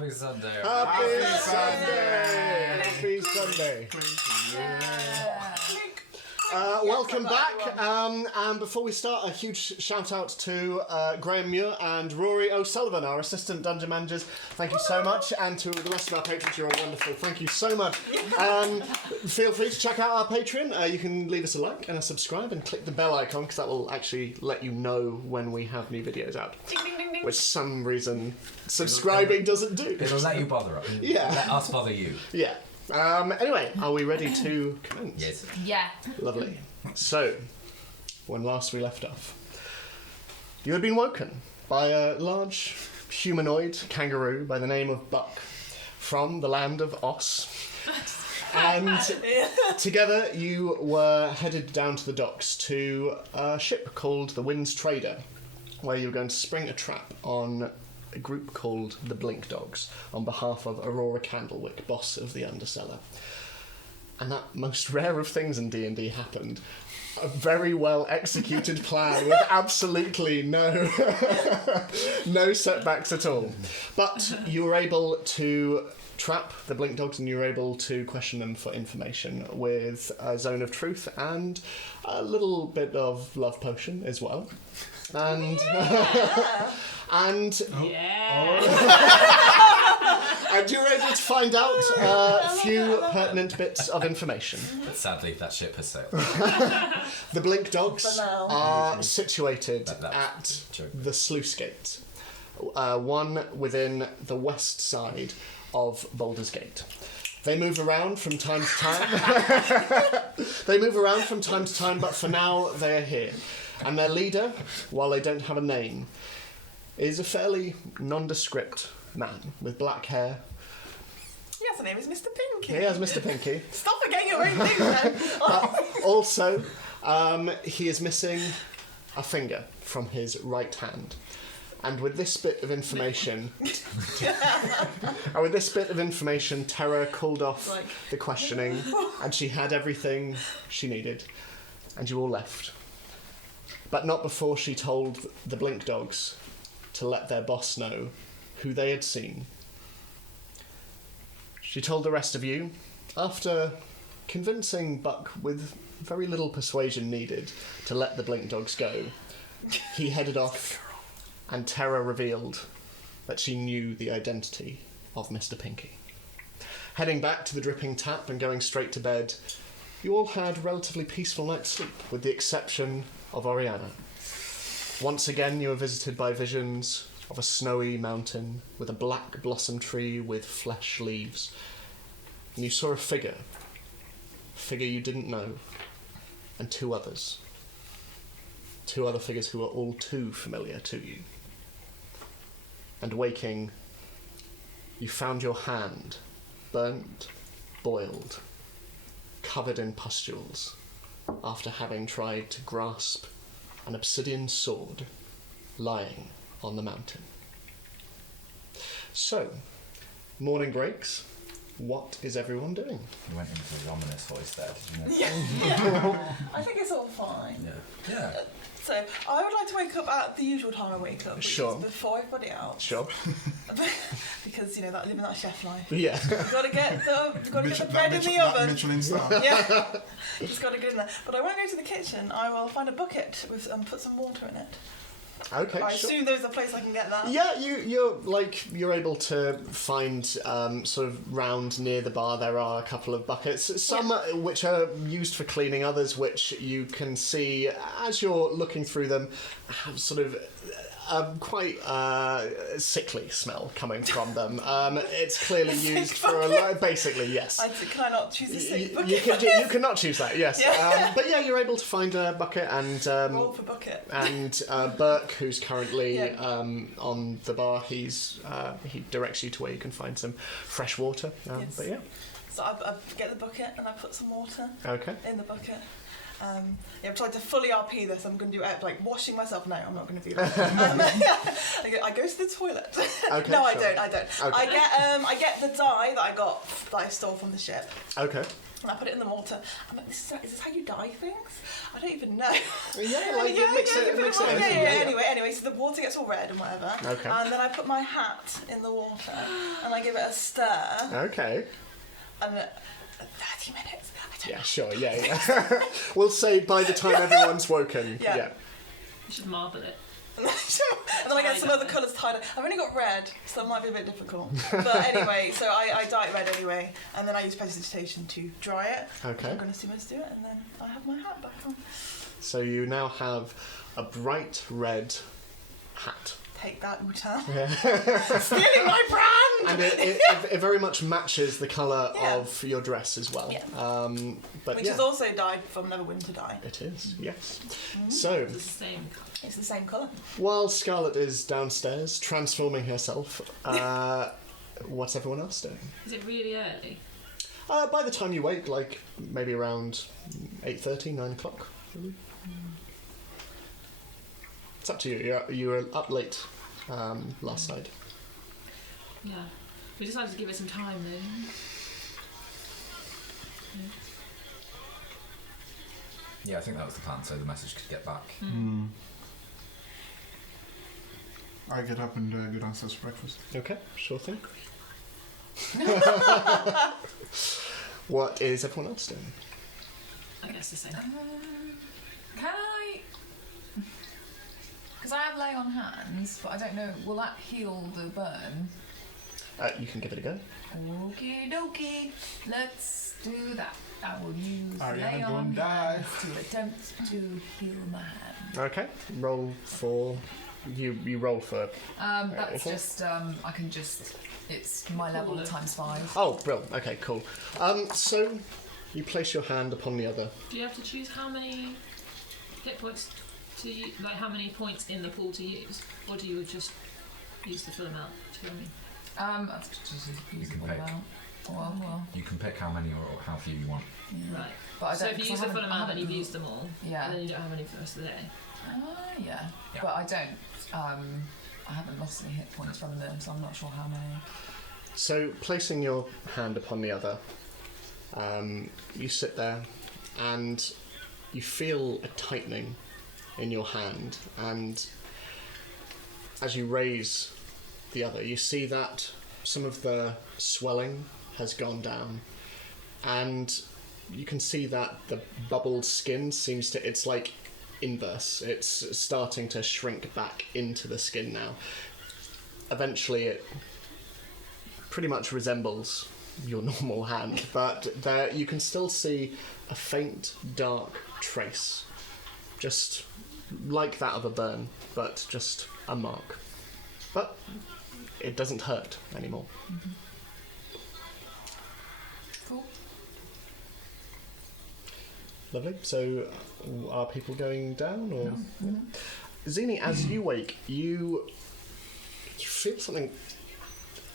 Happy Sunday. Happy Sunday. Happy Sunday. Welcome back. And before we start, a huge shout out to Graham Muir and Rory O'Sullivan, our assistant dungeon managers. Thank you so much, and to the rest of our patrons, you're all wonderful. Thank you so much. Feel free to check out our Patreon. You can leave us a like and a subscribe, and click the bell icon because that will actually let you know when we have new videos out. Ding, ding, ding, ding. Which some reason subscribing doesn't do. It'll let you bother us. Yeah. Let us bother you. Yeah. Anyway, are we ready to commence? Yes. Yeah. Lovely. So, when last we left off, you had been woken by a large humanoid kangaroo by the name of Buck from the land of Oss. And together you were headed down to the docks to a ship called the Wind's Trader, where you were going to spring a trap on a group called the Blink Dogs on behalf of Aurora Candlewick, boss of the Undercellar. And that most rare of things in D&D happened. A very well executed plan with absolutely no no setbacks at all. But you were able to trap the Blink Dogs and you were able to question them for information with a zone of truth and a little bit of love potion as well. And and and you were able to find out a few pertinent bits of information. But sadly, that ship has sailed. The Blink Dogs are situated at the sluice gate, one within the west side of Baldur's Gate. They move around from time to time. But for now, they are here. And their leader, while they don't have a name, is a fairly nondescript man with black hair. Yes, the name is Mr. Pinky. He has Mr. Pinky. Stop forgetting your own name then. But also, he is missing a finger from his right hand. And with this bit of information, Terra called off the questioning, and she had everything she needed, and you all left. But not before she told the Blink Dogs to let their boss know who they had seen. She told the rest of you, after convincing Buck with very little persuasion needed to let the Blink Dogs go, he headed off, and Terra revealed that she knew the identity of Mr. Pinky. Heading back to the dripping tap and going straight to bed, you all had a relatively peaceful night's sleep, with the exception of Oriana. Once again, you were visited by visions of a snowy mountain with a black blossom tree with flesh leaves. And you saw a figure you didn't know, and two others. Two other figures who were all too familiar to you. And waking, you found your hand burnt, boiled, covered in pustules, after having tried to grasp an obsidian sword lying on the mountain. So, morning breaks. What is everyone doing? You went into the ominous voice there, did you know? Yeah. I think it's all fine. Yeah. So, I would like to wake up at the usual time I wake up, which Sure. is before everybody else. Sure. Because, you know, living that chef life. Yeah. You've got to get the bread in the oven. Michelin star. Yeah. Just got to get in there. But I won't go to the kitchen. I will find a bucket with put some water in it. Okay, I sure. assume there's a place I can get that. Yeah, you're able to find sort of round near the bar. There are a couple of buckets, some which are used for cleaning, others which you can see as you're looking through them have sort of quite sickly smell coming from them. It's clearly used for basically, yes. Can I not choose a sick bucket? You cannot choose that, yes. Yeah. But yeah, you're able to find a bucket and roll for bucket. and Burke, who's currently on the bar, he directs you to where you can find some fresh water. Yes. But yeah. So I get the bucket and I put some water Okay. in the bucket. I've tried to fully RP this. I'm going to do it like washing myself. No, I'm not going to do that. I go to the toilet. Okay, no, sure. I don't. Okay. I get the dye that I stole from the ship. Okay. And I put it in the water. I'm like, is this how you dye things? I don't even know. Yeah, like you mix it in. Anyway, so the water gets all red and whatever. Okay. And then I put my hat in the water and I give it a stir. Okay. And 30 minutes. I don't Yeah, sure, yeah. We'll say by the time everyone's woken. Yeah. Yeah. You should marble it. and then I get some other colours tied up. I've only got red, so that might be a bit difficult. But anyway, so I dye it red anyway, and then I use prestidigitation to dry it. Okay. I'm going to see to do it, and then I have my hat back on. So you now have a bright red hat. Take that, Uta. Stealing my brand! And it very much matches the colour Yeah. of your dress as well. Yeah. But Which yeah, is also dyed from Neverwinter dye. it is, yes. So, It's the same colour. It's the same colour. while Scarlet is downstairs transforming herself, what's everyone else doing? Is it really early? By the time you wake, like maybe around 8:30, 9 o'clock. Really. It's up to you. You were up late last night. Yeah. We decided to give it some time though. Yeah, I think that was the plan, so the message could get back. I get up and go downstairs for breakfast. Okay, sure thing. What is everyone else doing? I guess the same. Can I? Because I have lay on hands, but I don't know. Will that heal the burn? You can give it a go. Okie dokie. Let's do that. I will use Ariana lay gonna on die. hands to attempt to heal my hand. Okay, roll for... You roll for... That's Okay. just I can just. It's my level Cool. times 5. Oh, brilliant. Okay, cool. So, you place your hand upon the other. Do you have to choose how many hit points to like how many points in the pool to use, or do you just use the full amount? Do you know what I mean? That's just You use can the pick. amount. Well, You can pick how many or how few you want. yeah. Right. But I So don't, if you 'cause use I the full haven't- I amount, then you've haven't- used them all, Yeah. and then you don't have any for the rest of the day. Yeah. Yeah. But I don't. I haven't lost any hit points from them, so I'm not sure how many. So, placing your hand upon the other, you sit there and you feel a tightening in your hand, and as you raise the other, you see that some of the swelling has gone down, and you can see that the bubbled skin seems to... It's like inverse. It's starting to shrink back into the skin now. Eventually it pretty much resembles your normal hand, but there you can still see a faint dark trace, just like that of a burn, but just a mark. But it doesn't hurt anymore. Cool. Lovely. So, are people going down, or Zini? As you wake, you feel something.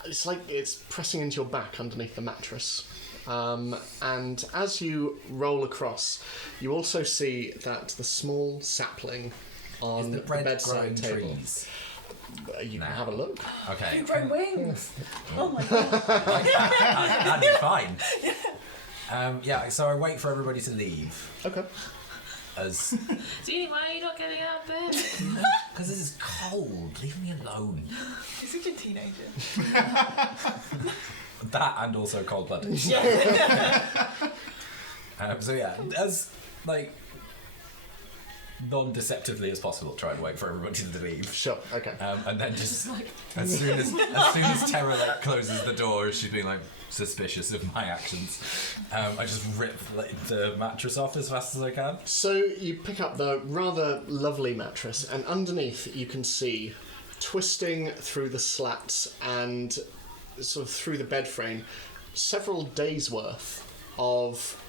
It's like it's pressing into your back underneath the mattress, and as you roll across, you also see that the small sapling on Is the the bread bedside growing table. trees? You can Now. have a look. Okay. You've grown wings. Oh my god. That'd be fine. Yeah, so I wait for everybody to leave. Okay. As Jeannie, why are you not getting out of bed? because this is cold. Leave me alone. You're such a teenager. That and also cold-blooded. So yeah, as like non-deceptively as possible, try and wait for everybody to leave. Sure. Okay. And then just Like, as soon as Terra like closes the door, she's being like suspicious of my actions. I just rip like, the mattress off as fast as I can. So you pick up the rather lovely mattress, and underneath you can see, twisting through the slats and sort of through the bed frame, several days worth of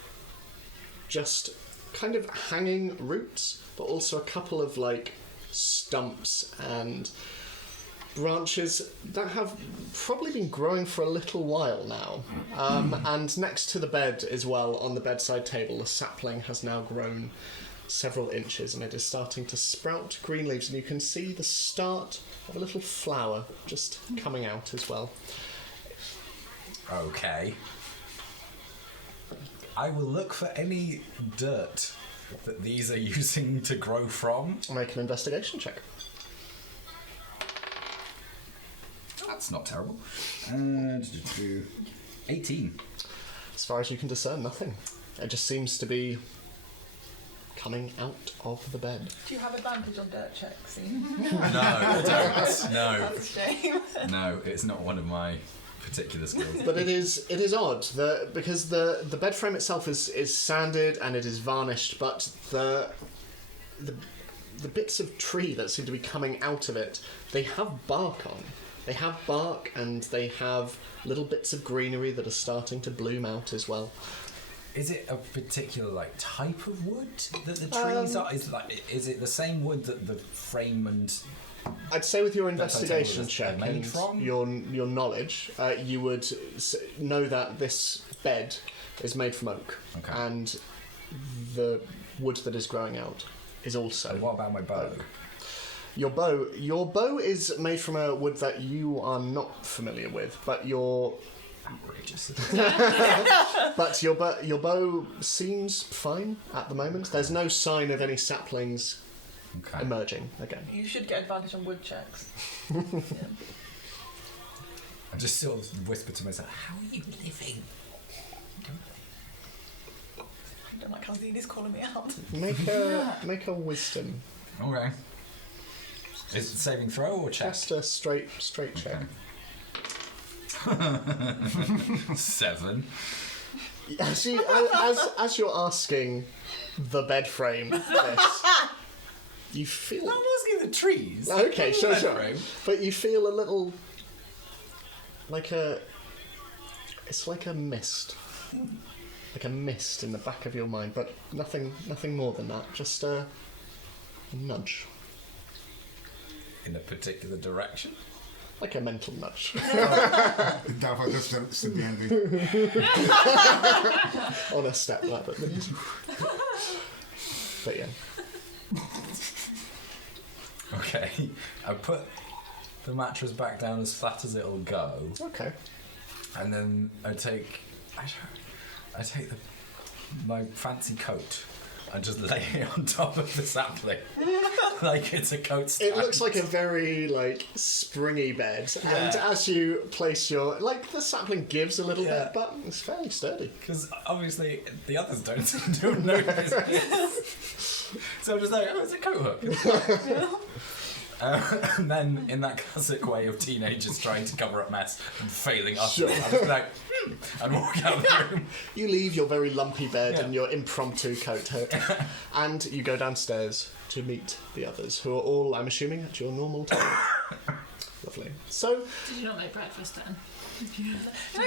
just kind of hanging roots, but also a couple of like stumps and branches that have probably been growing for a little while now. And next to the bed as well, on the bedside table, the sapling has now grown several inches and it is starting to sprout green leaves, and you can see the start of a little flower just coming out as well. Okay. I will look for any dirt that these are using to grow from. Make an investigation check. That's not terrible. 18. As far as you can discern, nothing. It just seems to be coming out of the bed. Do you have advantage on dirt checks? No, I don't. No. That's a shame. No, it's not one of my particular skills. But it is odd because the bed frame itself is sanded and it is varnished, but the bits of tree that seem to be coming out of it, they have bark on. They have bark and they have little bits of greenery that are starting to bloom out as well. Is it a particular type of wood that the trees are? Is it the same wood that the frame and? I'd say with your That's investigation like check made and from? your knowledge, you would know that this bed is made from oak, Okay. and the wood that is growing out is also. And what about my bow? oak. Your bow is made from a wood that you are not familiar with, but your Outrageous. your bow seems fine at the moment. There's no sign of any saplings Okay. emerging again. You should get advantage on wood checks. I just sort of whisper to myself, "How are you living?" I don't like how Zeeny's calling me out. Make a wisdom. Okay. Is it saving throw or check? Just a straight check. Okay. 7. As you're asking the bed frame this, you feel. I'm asking the trees. Okay, The sure. bed frame. But you feel a little it's like a mist. Like a mist in the back of your mind, but nothing more than that. Just a nudge. In a particular direction. Like a mental nudge. Dava just sit behind me. On a step ladder. But yeah. Okay. I put the mattress back down as flat as it'll go, Okay. and then I take my fancy coat and just lay it on top of the sapling, like it's a coat stand. It looks like a very springy bed, and Yeah. as you place your the sapling gives a little Yeah. bit, but it's fairly sturdy. Because obviously the others don't notice this. So I'm just like, oh, it's a coat hook. It's fine. And then, in that classic way of teenagers trying to cover up mess and failing utterly, Sure. I'm just like, and walk out of the room. You leave your very lumpy bed Yeah. and your impromptu coat hook, and you go downstairs to meet the others, who are all, I'm assuming, at your normal time. Lovely. So, Did you not make breakfast then? No,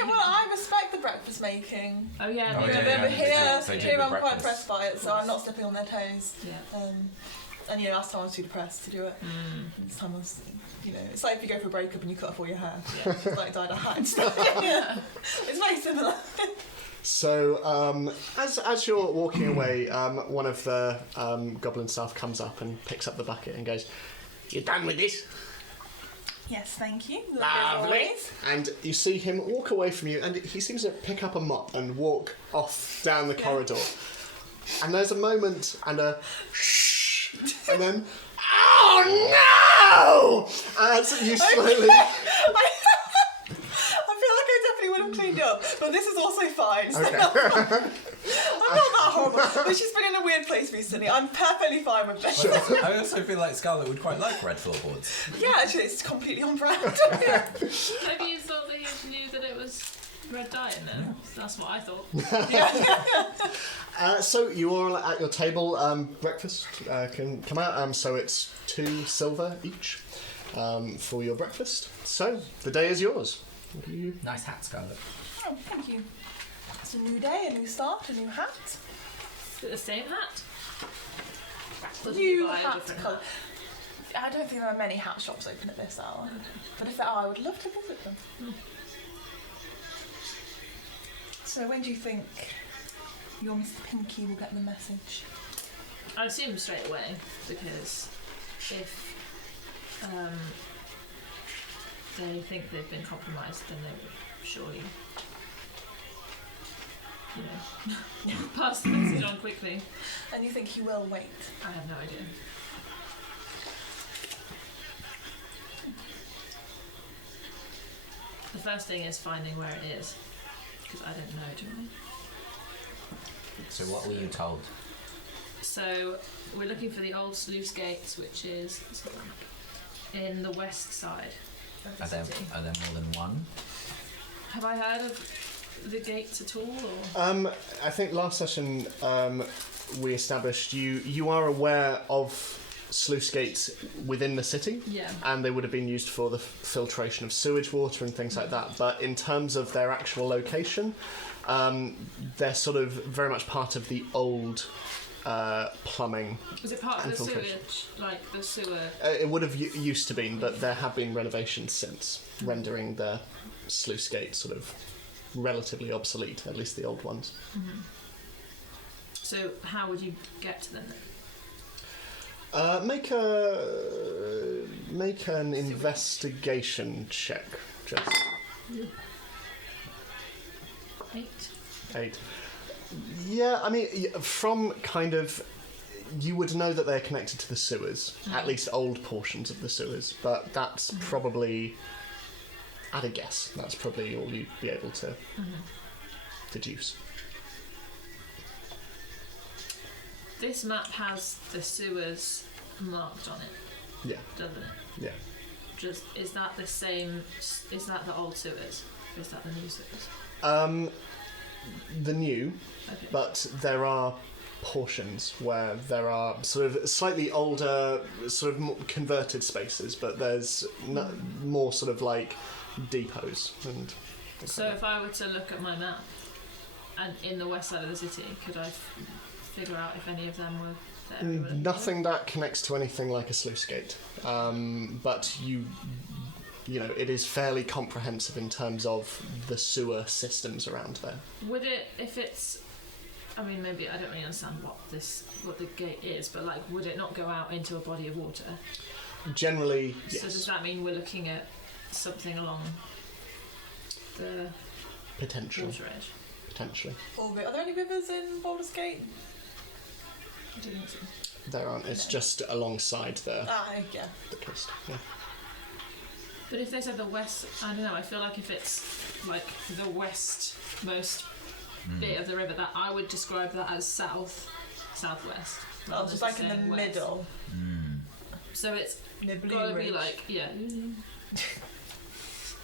well, I respect the breakfast making. Oh yeah. Oh, no, yeah, no, yeah. but Here, They do here the I'm quite breakfast. impressed by it, so I'm not stepping on their toes. Yeah. And last time I was too depressed to do it. This time I was, it's like if you go for a breakup and you cut off all your hair. Yeah. It's like dyed a hat and stuff. It's very similar. So, as you're walking away, one of the goblin staff comes up and picks up the bucket and goes, "You done with this?" Yes, thank you. Lovely. And you see him walk away from you, and he seems to pick up a mop and walk off down the corridor. And there's a moment and a shh, and then, "Oh no!" As you slowly. I feel like I definitely would have cleaned up, but this is also fine. So Okay. I'm not that horrible. But she's been in a weird place recently. I'm perfectly fine with this. I also feel like Scarlet would quite like red floorboards. Yeah, actually, it's completely on brand. Maybe you thought that you knew that it was red dye in there. That's what I thought. So you all at your table. Breakfast can come out. So it's 2 silver each for your breakfast. So the day is yours. What do you? Nice hat, Scarlet. Oh, thank you. It's a new day, a new start, a new hat. Is it the same hat? Or did New you buy a hat different colour. I don't think there are many hat shops open at this hour. But if there are, I would love to visit them. So when do you think your Mr. Pinky will get the message? I assume straight away, because if they think they've been compromised, then they would surely, pass the message on quickly. And you think he will wait? I have no idea. The first thing is finding where it is, because I don't know, do I? So what were you told? So we're looking for the old sluice gates, which is in the west side of the city. Are there more than one? Have I heard of the gates at all? Or? I think last session we established you are aware of sluice gates within the city. Yeah. And they would have been used for the filtration of sewage water and things like that. But in terms of their actual location, they're sort of very much part of the old plumbing. Was it part of the filtration. sewage, like the sewer? It would have used to been, but there have been renovations since, rendering the sluice gates sort of relatively obsolete, at least the old ones. Mm-hmm. So how would you get to them then? Make an investigation check. Just 8. Yeah, I mean, from kind of, you would know that they're connected to the sewers, at least old portions of the sewers, but that's probably, at a guess, that's probably all you'd be able to deduce. This map has the sewers marked on it, Yeah, doesn't it? yeah. Just is that the same? Is that the old sewers? Or is that the new sewers? The new, Okay. but there are portions where there are sort of slightly older, sort of more converted spaces, but there's more sort of like depots and. So if I were to look at my map, and in the west side of the city, could I figure out if any of them were there? Nothing that connects to anything like a sluice gate, but you know, it is fairly comprehensive in terms of the sewer systems around there. Would it, if it's, I mean, maybe I don't really understand what the gate is, but like, would it not go out into a body of water? Generally, yes. So does that mean we're looking at something along the Potentially. water edge? Potentially. Are there any rivers in Baldur's Gate? I don't think so. There aren't. It's just alongside the Yeah. coast. Yeah. But if they said the west, I don't know, I feel like if it's like the westmost bit of the river, that I would describe that as southwest. Oh, so it's like in the middle. So it's Near Blue gotta be Ridge. like, yeah.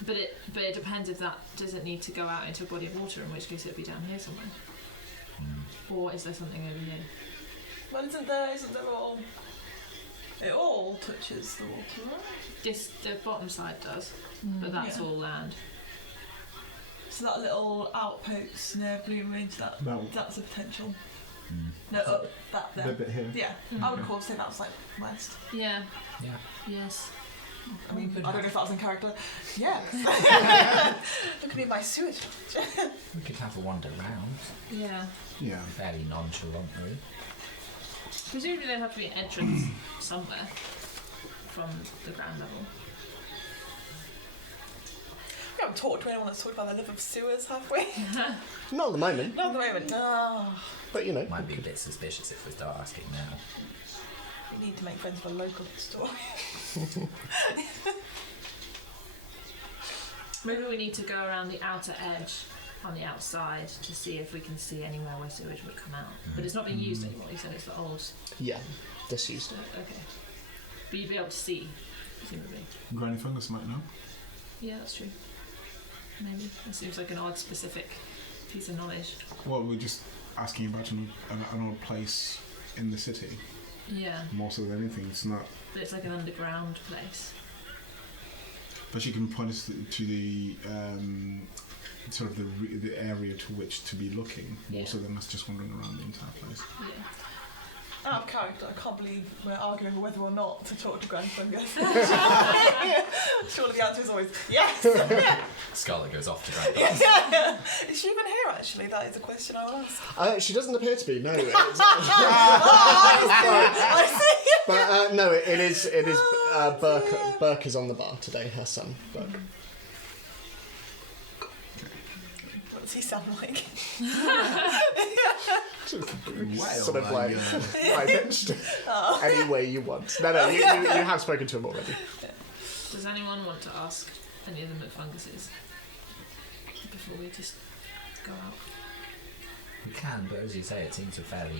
But it depends if that doesn't need to go out into a body of water, in which case it would be down here somewhere. Or is there something over here? Well, isn't there all... It all touches the water, right? The bottom side does, but that's all land. So that little outpost near Blue Ridge, that's a potential. No, up that there. The bit here. Yeah, I would of course say that was like west. Yeah. Yeah. Yes. I mean, I don't know if that was in character. Yeah. Look at me in my sewage. We could have a wander round. Yeah. Yeah. Fairly nonchalantly. Presumably there'd have to be an entrance somewhere from the ground level. We haven't talked to anyone that's talked about the love of sewers, have we? Not at the moment, Not at the moment. No. but you know. Might be a bit suspicious if we start asking now. We need to make friends with a local historian. Maybe we need to go around the outer edge on the outside to see if we can see anywhere where sewage would come out. But it's not being used anymore. You said it's the old. Yeah, disused. Okay. But you'd be able to see, presumably. Granny Fungus might know. Yeah, that's true. Maybe. That seems like an odd, specific piece of knowledge. Well, we're just asking about an old place in the city, Yeah, more so than anything. It's not. but it's like an underground place. But she can point us to the sort of the area to which to be looking, more Yeah. so than us just wandering around the entire place. Yeah. Out of character, I can't believe we're arguing over whether or not to talk to Grand Fungus. Surely the answer is always yes. Scarlet goes off to Grand Yeah. Is she even here, actually? That is a question I will ask. She doesn't appear to be. No. I see. But no, it is. Burke. Burke is on the bar today. Her son, Burke. What does he sound like? Sort of like high-pitched. Any way you want. No, you have spoken to him already. Does anyone want to ask any of the McFunguses before we just go out? We can, but as you say, it seems a fairly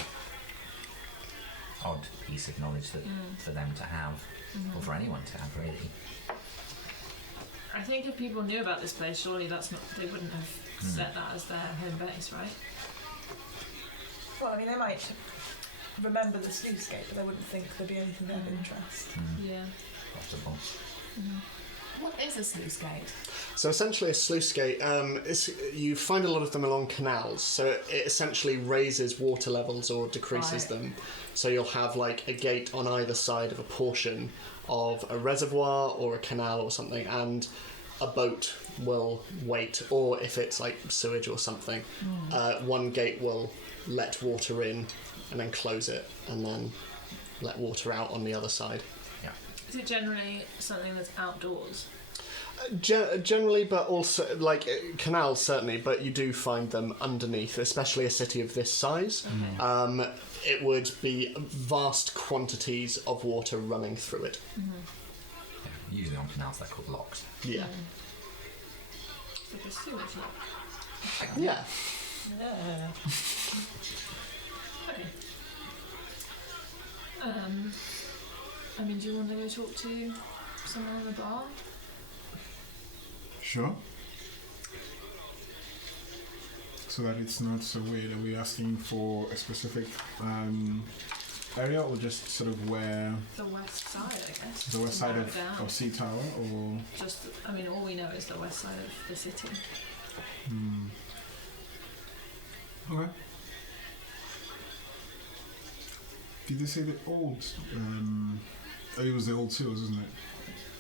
odd piece of knowledge that for them to have, or for anyone to have, really. I think if people knew about this place, surely they wouldn't have set that as their home base, right? Well, I mean, they might remember the sluice gate, but they wouldn't think there'd be anything there of interest. Yeah. Possible. What is a sluice gate? So essentially, a sluice gate. You find a lot of them along canals. So it essentially raises water levels or decreases them. So you'll have like a gate on either side of a portion of a reservoir or a canal or something, and a boat will wait. Or if it's like sewage or something, one gate will let water in and then close it, and then let water out on the other side. Is it generally something that's outdoors? Generally, but also like canals certainly, but you do find them underneath, especially a city of this size. Okay. It would be vast quantities of water running through it. Yeah, usually on canals they're called locks. Yeah. It's like a sewage lock. Yeah. Yeah. Okay. I mean, do you want to go talk to someone in the bar? Sure. So that it's not so weird. Are we asking for a specific area, or just sort of where The west side, I guess. the west side Narrow it down. of Sea Tower, or Just, I mean, all we know is the west side of the city. okay. Did they say the old? It was the old sewers, isn't it?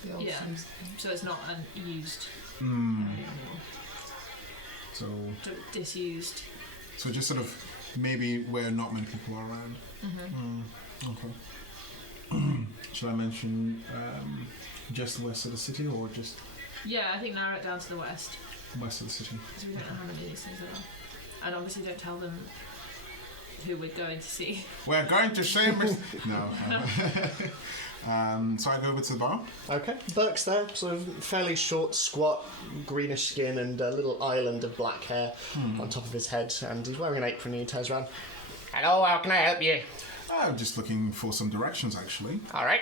The old Yeah. sluice gate. So it's not unused Mm. anymore. So Disused. just sort of maybe where not many people are around. Okay. Shall I mention just the west of the city, or just Yeah, I think narrow it down to the west, west of the city? because we don't know how many of these things there are. And obviously don't tell them who we're going to see. We're going to shame it. No. So I go over to the bar. Okay. Burke's there, sort of fairly short, squat, greenish skin, and a little island of black hair on top of his head, and he's wearing an apron. And he turns around. Hello, how can I help you? I'm just looking for some directions, actually. All right.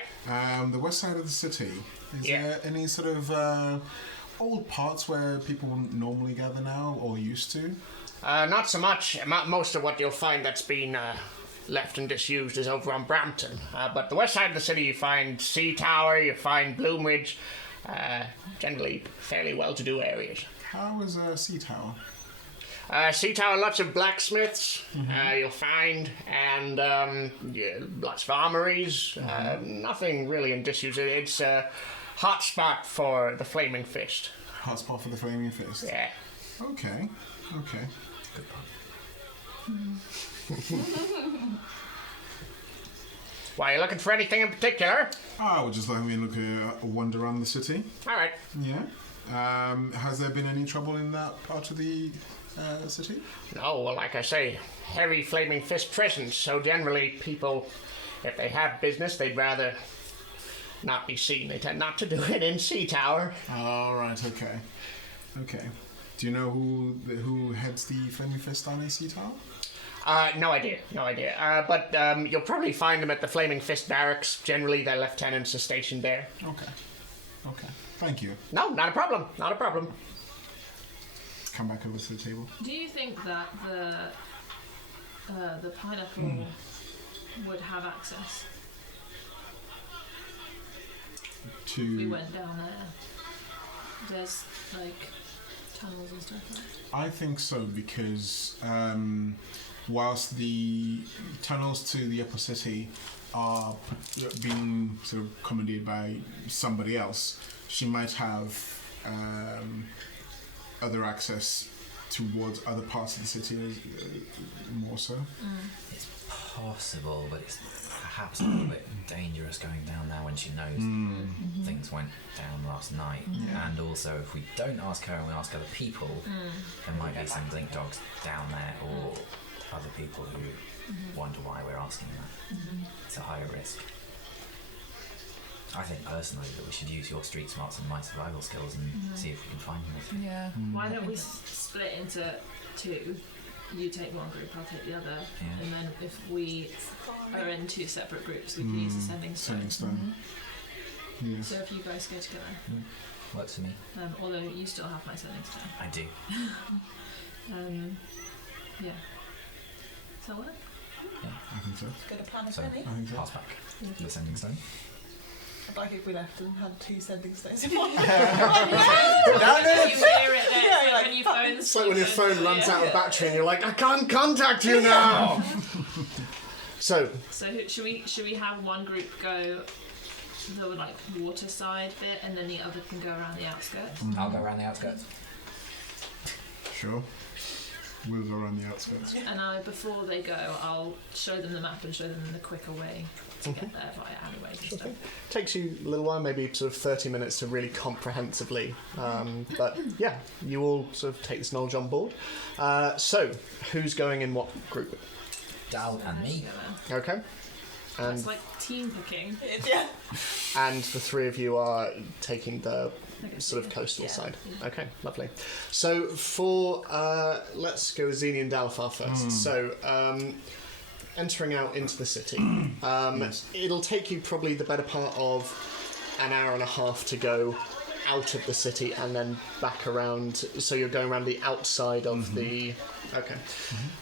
The west side of the city. Is Yeah. there any sort of old parts where people wouldn't normally gather now, or used to? Not so much. Most of what you'll find that's been left and disused is over on Brampton. But the west side of the city, you find Sea Tower, you find Bloomridge, generally fairly well-to-do areas. How is Sea Tower? Sea Tower, lots of blacksmiths you'll find, and lots of armories. Nothing really in disuse. It's a hot spot for the Flaming Fist. Hotspot for the Flaming Fist. Yeah. Okay. Good pun. Why, you looking for anything in particular? We're just letting me look a wander around the city. All right. Yeah. Has there been any trouble in that part of the city? No, well, like I say, heavy Flaming Fist presence, so generally people, if they have business, they'd rather not be seen. They tend not to do it in Sea Tower. All right. Okay. Do you know who heads the Flaming Fist on Sea Tower? No idea. But you'll probably find them at the Flaming Fist barracks. Generally, their lieutenants are stationed there. Okay. Thank you. No, not a problem. Come back over to the table. Do you think that the pineapple would have access? We To went down there. There's like tunnels and stuff. I think so because whilst the tunnels to the upper city are being sort of commandeered by somebody else, she might have other access towards other parts of the city more so. It's possible, but it's perhaps a little bit dangerous going down there when she knows things went down last night. And also, if we don't ask her and we ask other people, there might be some blink dogs down there or other people who wonder why we're asking that. It's a higher risk. I think personally that we should use your street smarts and my survival skills and see if we can find anything. Yeah. Why don't we split into two? You take one group, I'll take the other, and then if we are in two separate groups, we can use the sending stone. Yes. So if you guys go together, Works for me. although you still have my sending stone. I do. Yeah. Does that work? I think so. Good a plan of So, Penny. I think so. pass back the sending stone. I'd like if we left and had two sending stones in one. You hear it then, Yeah, it's like, when you phone. It's like when your phone runs out of battery and you're like, I can't contact you now. So Should we have one group go the like water side bit, and then the other can go around the outskirts? I'll go around the outskirts. Sure. We'll go around the outskirts. And before they go, I'll show them the map and show them the quicker way to get there via alleyways and stuff. takes you a little while, maybe sort of 30 minutes to really comprehensively. But yeah, you all sort of take this knowledge on board. So who's going in what group? Dal and me. Okay. And It's like team picking. Yeah. and the three of you are taking the Okay, sort of yeah. coastal Yeah. side. Okay, lovely. So for let's go with Xeni and Dalfar first. So entering out into the city, it'll take you probably the better part of an hour and a half to go out of the city and then back around. So you're going around the outside of the. Okay.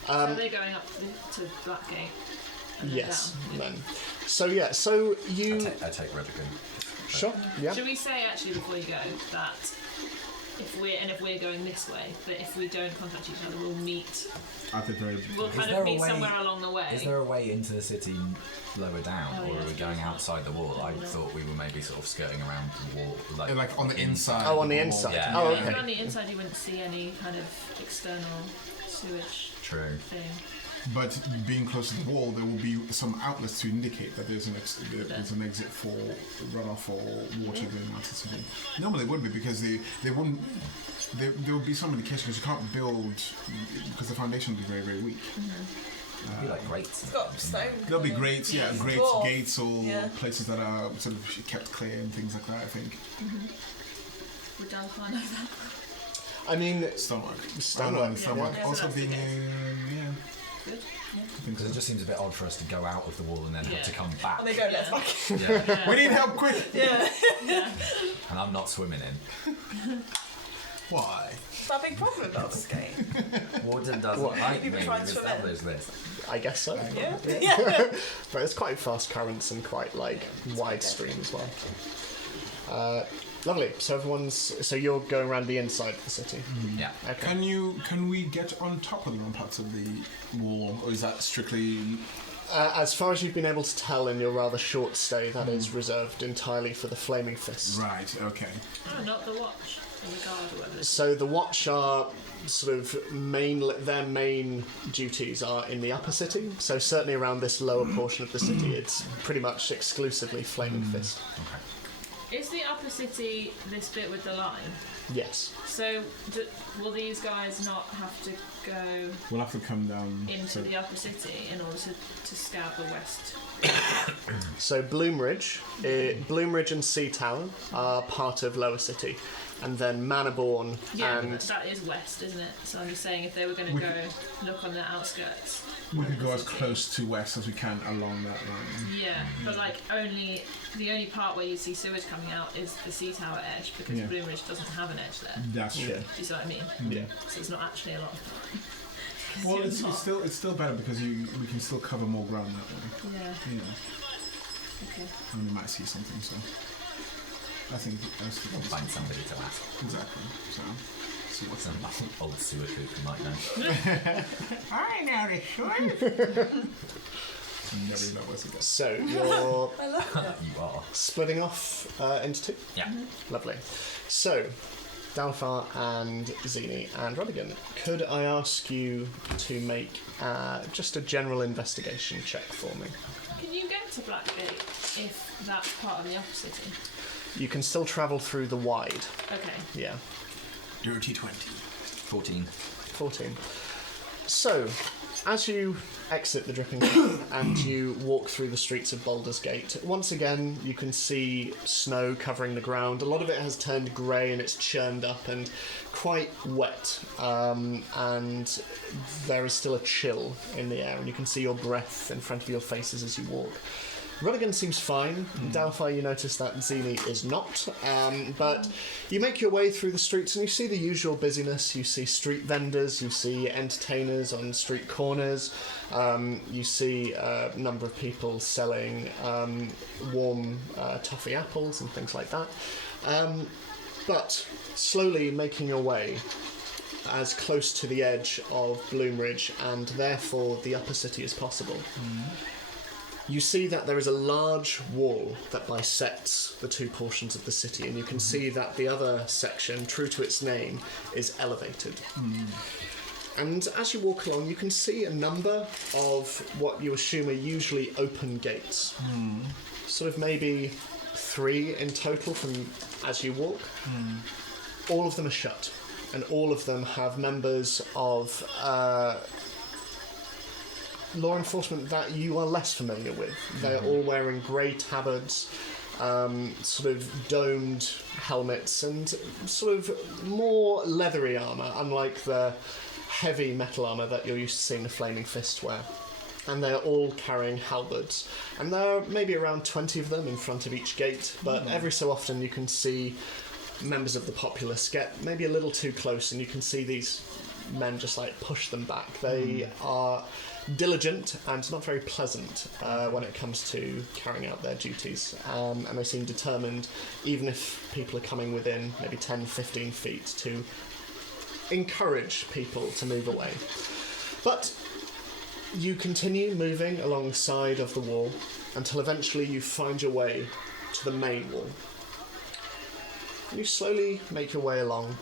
So are they going up to Blackgate? And then Yes. down? Then. So yeah. So you. I take Redigan. Sure. Yeah. Should we say actually before you go that if we're going this way, that if we don't contact each other, we'll meet. At the very We'll Is kind there of a meet way- somewhere along the way. Is there a way into the city lower down, Oh, or yeah. are we going outside the wall? I thought we were maybe sort of skirting around the wall, like on the inside. Oh, on the wall. inside. Yeah. Oh, Even okay. on the inside, you wouldn't see any kind of external sewage True. thing. But being close to the wall, there will be some outlets to indicate that there's an exit for runoff or water going out of the city. Normally, it would be because they wouldn't. There would be some indication because you can't build because the foundation would be very, very weak. It'd be like grates. It's got stone. There'll be coming. grates, It's grates, dwarf. gates, or Yeah. places that are sort of kept clear and things like that. I think Would Dalfar know that? I mean, stonework. Stonework, Stonework. yeah. Also So that's the being guess. yeah. Good. I think Because it so. just seems a bit odd for us to go out of the wall and then have to come back. And they go, let's back. Yeah. Yeah. We need help, quick! Yeah. Yeah. And I'm not swimming in. Why? Is that a big problem in Baldur's Gate? Water doesn't What? like me. People We've try and swim in. established this. I guess so. Yeah. But it's quite fast currents and quite like wide stream as well. Lovely. So so you're going around the inside of the city. Yeah. Okay. Can we get on top of the ramparts of the wall, or is that strictly? As far as you've been able to tell in your rather short stay, that is reserved entirely for the Flaming Fists. Right. Okay. Oh, not the watch. Or the guard or whatever. it is. So the Watch are sort of their main duties are in the upper city. So certainly around this lower portion of the city, it's pretty much exclusively Flaming Fist. Is the upper city this bit with the line? Yes. So will these guys not have to go We'll have to come down. into the upper city in order to scout the west? So Bloomridge and Sea Tower are part of Lower City, and then Manorborn Yeah, and but that is west, isn't it? So I'm just saying if they were going to go look on the outskirts. We could of go the as city. close to west as we can along that line. Yeah, but like the only part where you see sewage coming out is the sea tower edge because Yeah. Bloomridge doesn't have an edge there. That's true. Yeah. Do you see what I mean? Yeah. So it's not actually a lot of time. Well, You're it's not- still better because we can still cover more ground that way. Yeah. You know, Okay. and we might see something. So I think that's the We'll find somebody to ask. exactly. So What's an old sewer coop you might know? I know the sewer. Never know what's it. So you're I love it. You are. splitting off into two. Yeah. Lovely. So, Dalfar and Zini and Rodigan, could I ask you to make just a general investigation check for me? Can you get to Blackgate if that's part of the upper city? You can still travel through the wide. Okay. Yeah. Dirty 20. 14. 14. So, as you exit the Dripping Cup and you walk through the streets of Baldur's Gate, once again you can see snow covering the ground. A lot of it has turned grey and it's churned up and quite wet, and there is still a chill in the air, and you can see your breath in front of your faces as you walk. Rodigan seems fine. Dalfar, you notice that Zini is not. But you make your way through the streets and you see the usual busyness. You see street vendors, you see entertainers on street corners, you see a number of people selling warm toffee apples and things like that. But slowly making your way as close to the edge of Bloomridge and therefore the upper city as possible. You see that there is a large wall that bisects the two portions of the city, and you can see that the other section, true to its name, is elevated. And as you walk along, you can see a number of what you assume are usually open gates. Sort of maybe 3 in total from as you walk. All of them are shut, and all of them have members of law enforcement that you are less familiar with. They're all wearing grey tabards, sort of domed helmets, and sort of more leathery armour, unlike the heavy metal armour that you're used to seeing the Flaming Fist wear. And they're all carrying halberds. And there are maybe around 20 of them in front of each gate, but every so often you can see members of the populace get maybe a little too close, and you can see these men just like push them back. They are diligent and not very pleasant when it comes to carrying out their duties, and they seem determined, even if people are coming within maybe 10-15 feet, to encourage people to move away. But you continue moving along the side of the wall until eventually you find your way to the main wall. You slowly make your way along.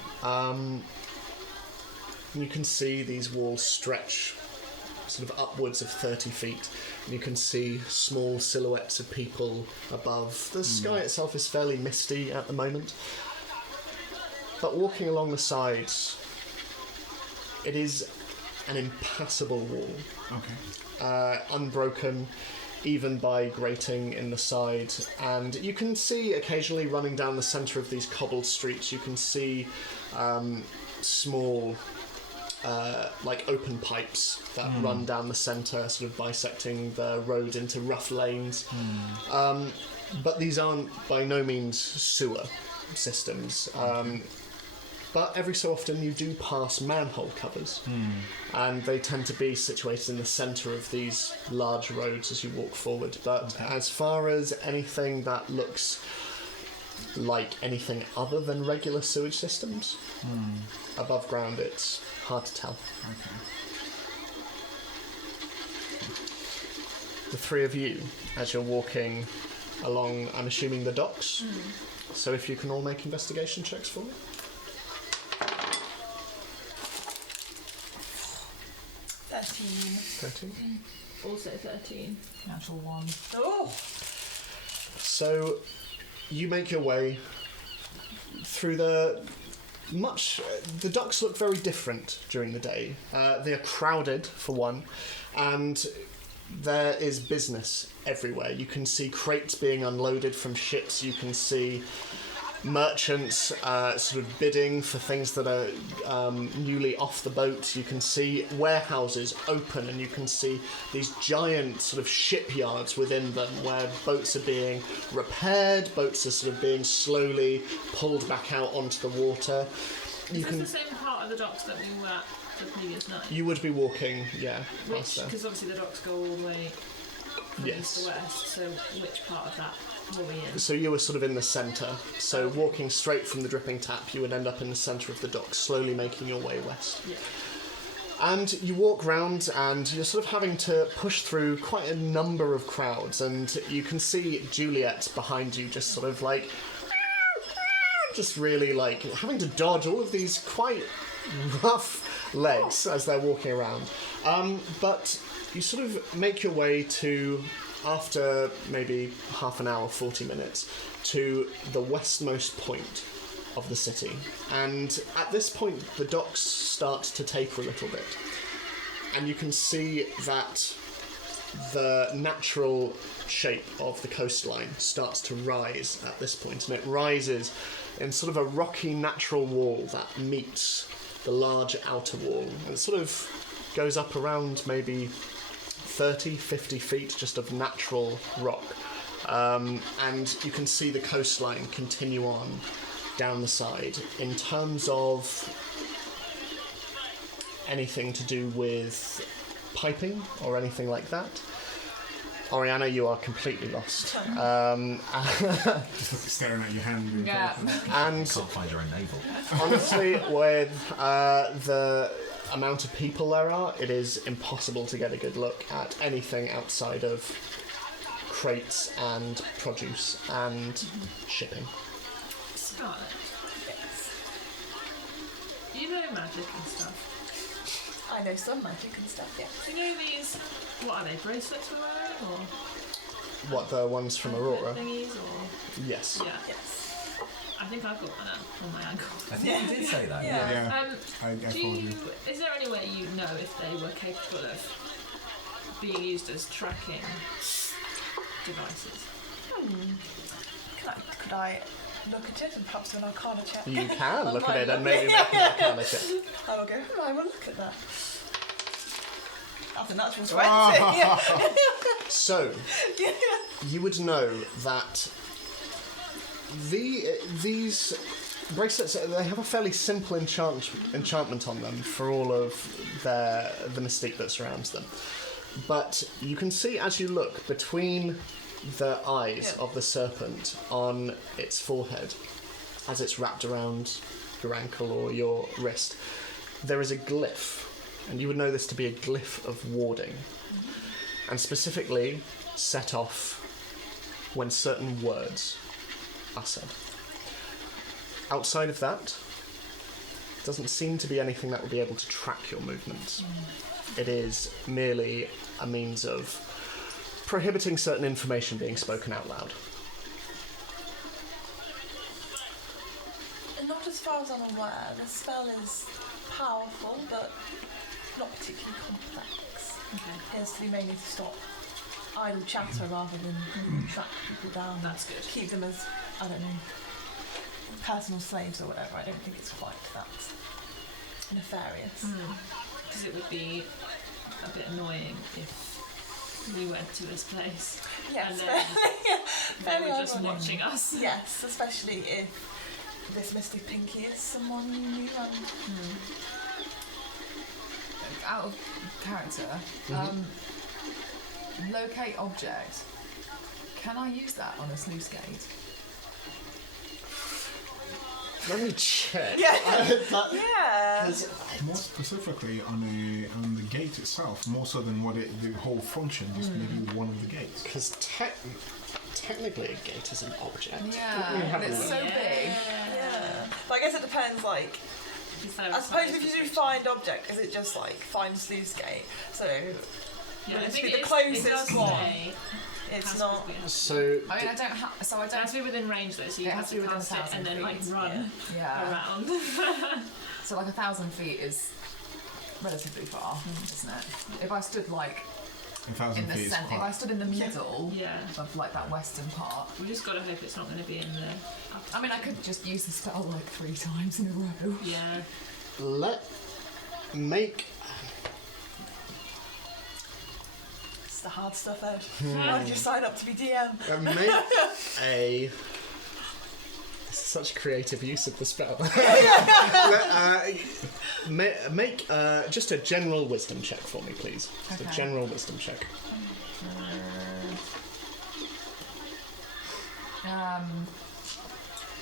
You can see these walls stretch sort of upwards of 30 feet, and you can see small silhouettes of people above. The sky itself is fairly misty at the moment, but walking along the sides, it is an impassable wall. Okay. Unbroken even by grating in the side, and you can see occasionally running down the centre of these cobbled streets, you can see small like open pipes that run down the centre, sort of bisecting the road into rough lanes. But these aren't by no means sewer systems. But every so often you do pass manhole covers, and they tend to be situated in the centre of these large roads as you walk forward. But as far as anything that looks like anything other than regular sewage systems, above ground, it's hard to tell. Okay. The three of you, as you're walking along, I'm assuming the docks, so if you can all make investigation checks for me. 13. Also 13. Natural 1. Oh, So you make your way through the docks look very different during the day. They are crowded, for one, and there is business everywhere. You can see crates being unloaded from ships. You can see merchants sort of bidding for things that are newly off the boat. You can see warehouses open, and you can see these giant sort of shipyards within them where boats are being repaired, boats are sort of being slowly pulled back out onto the water. Is this the same part of the docks that we were at the previous night? You would be walking, yeah, past there. Because obviously the docks go all the way from Yes. east to west, so which part of that What were we in? So you were sort of in the centre. So walking straight from the dripping tap, you would end up in the centre of the dock, slowly making your way west. Yeah. And you walk round and you're sort of having to push through quite a number of crowds, and you can see Juliet behind you just sort of like just really like having to dodge all of these quite rough legs as they're walking around. But you sort of make your way to, after maybe half an hour, 40 minutes, to the westmost point of the city. And at this point, the docks start to taper a little bit. And you can see that the natural shape of the coastline starts to rise at this point. And it rises in sort of a rocky natural wall that meets the large outer wall. And it sort of goes up around maybe 30, 50 feet just of natural rock. And you can see the coastline continue on down the side. In terms of anything to do with piping or anything like that, Oriana, you are completely lost. Just staring at your hand. Yeah. And Can't find your own navel. honestly, with the amount of people there are, it is impossible to get a good look at anything outside of crates and produce and shipping. Scarlet. Yes. You know magic and stuff. I know some magic and stuff, yeah. Do you know these? What are they? Bracelets we're wearing, or What, the ones from Aurora? thingies, or Yes. yeah? Yes. I think I've got one on my ankle. I think you did say that. Yeah. Yeah, I Do told you? you. Is there any way you know if they were capable of being used as tracking devices? Could I look at it and perhaps do an arcana check? You can look at might it and look- maybe make an arcana check. I will go, I will look at that. That's a natural 20. Ah. So, you would know that these bracelets, they have a fairly simple enchantment on them for all of the mystique that surrounds them. But you can see as you look between the eyes of the serpent on its forehead, as it's wrapped around your ankle or your wrist, there is a glyph, and you would know this to be a glyph of warding, and specifically set off when certain words are said. Outside of that, doesn't seem to be anything that would be able to track your movements. It is merely a means of prohibiting certain information being spoken out loud. Not as far as I'm aware. The spell is powerful, but not particularly complex. Okay, It appears to be mainly to stop idle chatter rather than track people down. that's good. Keep them as, I don't know, personal slaves or whatever. I don't think it's quite that nefarious. Because it would be a bit annoying if we went to this place Yes, and then they very were just ironic. watching us. Yes, especially if this Mystic Pinky is someone you knew and Out of character, locate object. Can I use that on a sluice gate? Let me check. yeah. More specifically on the gate itself, more so than the whole function, just maybe one of the gates. Because technically a gate is an object. Yeah, but it's so big. Yeah. But I guess it depends, like, I suppose if you do find object, is it just like find sluice gate? So Yeah, I It's think the it closest does one. say it's has not. to be- So, I mean, I don't have. So I It has don't. to be within range though, so you It have has to to be within cast it 1,000 and then like feet, run Yeah. around. So like 1,000 feet is relatively far, isn't it? If I stood like 1,000 in the feet is centre, if I quite. stood in the middle Yeah. of like that western part, We just gotta hope it's not gonna be in the. I mean, I could just use the spell like 3 times in a row. Yeah. make It's the hard stuff, Ed. Why did you sign up to be DM? make a. This is such creative use of the spell. Make just a general wisdom check for me, please. Just a Okay. general wisdom check.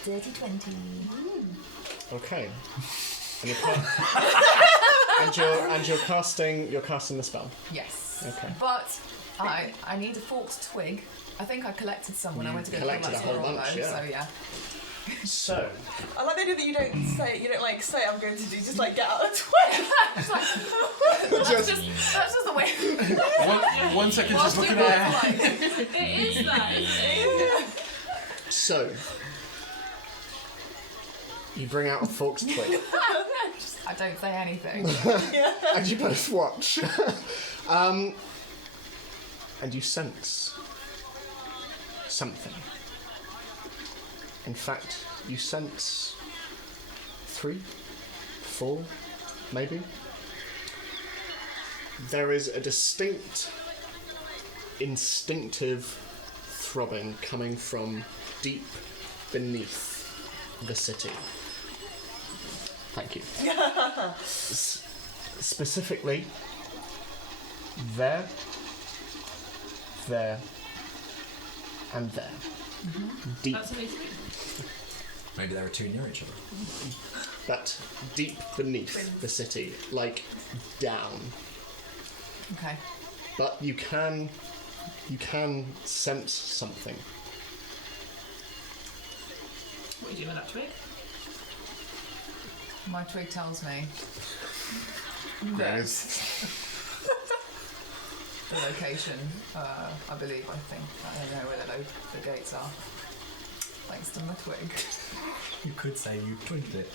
Dirty 20. Okay. And you're casting the spell. Yes. Okay. But I need a forked twig. I think I collected some when I went to go collected collect a whole some bunch, Rollo, yeah. So yeah. So, I like the idea that you don't say I'm going to do, just like get out of the way. That's just the way. 1 second, Whilst just we looking both at. like, It is that, isn't it? so you bring out a forked twig, I don't say anything. and you both watch, and you sense something. In fact, you sense 3, 4, maybe. There is a distinct, instinctive throbbing coming from deep beneath the city. Thank you. Specifically, there, and there. Deep, That's amazing. Maybe there are two near each other. but deep beneath the city, like down. Okay. But you can sense something. What are you doing with that twig? My twig tells me There is. the location. I believe. I think. I don't know where the gates are. Thanks to my twig. You could say you twigged it.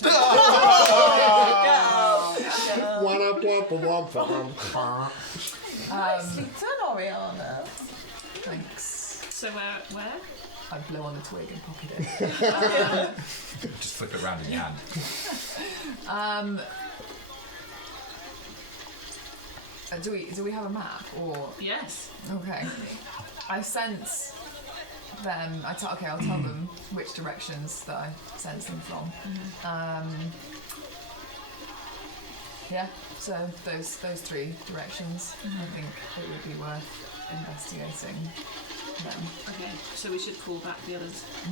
Nicely done, Oriana. Thanks. So where? I blow on the twig and pocket it. Just flip it around in your hand. Do we have a map or? Yes. Okay. I sense them. I'll tell them which directions that I sense them from. Yeah. So those 3 directions. I think it would be worth investigating them. Okay, so we should call back the others. I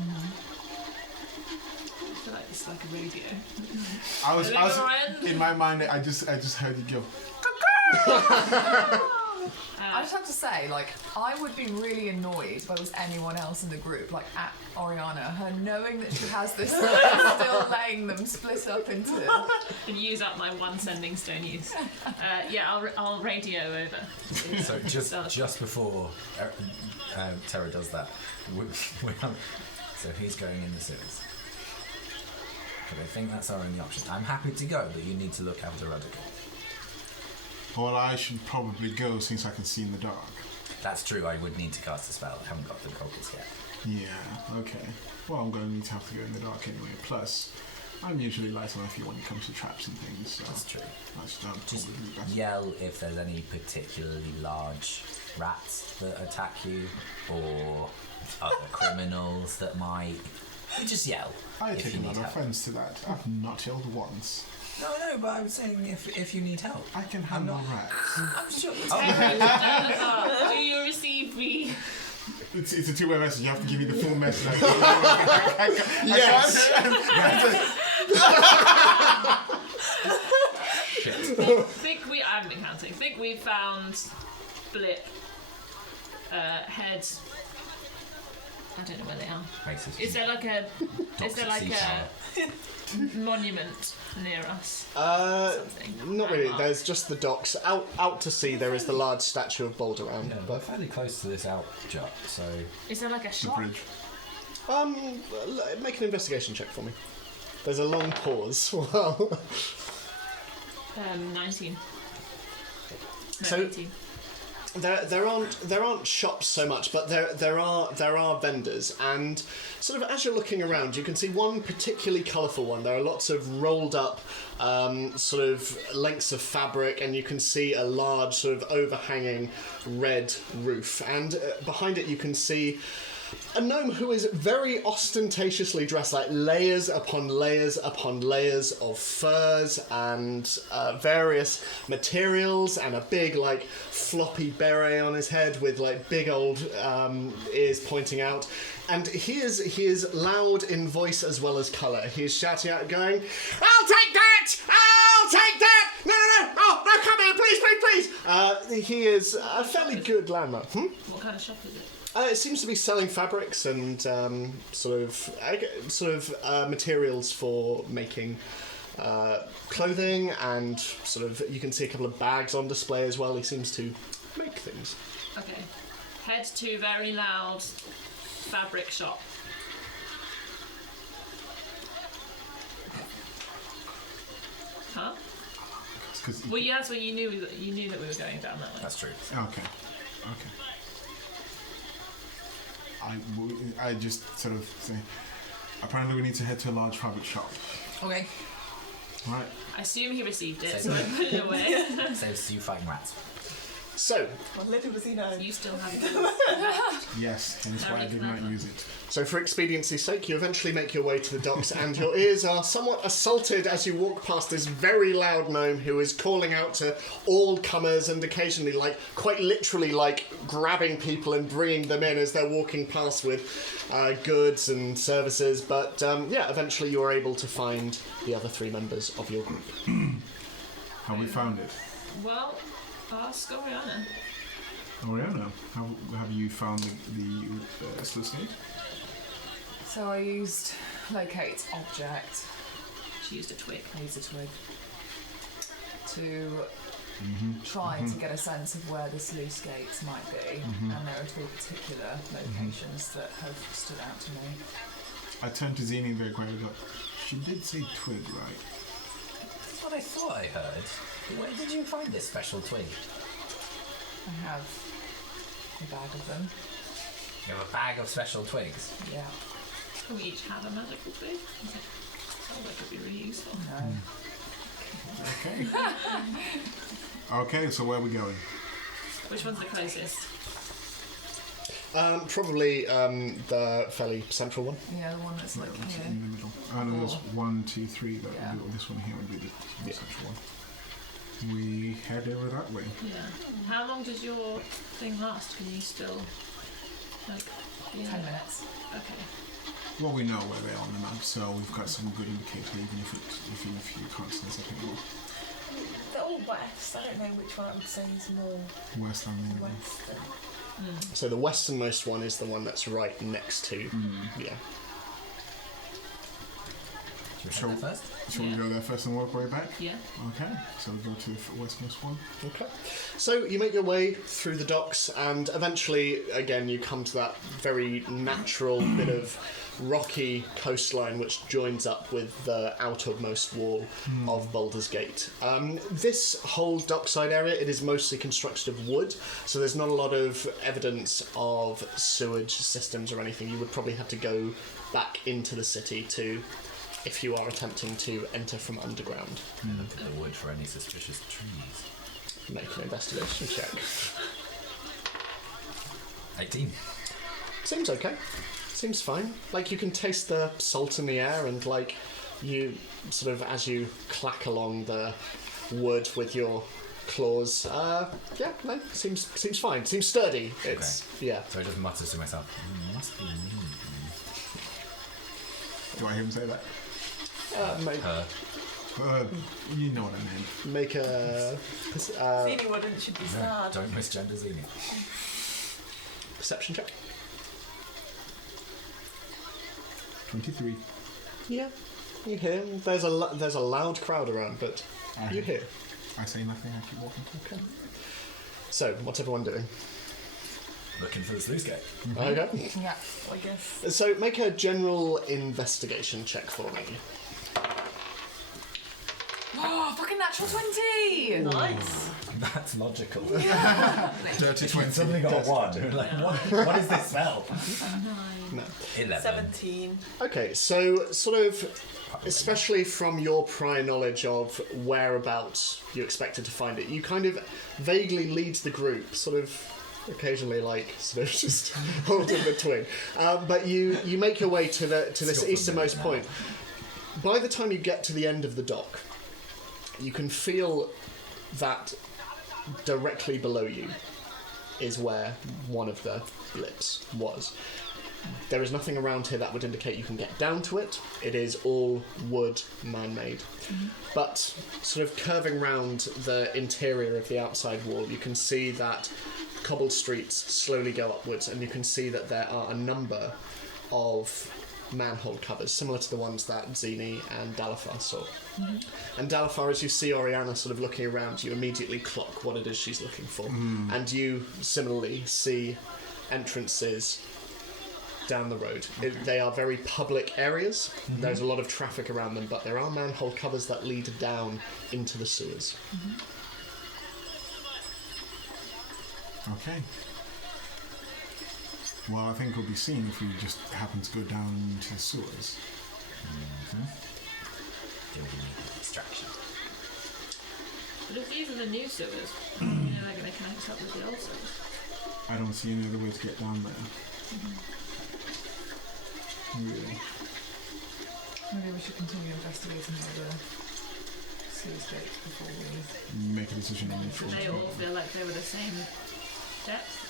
feel like it's like a radio. I was Orion? in my mind. I just heard you go. I just have to say, like, I would be really annoyed if there was anyone else in the group, like at Oriana, her knowing that she has this still letting them split up into. And use up my one sending stone use. I'll radio over. So just before Terra does that, so he's going in the sewers. But I think that's our only option. I'm happy to go, but you need to look after Radical. Well, I should probably go since I can see in the dark. That's true, I would need to cast a spell. I haven't got the goggles yet. Yeah, okay. Well, I'm going to need to have to go in the dark anyway. Plus, I'm usually light on my feet when it comes to traps and things. So That's true. that'd Just probably be better. yell if there's any particularly large rats that attack you, or other criminals that might. You just yell I if take you a need lot of help. offence to that. I've not yelled once. No, but I was saying if you need help. I can handle rats. I'm sure. Do you receive me? It's a two-way message. You have to give me the full message. Yes. I haven't been counting. Think we found Blip, Head. I don't know where they are. Racist. Is there like a Toxic seashell. monument near us? Something. Not really. Landmark? There's just the docks. Out to sea, there is the large statue of Balderround. Yeah, we're fairly close to this outjut, so Is there like a The shop? bridge. Make an investigation check for me. There's a long pause. Well, 19. No, So- 18. there aren't shops so much, but there are vendors, and sort of as you're looking around, you can see one particularly colourful one. There are lots of rolled up sort of lengths of fabric, and you can see a large sort of overhanging red roof, and behind it you can see a gnome who is very ostentatiously dressed, like layers upon layers upon layers of furs and various materials, and a big, like, floppy beret on his head with, like, big old ears pointing out. And he is loud in voice as well as colour. He is shouting out, going, "I'll take that! I'll take that! No, no, no! Oh, no, come here, please, please, please!" He is a fairly good landmark. What kind of shop is it? It seems to be selling fabrics and sort of materials for making clothing, and sort of you can see a couple of bags on display as well. He seems to make things. Okay. Head to very loud fabric shop. Huh? Well, yeah, that's when you knew that we were going down that way. That's true. Okay. I just sort of say, apparently we need to head to a large fabric shop. Okay. Right. I assume he received it, so I put it away. Saves you fighting rats. So, Well, little does he know. You still have it. Yes, hence why I did not use it. so for expediency's sake, you eventually make your way to the docks, and your ears are somewhat assaulted as you walk past this very loud gnome who is calling out to all comers and occasionally, like, quite literally, like, grabbing people and bringing them in as they're walking past with goods and services. But yeah, eventually you are able to find the other 3 members of your group. Have we found it? Well, ask Oriana. Oriana, have you found the sluice gate? So I used locate object. She used a twig. I used a twig to try to get a sense of where the sluice gates might be, and there are 2 particular locations that have stood out to me. I turned to Zini very quietly. She did say twig, right? That's what I thought I heard. Where did you find this special twig? I have a bag of them. You have a bag of special twigs. Yeah. We each have a magical twig. Sounds like it'd be really useful. No. Okay. Okay, so where are we going? Which one's the closest? Probably the fairly central one. Yeah, the one that's like That's here. in the middle. Oh no, there's 1, 2, 3. That Yeah. would be, this one here would be the central one. We head over that way. Yeah. How long does your thing last? Can you still, like, 10 minutes. Okay. Well, we know where they are on the map, so we've got some good indicator, even if you can't sense it anymore. They're all west. I don't know which one I would say is more West and the other. western. So the westernmost one is the one that's right next to. Yeah. Shall we go first? Shall we go there first and work our way back? Yeah. Okay, so we go to the westmost one. Okay. So you make your way through the docks, and eventually, again, you come to that very natural bit of rocky coastline which joins up with the outermost wall of Baldur's Gate. This whole dockside area, it is mostly constructed of wood, so there's not a lot of evidence of sewage systems or anything. You would probably have to go back into the city to, if you are attempting to enter from underground. Look at the wood for any suspicious trees. Make an investigation check. 18. Seems okay. Seems fine. Like, you can taste the salt in the air, and like you sort of, as you clack along the wood with your claws, yeah, no, seems fine. Seems sturdy. It's yeah. So I just mutter to myself, must be mean. Do I hear him say that? You know what I mean. Make a Zini wouldn't, should be sad. Don't misgender Zini. perception check. 23. Yeah, you hear. There's a loud crowd around, but you hear. I say nothing, I keep walking. Okay. So, what's everyone doing? Looking for the sluice gate. Okay. Yeah. I guess. So, make a general investigation check for me. Oh, fucking natural 20! Nice. That's logical. Dirty 20. Suddenly got a 1. Like, what is this spell? 9. 11. 17. Okay, so sort of, especially from your prior knowledge of whereabouts you expected to find it, you kind of vaguely lead the group, sort of occasionally like sort of just holding the twig. But you make your way to this Scotland easternmost now. point. By the time you get to the end of the dock, you can feel that directly below you is where one of the blips was. There is nothing around here that would indicate you can get down to it. It is all wood, man-made. But sort of curving round the interior of the outside wall, you can see that cobbled streets slowly go upwards, and you can see that there are a number of manhole covers, similar to the ones that Zini and Dalafar saw. And Dalafar, as you see Oriana sort of looking around, you immediately clock what it is she's looking for. And you similarly see entrances down the road. They are very public areas. There's a lot of traffic around them, but there are manhole covers that lead down into the sewers. Okay. Well, I think we'll be seen if we just happen to go down into the sewers. Do we need a distraction? But if these are the new sewers, they're going to connect up with the old sewers. I don't see any other way to get down there. Really. Maybe we should continue investigating the other sewers gates before we... Make a decision on which Did one. they all feel like they were the same depth?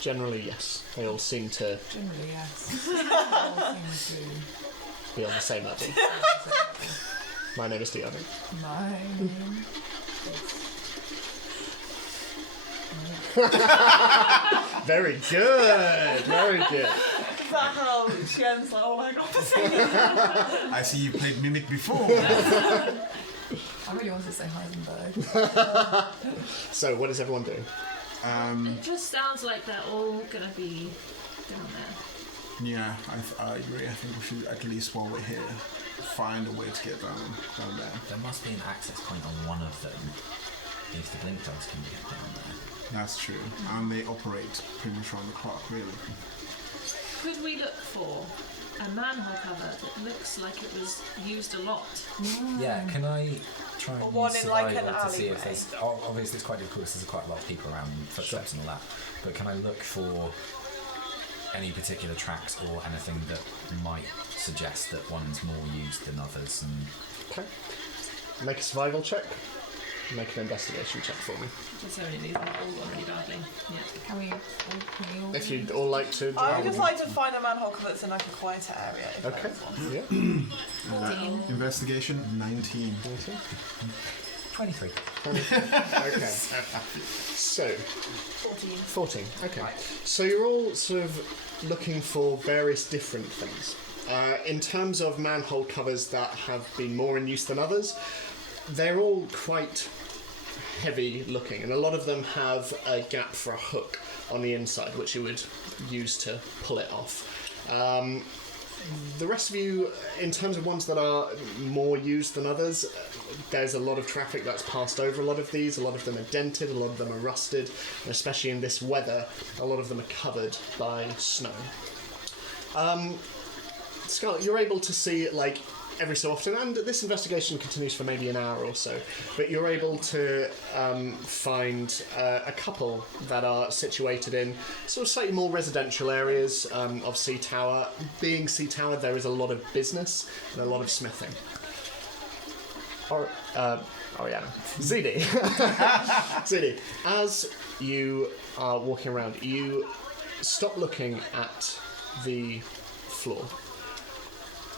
Generally, yes. They all seem to Generally, yes. All seem be on the same level. My name is Diana. to... My name Very good. Very good. Is that how she ends like, oh my god, I see you played Mimic before. I really want to say Heisenberg. So, what is everyone doing? It just sounds like they're all going to be down there. Yeah, I agree. I think we should, at least while we're here, find a way to get down there. There must be an access point on one of them if the blink dogs can get down there. That's true. And they operate pretty much around the clock, really. Could we look for a manhole cover that looks like it was used a lot? Yeah, can I try and Or one use in, like, survival an to see if alleyway? there's... Obviously it's quite difficult because there's quite a lot of people around, footsteps and all that. But can I look for any particular tracks or anything that might suggest that one's more used than others? And Okay. Make a survival check. Make an investigation check for me. There's so many of these that have all gone really badly. Yeah. Can we all... If you'd all like to. I would just like to find a manhole cover that's in like a quieter area. If Okay. there is one. Yeah. 14. Investigation 19. 23. Okay. So, 14. 14. Okay. So you're all sort of looking for various different things. In terms of manhole covers that have been more in use than others, they're all quite heavy looking, and a lot of them have a gap for a hook on the inside, which you would use to pull it off. The rest of you, in terms of ones that are more used than others, there's a lot of traffic that's passed over a lot of these. A lot of them are dented, a lot of them are rusted, and especially in this weather, a lot of them are covered by snow. Scarlett, you're able to see, like, every so often, and this investigation continues for maybe an hour or so, but you're able to find a couple that are situated in sort of slightly more residential areas of Sea Tower. Being Sea Tower, there is a lot of business and a lot of smithing. Oriana. Zini. Zini, as you are walking around, you stop looking at the floor.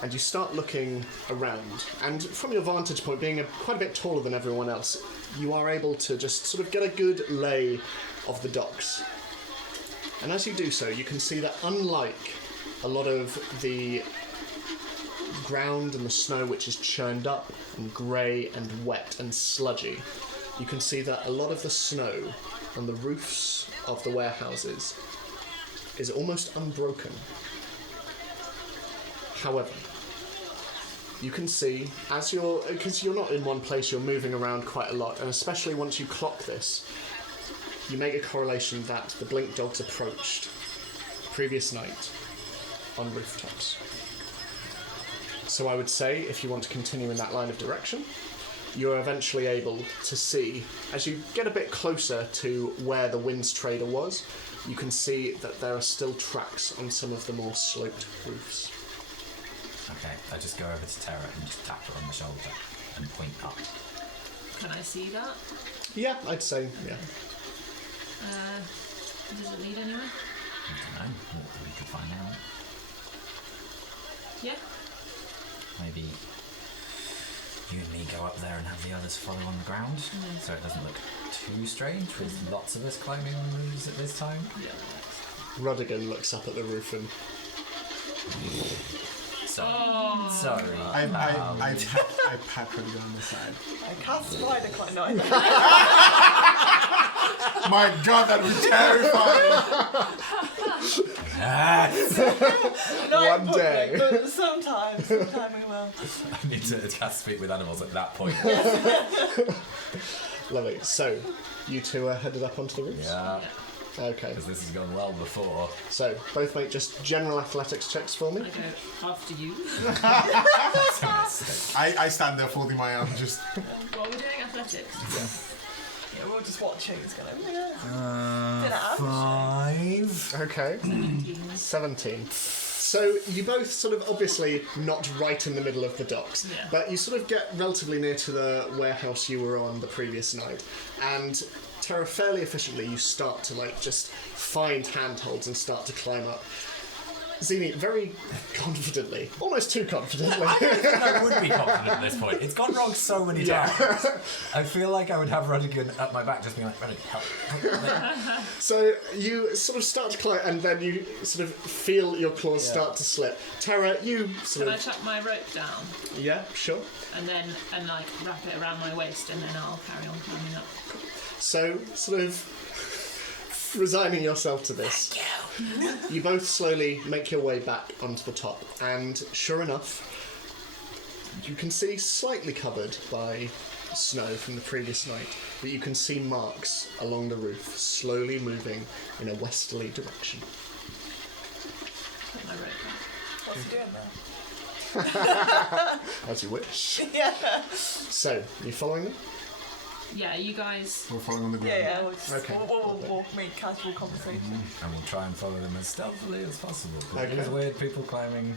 And you start looking around, and from your vantage point, being quite a bit taller than everyone else, you are able to just sort of get a good lay of the docks. And as you do so, you can see that unlike a lot of the ground and the snow which is churned up and grey and wet and sludgy, you can see that a lot of the snow on the roofs of the warehouses is almost unbroken. However, you can see, as because you're not in one place, you're moving around quite a lot, and especially once you clock this, you make a correlation that the blink dogs approached the previous night on rooftops. So I would say, if you want to continue in that line of direction, you're eventually able to see, as you get a bit closer to where the Winds Trader was, you can see that there are still tracks on some of the more sloped roofs. Okay, I just go over to Terra and just tap her on the shoulder and point up. Can I see that? Yeah, I'd say, yeah. Does it lead anywhere? I don't know. We could find out. Yeah. Maybe you and me go up there and have the others follow on the ground, so it doesn't look too strange with lots of us climbing on roofs at this time. Yeah. Ruddigan looks up at the roof and... Sorry. I pat Ruddigan on the side. I cast spider climb. No, My God, that was terrifying. One day. But sometime we will. I need to cast Speak with Animals at that point. Lovely. So, you two are headed up onto the roofs? Yeah, Okay. because this has gone well before. So, both make just general athletics checks for me. I go after you. I stand there folding my arms, just. What are we doing? Athletics? Yeah, we're all just watching. It's going, yeah. 5. Okay. 17. So you both sort of obviously not right in the middle of the docks, Yeah. but you sort of get relatively near to the warehouse you were on the previous night, and Terra, fairly efficiently you start to like just find handholds and start to climb up. Zini, very confidently, almost too confidently. I would be confident at this point. It's gone wrong so many times. I feel like I would have Ruddigan at my back just being like, Ruddigan, help. So you sort of start to climb, and then you sort of feel your claws start to slip. Terra, you sort Can I of... chuck my rope down Yeah, sure. and like wrap it around my waist and then I'll carry on climbing up? So, sort of resigning yourself to this, you both slowly make your way back onto the top, and sure enough, you can see slightly covered by snow from the previous night, but you can see marks along the roof slowly moving in a westerly direction. Put my rope back. What's he doing now? As you wish. Yeah. So, you following them? Yeah, you guys. We're falling on the ground. Yeah, we'll just Okay. we'll make casual conversation. And we'll try and follow them as stealthily as possible. 'Cause Okay. It's weird people climbing,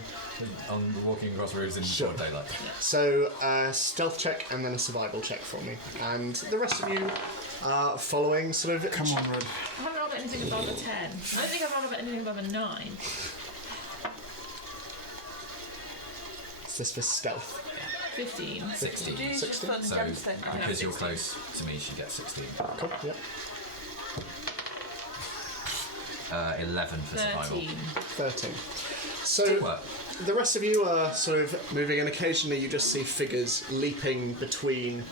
walking across roofs in broad daylight. So, stealth check and then a survival check for me. And the rest of you are following sort of... Come on, Red. I haven't rolled anything above a 10. I don't think I've rolled anything above a 9. Is this for stealth? 15. 16. Do you just 16? put So, 10%? because you're close to me, she gets 16. Cool, yeah. 11 for survival. 13. 13. So, What? the rest of you are sort of moving, and occasionally you just see figures leaping between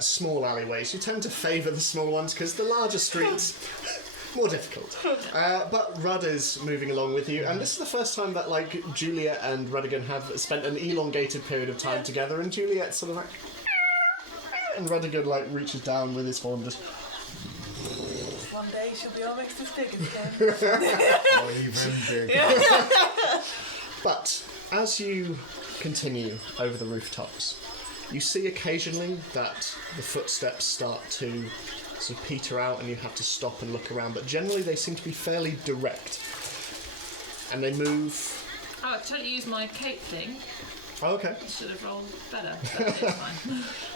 small alleyways. You tend to favour the small ones because the larger streets more difficult. But Rudd is moving along with you, and this is the first time that like Juliet and Ruddigan have spent an elongated period of time together, and Juliet's sort of like, and Ruddigan like reaches down with his horn, just One day she'll be almost as big as him. Or even bigger. But as you continue over the rooftops, you see occasionally that the footsteps start to sort of peter out and you have to stop and look around, but generally they seem to be fairly direct. And they move... Oh, I've totally used my cape thing. Oh, okay. I should have rolled better, but it's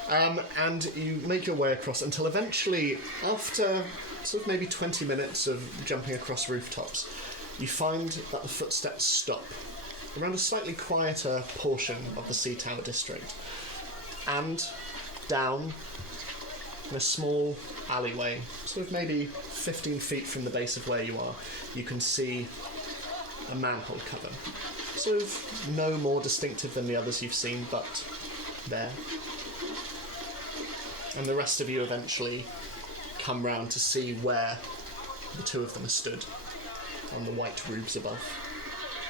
fine. And you make your way across until eventually, after sort of maybe 20 minutes of jumping across rooftops, you find that the footsteps stop around a slightly quieter portion of the Sea Tower district. And down in a small alleyway, sort of maybe 15 feet from the base of where you are, you can see a manhole cover. Sort of no more distinctive than the others you've seen, but there. And the rest of you eventually come round to see where the two of them are stood on the white roofs above.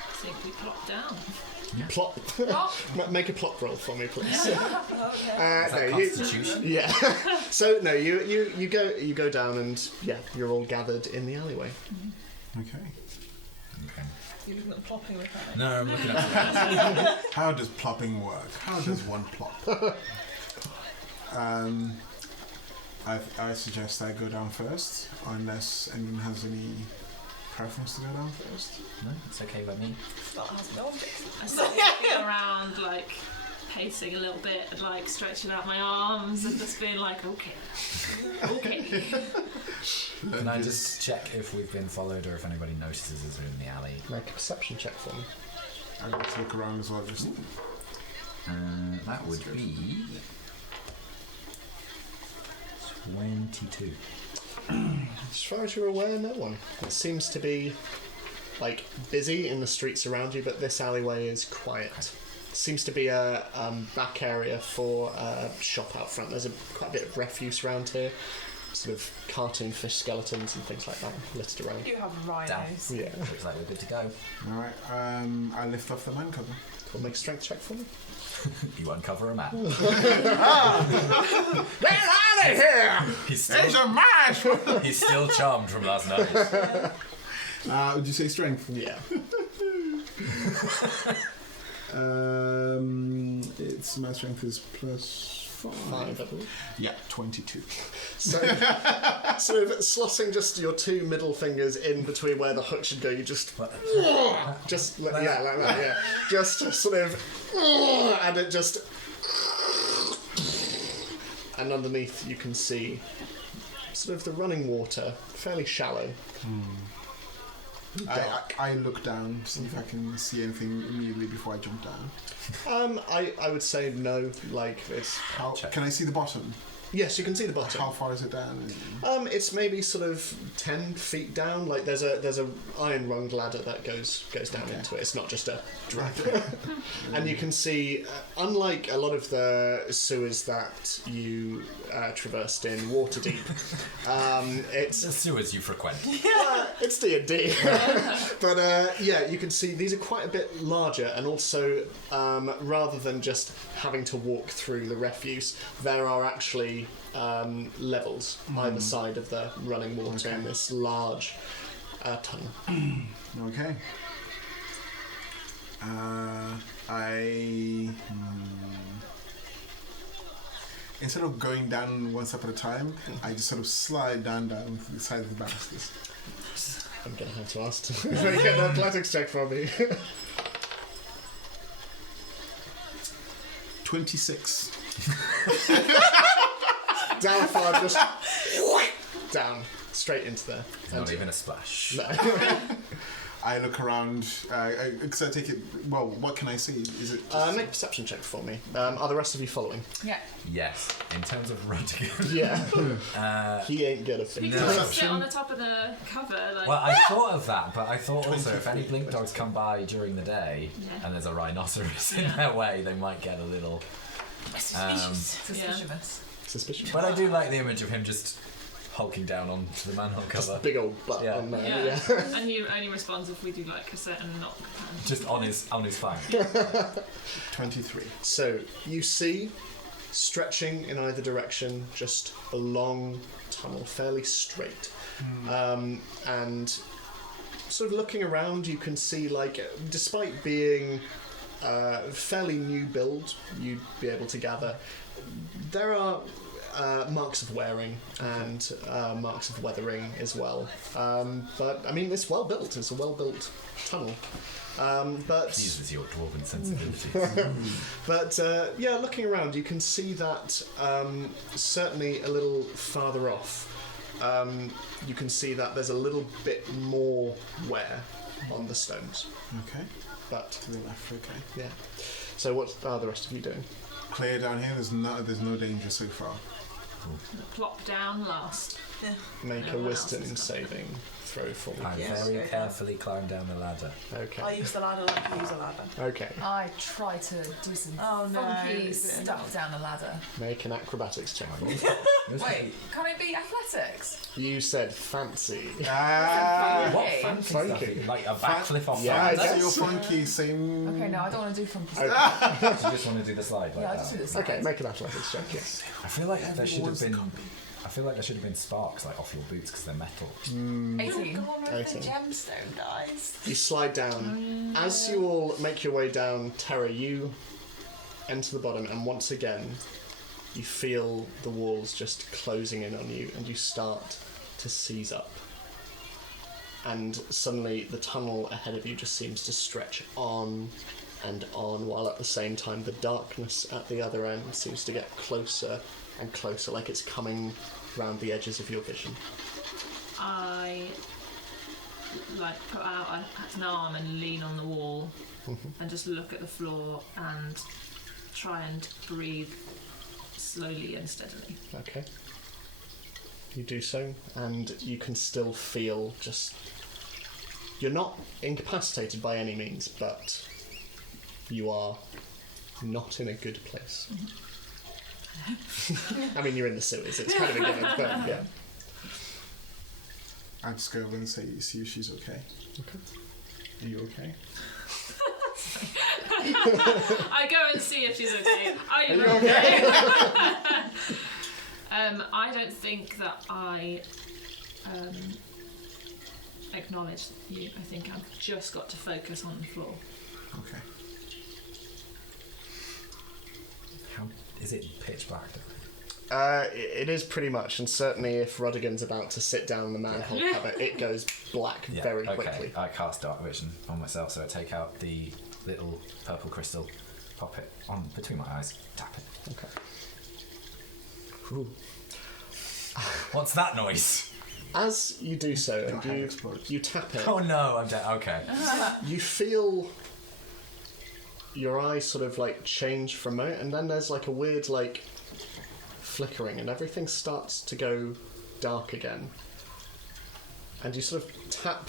I think we plop down. Plop. Make a plop roll for me, please. Is that no, Constitution? yeah. So no, you go down and yeah, you're all gathered in the alleyway. Okay. Okay. You're looking at plopping with that. No, I'm looking at the How does plopping work? How does one plop? I suggest I go down first, unless anyone has any preference to go down first. No, it's okay by me. That has no objective. I start walking around, like, pacing a little bit, and, like, stretching out my arms and just being like, okay. Can I just check if we've been followed or if anybody notices us in the alley? Make a perception check for me. I'd like to look around as well, just... That would be 22. As far as you're aware, no one. It seems to be, like, busy in the streets around you, but this alleyway is quiet. Seems to be a back area for a shop out front. There's quite a bit of refuse around here. Sort of cartoon fish skeletons and things like that littered around. You have rhinos. Yeah. Looks like we're good to go. Alright, I lift off the man cover. Cool, make a strength check for me. You uncover a man. Get out of here! He's It's still, a match! he's still charmed from last night. Would you say strength? Yeah. It's my strength is plus 5. 5, I believe. Yeah, 22. So, sort of slotting just your two middle fingers in between where the hook should go, you just like that, yeah. Just sort of, and it just, and underneath you can see sort of the running water, fairly shallow. I look down, see if I can see anything immediately before I jump down. I would say no. Like it's Can I see the bottom? yes, you can see the bottom. How far is it down? It's maybe sort of 10 feet down. Like there's a iron runged ladder that goes down into it. It's not just a drag. And you can see, unlike a lot of the sewers that you traversed in Waterdeep, it's The sewers you frequent. it's D&D. But yeah, you can see these are quite a bit larger, and also rather than just having to walk through the refuse, there are actually levels either side of the running water in this large tunnel. Okay. Instead of going down one step at a time, I just sort of slide down to the side of the balusters. I'm gonna have to ask to get an athletics check from me. 26. Down 5, just down straight into there. Not even a splash. No. I look around, because I take it, well, what can I see? Is it just... Make a perception check for me. Are the rest of you following? Yeah. Yes. In terms of Rudigan. Yeah. He ain't gonna We finish. can just sit on the top of the cover, like. Well, I thought of that, but I thought also if any blink dogs come by during the day and there's a rhinoceros in their way, they might get a little Suspicious. Suspicious. But I do like the image of him just hulking down onto the manhole cover. Big old butt Yeah. on there. Yeah. Yeah. And he only responds if we do like a certain knock. Just on his flank. 23. So you see, stretching in either direction, just a long tunnel, fairly straight, and sort of looking around, you can see, like, despite being fairly new build, you'd be able to gather there are marks of wearing and marks of weathering as well. But I mean, it's well built. It's a well built tunnel. But Uses your dwarven sensibilities. but yeah, looking around, you can see that certainly a little farther off. You can see that there's a little bit more wear on the stones. Okay. But To the left, okay. yeah. So what are the rest of you doing? Clear down here, there's no danger so far. Plop down last. Make No a one else wisdom has got saving throw for me. I Yes, very go down. carefully climbed down the ladder. I Okay. use the ladder like you use a ladder. Okay. I try to do some Oh, no. funky stuff down the ladder. Make an acrobatics check. Wait, can it be athletics? You said fancy. What Okay. fancy Funky. stuff? Like a backflip off Yeah, I that? guess. You're funky, same... Okay, no, I don't want to do funky Okay. stuff. You just want to do the slide like Yeah, I that. just do this. Okay, make an athletics check. Yes. I feel like there should have Everyone's been. I feel like there should have been sparks like off your boots because they're metal. 18. Go on with 18. the gemstone, guys. You slide down. As you all make your way down, Terra, you enter the bottom, and once again, you feel the walls just closing in on you, and you start to seize up. And suddenly the tunnel ahead of you just seems to stretch on and on, while at the same time the darkness at the other end seems to get closer and closer, like it's coming round the edges of your vision. I put out an arm and lean on the wall and just look at the floor and try and breathe slowly and steadily. Okay. You do so, and you can still feel just... You're not incapacitated by any means, but you are not in a good place. I mean, you're in the sewers, it's kind of a given, but yeah. I just go over and see if she's okay. Okay. Are you okay? I go and see if she's okay. Are you okay? I don't think that I acknowledge you. I think I've just got to focus on the floor. Okay. How is it pitch black? It is pretty much, and certainly if Rudigan's about to sit down the manhole cover, it goes black very quickly. I cast Dark Vision on myself, so I take out the little purple crystal, pop it on between my eyes, tap it. Okay. Ooh. What's that noise? As you do so, and hand explodes. you tap it, Oh no, I'm dead. Okay. you feel your eyes sort of like change for a moment, and then there's like a weird like flickering, and everything starts to go dark again. And you sort of tap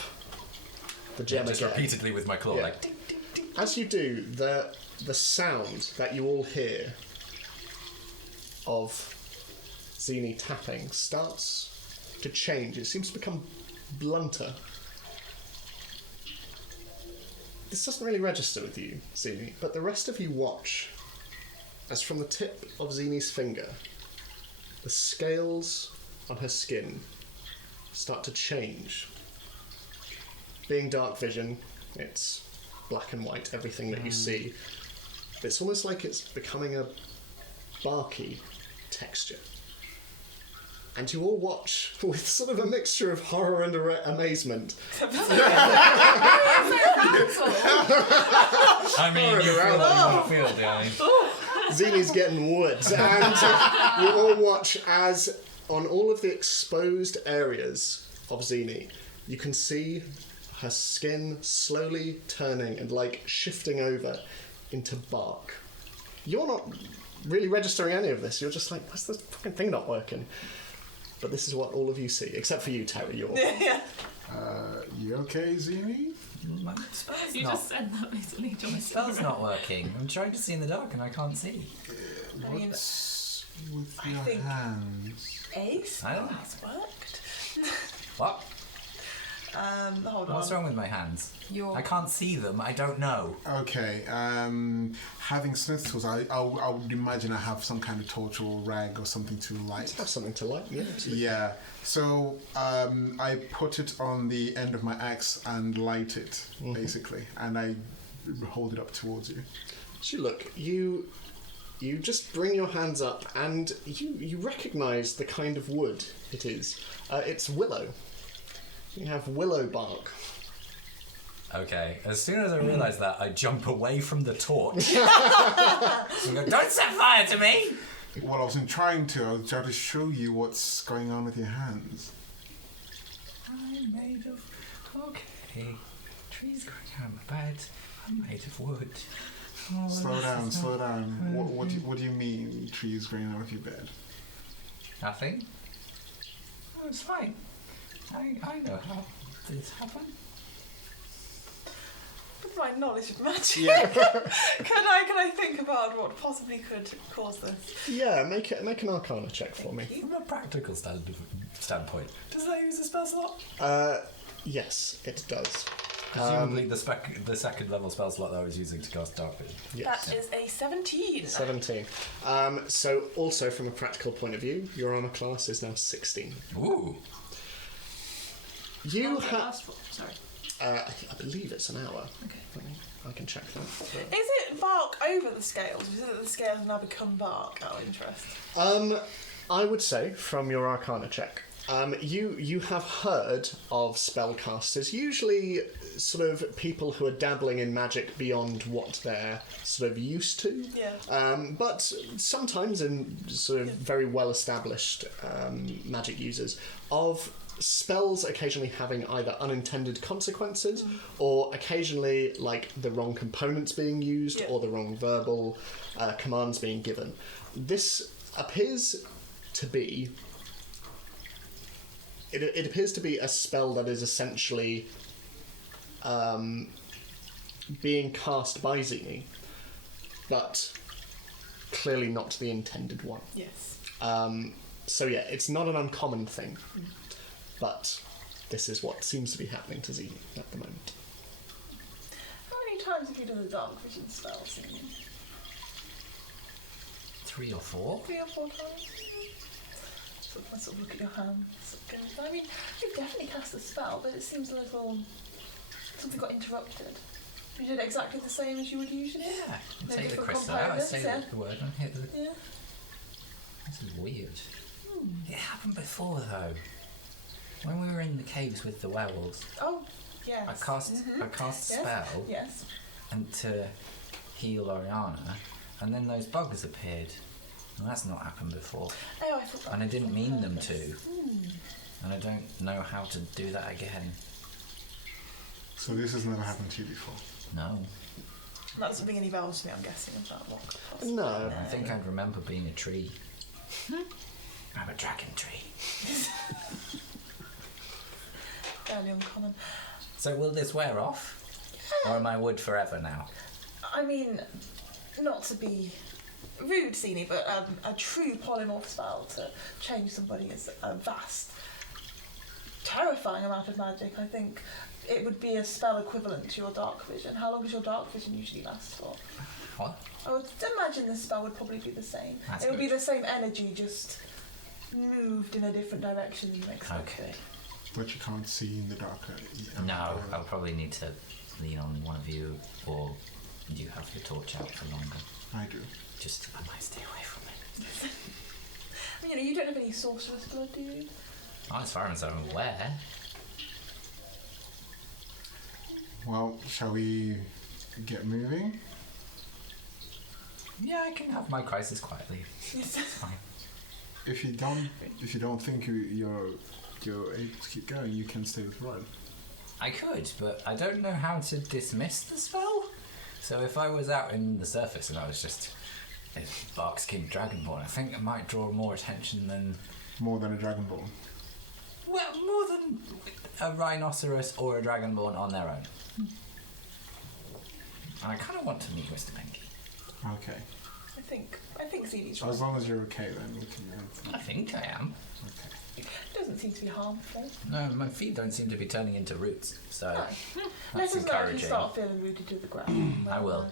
the gem Just again. repeatedly with my claw, Yeah. like. Ding, ding, ding. As you do, the sound that you all hear of Zini tapping starts to change. It seems to become blunter. This doesn't really register with you, Zini, but the rest of you watch as from the tip of Zini's finger, the scales on her skin start to change. Being dark vision, it's black and white, everything that you see. But it's almost like it's becoming a barky texture. And you all watch with sort of a mixture of horror and amazement. I mean, you feel what you want to feel, Danny. Zini's getting wood, and you all watch as on all of the exposed areas of Zini, you can see her skin slowly turning and like shifting over into bark. You're not really registering any of this. You're just like, what's this fucking thing not working? But this is what all of you see, except for you, Terra. You're You okay, Zini? My spell's You not. just said that recently, My Joyce. spell's not working. I'm trying to see in the dark and I can't see. I mean, What's with I your think- hands? Ace? I don't know. That's worked. What? Hold on. What's wrong with my hands? Your I can't see them. I don't know. Okay. Having smith tools, I would imagine I have some kind of torch or rag or something to light. have something to light. Yeah. Yeah. So I put it on the end of my axe and light it, basically, and I hold it up towards you. So look, you just bring your hands up, and you recognise the kind of wood it is. It's willow. You have willow bark. Okay, as soon as I realise that, I jump away from the torch. And go, don't set fire to me! Well, I was trying to show you what's going on with your hands. I'm made of... Okay. Trees growing out of my bed. I'm made of wood. Oh, Slow this down, is slow not- down. What do you mean, trees growing out of your bed? Nothing? Oh, it's fine. I know how this happened. With my knowledge of magic, Yeah. can I think about what possibly could cause this? Yeah, make an Arcana check for me. From a practical standpoint, does that use a spell slot? Yes, it does. Presumably the second level spell slot that I was using to cast Dark Vision. Yes. That is a 17. 17. So also from a practical point of view, your armor class is now 16. Ooh. You What was the have last one? Sorry. I believe it's an hour. Okay. I can check that. Is it bark over the scales? Or is it that the scales have now become bark, out of interest? I would say, from your Arcana check, you have heard of spellcasters, usually sort of people who are dabbling in magic beyond what they're sort of used to. Yeah. But sometimes in sort of very well-established magic users, of spells occasionally having either unintended consequences or occasionally like the wrong components being used or the wrong verbal commands being given. This appears to be it appears to be a spell that is essentially being cast by Zini, but clearly not the intended one. Yes. So yeah, it's not an uncommon thing, but this is what seems to be happening to Zini at the moment. How many times have you done the dark vision spell, Zini? 3 or 4. 3 or 4 times? I sort of look at your hands. I mean, you've definitely cast a spell, but it seems a little... Something got interrupted. You did exactly the same as you would usually? Yeah. No Say the different crystal out, I components, say yeah. the word and hit the... Yeah. This is weird. It happened before though. When we were in the caves with the werewolves, Oh, yes. I cast a Yes. spell Yes. and to heal Oriana, and then those bugs appeared. And that's not happened before. Oh, I thought that And I was didn't on mean them purpose. to. And I don't know how to do that again. So this has never happened to you before. No. That doesn't ring any bells to me, I'm guessing, about what could possibly No. be I think there. I'd remember being a tree. I'm a dragon tree. Fairly uncommon. So will this wear off? Or am I wood forever now? I mean, not to be rude, Zini, but a true polymorph spell to change somebody is a vast, terrifying amount of magic. I think it would be a spell equivalent to your dark vision. How long does your dark vision usually last for? What? I would imagine this spell would probably be the same. That's It would be good. the same energy, just moved in a different direction than you expected. Okay. But you can't see in the dark. No, I'll probably need to lean on one of you, or you have your torch out for longer. I do. Just, I might stay away from it. I mean, you don't have any sorcerer's blood, do you? Not as far as I'm aware. Well, shall we get moving? Yeah, I can have my crisis quietly. It's fine. If you don't think you're able to keep going, you can stay with Rod. I could, but I don't know how to dismiss the spell. So if I was out in the surface and I was just a bark-skinned dragonborn, I think it might draw more attention than... More than a dragonborn. Well, more than a rhinoceros or a dragonborn on their own. And I kind of want to meet Mr. Penky. Okay. I think Zini's right. As long as you're okay, then we can. I think I am. Okay. It doesn't seem to be harmful. No, my feet don't seem to be turning into roots, so No. Let that's us know if you encouraging. start feeling rooted to the ground. I will.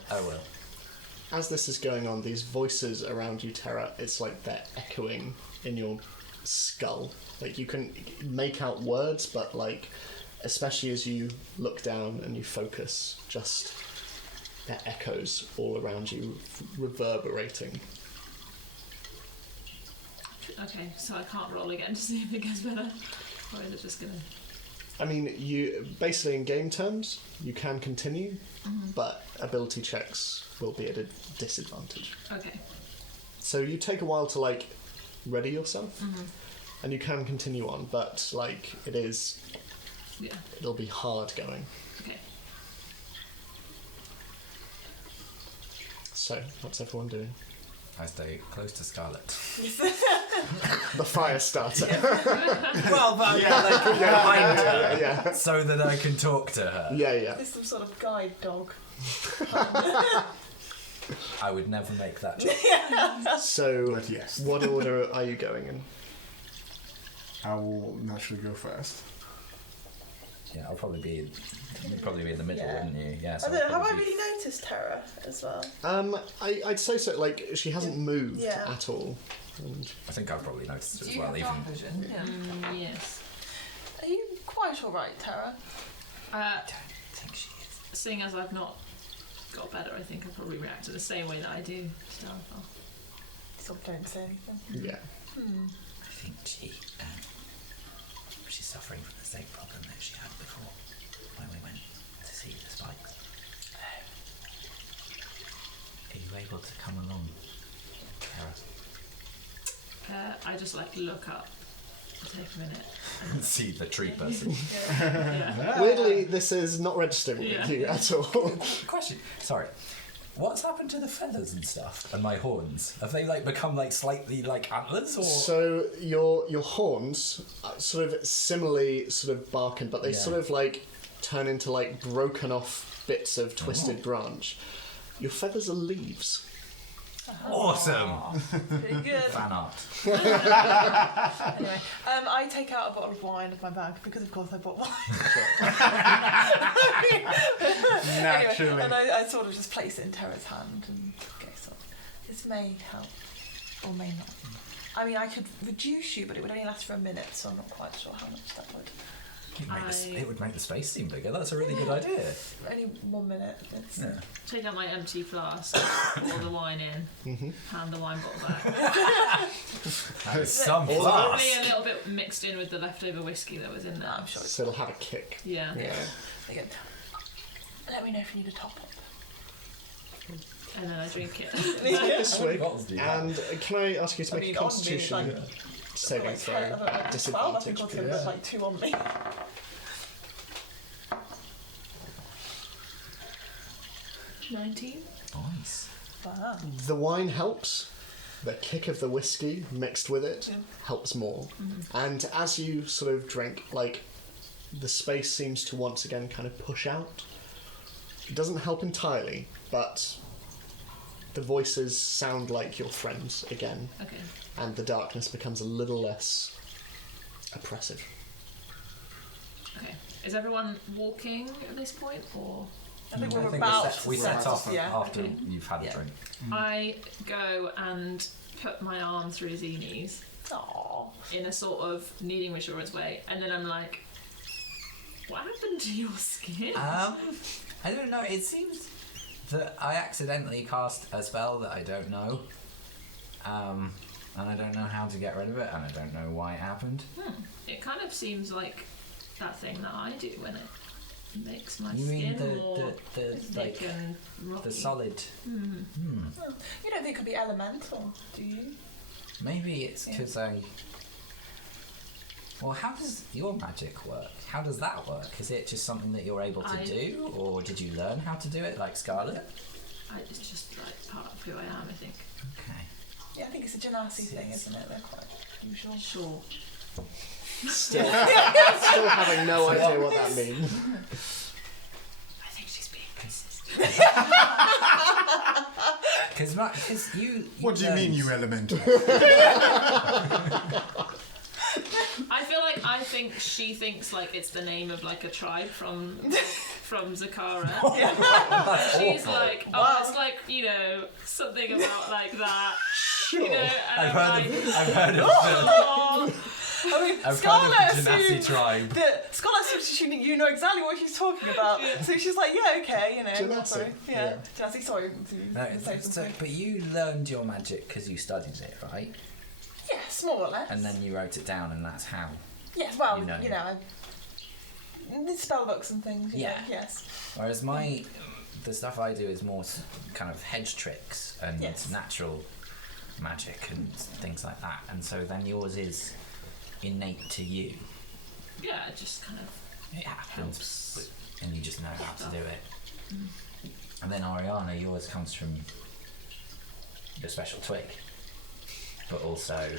As this is going on, these voices around you, Terra, it's like they're echoing in your skull. Like you can make out words, but like, especially as you look down and you focus, just there echoes all around you, reverberating. Okay, so I can't roll again to see if it gets better. Or is it just gonna... I mean, you basically in game terms, you can continue, but ability checks will be at a disadvantage. Okay. So you take a while to like ready yourself, and you can continue on, but like Yeah. it'll be hard going. Okay. So what's everyone doing? I stay close to Scarlet. The fire starter. Well, but behind her, yeah. so that I can talk to her. Yeah. This is some sort of guide dog. I would never make that choice. So, But yes. what order are you going in? I will naturally go first. Yeah, I'll probably be. You'd probably be in the middle, Yeah. wouldn't you? Yeah. I So don't know, I'll have I probably be- really noticed Terra as well? I'd say so. Like she hasn't moved Yeah. at all. And I think I've probably noticed it Do as you well. have Even dark vision? Yeah. Yes. Are you quite alright, Terra? don't think she is. Seeing as I've not got better, I think I probably react in the same way that I do to Starfall. Sort of don't say anything. Yeah. I think she's suffering from the same problem that she had before when we went to see the spikes. Are you able to come along, Terra? I just like look up, take a minute. See the tree person. Yeah. Weirdly, this is not registering Yeah. with you at all. Question. Sorry. What's happened to the feathers and stuff and my horns? Have they like become like slightly like antlers or? So your horns sort of similarly sort of barken, but they Yeah. sort of like turn into like broken off bits of twisted branch. Your feathers are leaves. Awesome. Pretty good. Fan art. Anyway, I take out a bottle of wine of my bag because, of course, I bought wine. Naturally. Anyway, and I sort of just place it in Terra's hand and go, sort of, this may help or may not. I mean, I could reduce you, but it would only last for a minute, so I'm not quite sure how much that would. It would make the space seem bigger. That's a really good idea. Only 1 minute. It's, Yeah. Take out my empty flask, pour the wine in, hand the wine bottle back. That is some Probably a flask. little bit mixed in with the leftover whiskey that was in there. I'm sure it's So it'll have a kick. Yeah. Yeah. again. Let me know if you need a top up. And then I drink it. Take a swig, bottles do you have? and can I ask you to I make mean, a on me, Constitution like, saving like, throw I don't know, at 12, I disadvantage? think, please? there's like 2 on me. 19? Nice. Wow. The wine helps. The kick of the whiskey mixed with it Yeah. helps more. And as you sort of drink, like, the space seems to once again kind of push out. It doesn't help entirely, but the voices sound like your friends again, Okay. and the darkness becomes a little less oppressive. Okay. Is everyone walking at this point, or? I think I we're think about we set to off yeah. after okay. you've had a Yeah. drink. I go and put my arm through Zini's Aww. in a sort of needing reassurance way, and then I'm like, what happened to your skin? I don't know. It seems that I accidentally cast a spell that I don't know, and I don't know how to get rid of it, and I don't know why it happened. It kind of seems like that thing that I do when it makes my You skin mean more the thick like and rocky. the solid? You don't think it could be elemental, do you? Maybe it's because I. Well, how does your magic work? How does that work? Is it just something that you're able to do, or did you learn how to do it, like Scarlet? It's just like part of who I am, I think. Okay. Yeah, I think it's a Genasi thing, isn't it? They're quite usual. Sure. Still having no idea what that means. I think she's being racist. Because you. What do you mean, you elemental? I think she thinks like it's the name of like a tribe from Zakara. That's She's awful. like, oh, it's like, you know, something about like that. Sure. You know, and I've I'm heard like, of. I've heard of. oh, I mean, I've Scarlet heard of the Genasi assumed tribe. that Scarlet assumed you know exactly what she's talking about. So she's like, yeah, okay, you know. Genasi, Sorry. Yeah. Genasi, sorry. No, To say so, something. but you learned your magic because you studied it, right? Yes, more or less. And then you wrote it down, and that's how. Yes, well, you know. the spell books and things. You Yeah. know, yes. Whereas the stuff I do is more kind of hedge tricks and Yes. natural magic and things like that. And so then yours is innate to you. yeah, it just kind of It happens, helps. and you just know how to do it. And then Ariana, yours comes from the special twig. But also,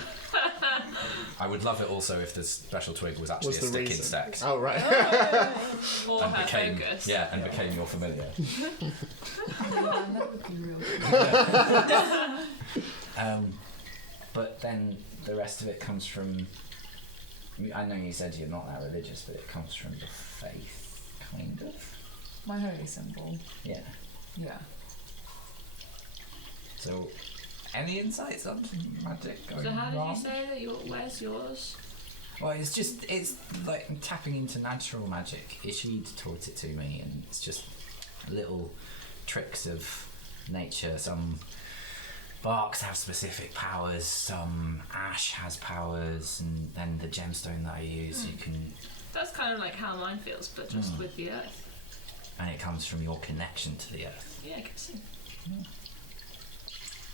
I would love it also if the special twig was actually Was a the stick reason? insect. Oh, right. Or And her became focus. became your familiar. Man, that would be real good. But then the rest of it comes from. I know you said you're not that religious, but it comes from the faith, kind of. My holy symbol. Yeah. Yeah. So, any insights on magic? So how did you say that where's yours? Well, it's like tapping into natural magic. Ishid taught it to me, and it's just little tricks of nature. Some barks have specific powers, some ash has powers, and then the gemstone that I use, you can... That's kind of like how mine feels, but just with the earth. And it comes from your connection to the earth. Yeah, I can see.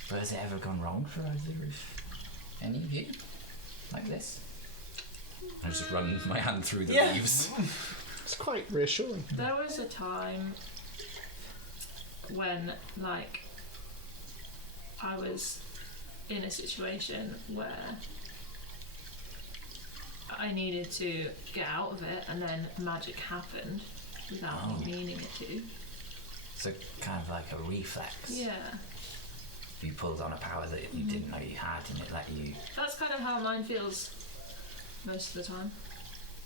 But has it ever gone wrong for either of any of you? Like this? I just run my hand through the leaves. It's quite reassuring. There was a time when, like, I was in a situation where I needed to get out of it, and then magic happened without me meaning it to. So kind of like a reflex. Yeah. You pulled on a power that you didn't know you had, and it let you... That's kind of how mine feels most of the time.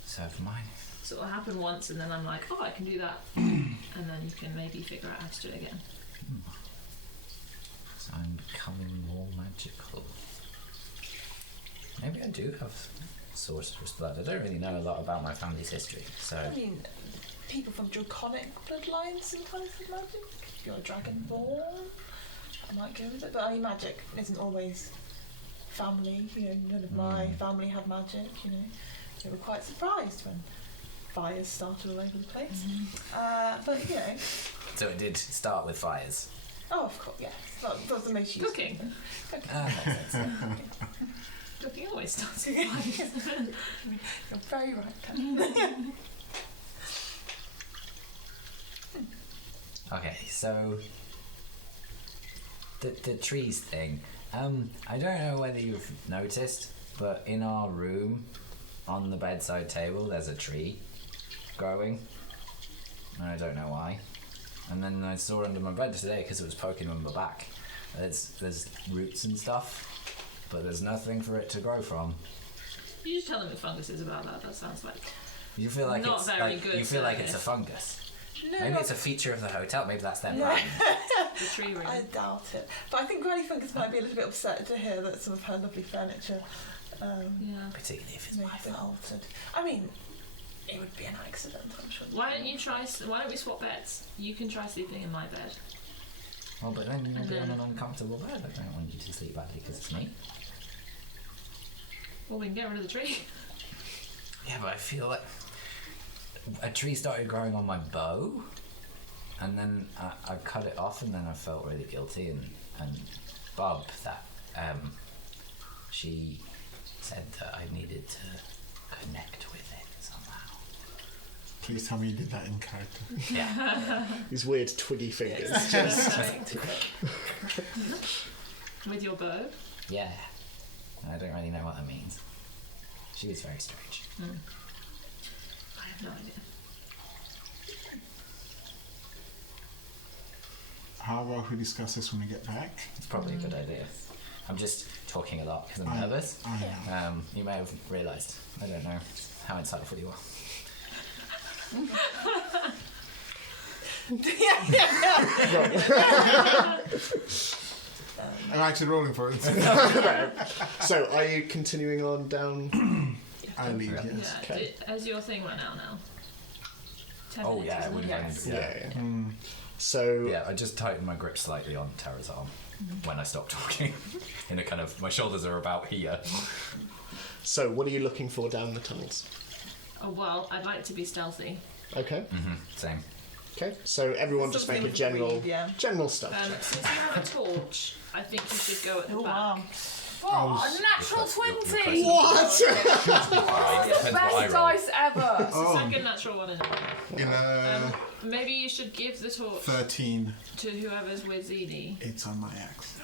So for mine... So it'll happen once, and then I'm like, oh, I can do that. And then you can maybe figure out how to do it again. So I'm becoming more magical. Maybe I do have sorcerer's blood. I don't really know a lot about my family's history, so... I mean, people from draconic bloodlines sometimes have magic. If you're a dragonborn, I might go with it. But I mean, magic isn't always family. You know, none of my family have magic. You know, they were quite surprised when fires started all over the place. But you know. So it did start with fires. Oh, of course, yeah. That's the most useful. Cooking. Makes sense. Cooking always starts with fires. You're very right, Ken. Okay, so the trees thing. I don't know whether you've noticed, but in our room, on the bedside table, there's a tree growing. And I don't know why. And then I saw under my bed today because it was poking on my back. There's roots and stuff, but there's nothing for it to grow from. You just tell them what fungus is about that. That sounds like... You feel like Not it's very like good you feel like it's a service. fungus. No, Maybe not it's a feature of the hotel. Maybe that's their No. brand. the tree room. I doubt it. But I think Granny Fungus might be a little bit upset to hear that some of her lovely furniture Yeah. Particularly if it's may my have been fault. altered. I mean, it would be an accident, I'm sure. Why don't we swap beds? You can try sleeping in my bed. Well, but then you'll And be on then- an uncomfortable bed. I don't want you to sleep badly because it's me. Well, we can get rid of the tree. Yeah, but I feel like a tree started growing on my bow, and then I cut it off, and then I felt really guilty. And Bob, that she said that I needed to connect with it somehow. Please tell me you did that in character. Yeah. These weird twiggy fingers. With your bow. Yeah. I don't really know what that means. She was very strange. I have no idea. How about we discuss this when we get back? It's probably a good idea. I'm just talking a lot because I'm I- nervous. I know. You may have realised. I don't know how insightful you are. I'm actually rolling for it. So, are you continuing on down? I leave, Yeah. yes. Yeah. Okay. Has your thing run out now? 10 Oh minutes, yeah, it isn't would it? end. Yeah. Mm. So, Yeah, I just tightened my grip slightly on Terra's arm when I stopped talking. In a kind of, my shoulders are about here. so what are you looking for down the tunnels? Oh well, I'd like to be stealthy. Okay. Same. Okay. So everyone just make a Something general, weird, yeah. general stuff. Since you have a torch, I think you should go at the Oh, back. wow. What? A natural You're 20! close. What? Depends what I Best roll. dice ever! Oh, Second natural one in a in a Maybe you should give the torch 13, to whoever's with Zini. it's on my axe.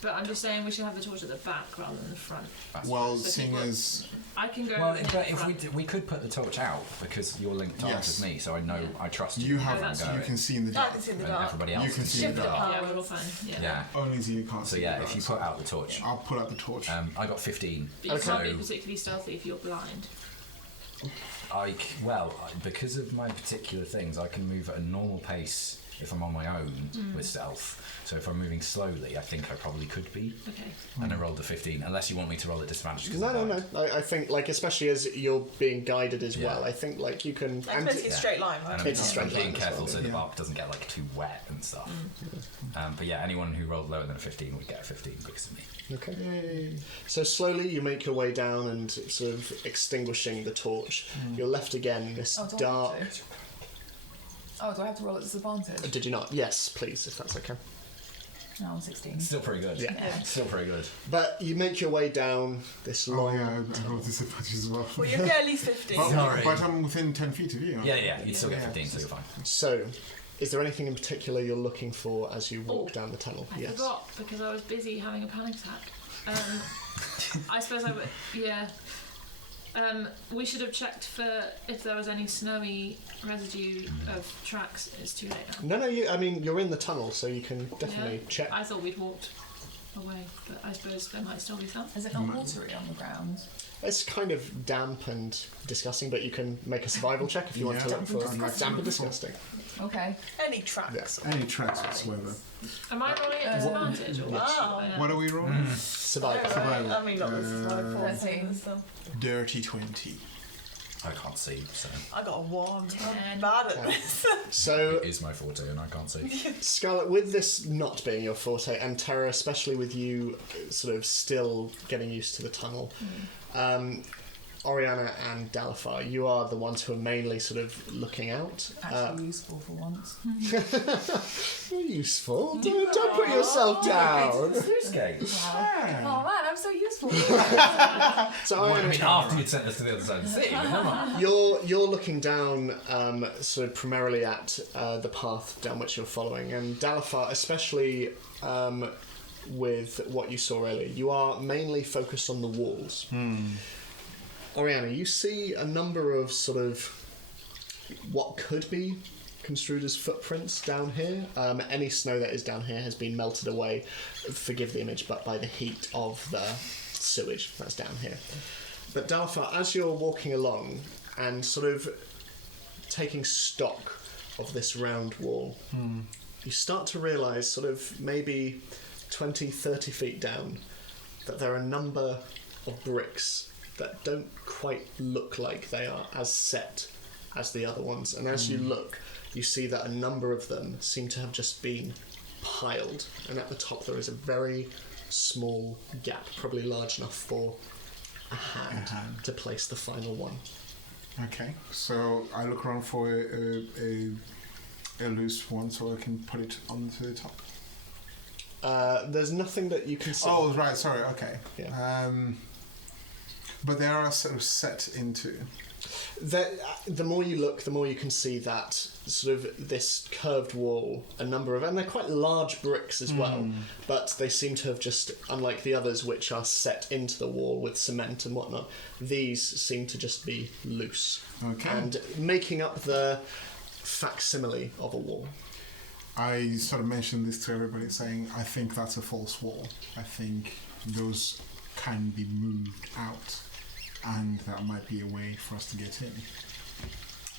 But I'm just saying we should have the torch at the back rather than the front. Well, So seeing people- as I can go Well, in but the if front. we could put the torch out because you're linked arms Yes. with me, so I know I trust you you. have, that's you true. can see in the I dark. can see in the And dark. everybody You else can see in the Shift it dark. Yeah, we're all fine. Yeah. Yeah. Only you can't So see yeah, the if you dark. put out the torch, I'll put out the torch. I got 15. But you Okay. can't be particularly stealthy if you're blind. Because of my particular things, I can move at a normal pace if I'm on my own with stealth. So if I'm moving slowly, I think I probably could be. Okay. And I rolled a 15, unless you want me to roll at disadvantage. 'Cause No, I'm no, blind. no. I think, like, especially as you're being guided as well, I think, like, you can... It's meant to be a straight line, right? And It's a I'm straight being line as careful well, so the yeah. bark doesn't get like too wet and stuff. But yeah, anyone who rolled lower than a 15 would get a 15 because of me. Okay. Yay. So slowly you make your way down and sort of extinguishing the torch. You're left again in this Oh, do I dark... have to? Oh, do I have to roll at disadvantage? Did you not? Yes, please, if that's okay. No, I'm 16. Still pretty good. Yeah. Still pretty good. But you make your way down this Oh long... yeah, I rolled disadvantage as well. Well, you get at least 15. But I'm within 10 feet of you. aren't Yeah, I? yeah, you'd still get Yeah. 15, so you're fine. So, is there anything in particular you're looking for as you walk Oh, down the tunnel? I forgot because I was busy having a panic attack. I suppose I would. Yeah. We should have checked for if there was any snowy residue of tracks. It's too late now. No, I mean, you're in the tunnel, so you can definitely check. I thought we'd walked away, but I suppose there might still be some. Is it not watery on the ground? It's kind of damp and disgusting, but you can make a survival check if you want to Yeah. look for Damp and damp and disgusting. Okay. Any tracks. Any tracks whatsoever. Am I rolling at disadvantage or what? Wow. What are we rolling? Survival. Survival. I mean, not with survival. 13. So. Dirty 20. I can't see, so I got a 1. I'm 10. bad at this. So, it is my forte and I can't see. Scarlet, with this not being your forte, and Terra, especially with you sort of still getting used to the tunnel, Oriana and Dalifar, you are the ones who are mainly sort of looking out. Actually useful for once. You're useful. Don't put yourself down. Sluice gate. Oh man, I'm so useful. So Well, I Oriana, mean, after you'd sent us to the other side of the sea, but never mind. you're looking down sort of primarily at the path down which you're following, and Dalifar, especially with what you saw earlier, you are mainly focused on the walls. Oriana, you see a number of sort of what could be construed as footprints down here. Any snow that is down here has been melted away, forgive the image, but by the heat of the sewage that's down here. But Dalfar, as you're walking along and sort of taking stock of this round wall, you start to realise sort of maybe 20, 30 feet down that there are a number of bricks that don't quite look like they are as set as the other ones. And as you look, you see that a number of them seem to have just been piled. And at the top there is a very small gap, probably large enough for a hand to place the final one. Okay, so I look around for a loose one so I can put it onto the top. There's nothing that you can see. Oh, right, sorry, okay. Yeah. But they are sort of set into... The more you look, the more you can see that sort of this curved wall, a number of, and they're quite large bricks as well, but they seem to have just, unlike the others which are set into the wall with cement and whatnot, these seem to just be loose. Okay. And making up the facsimile of a wall. I sort of mentioned this to everybody, saying I think that's a false wall. I think those can be moved out, and that might be a way for us to get in.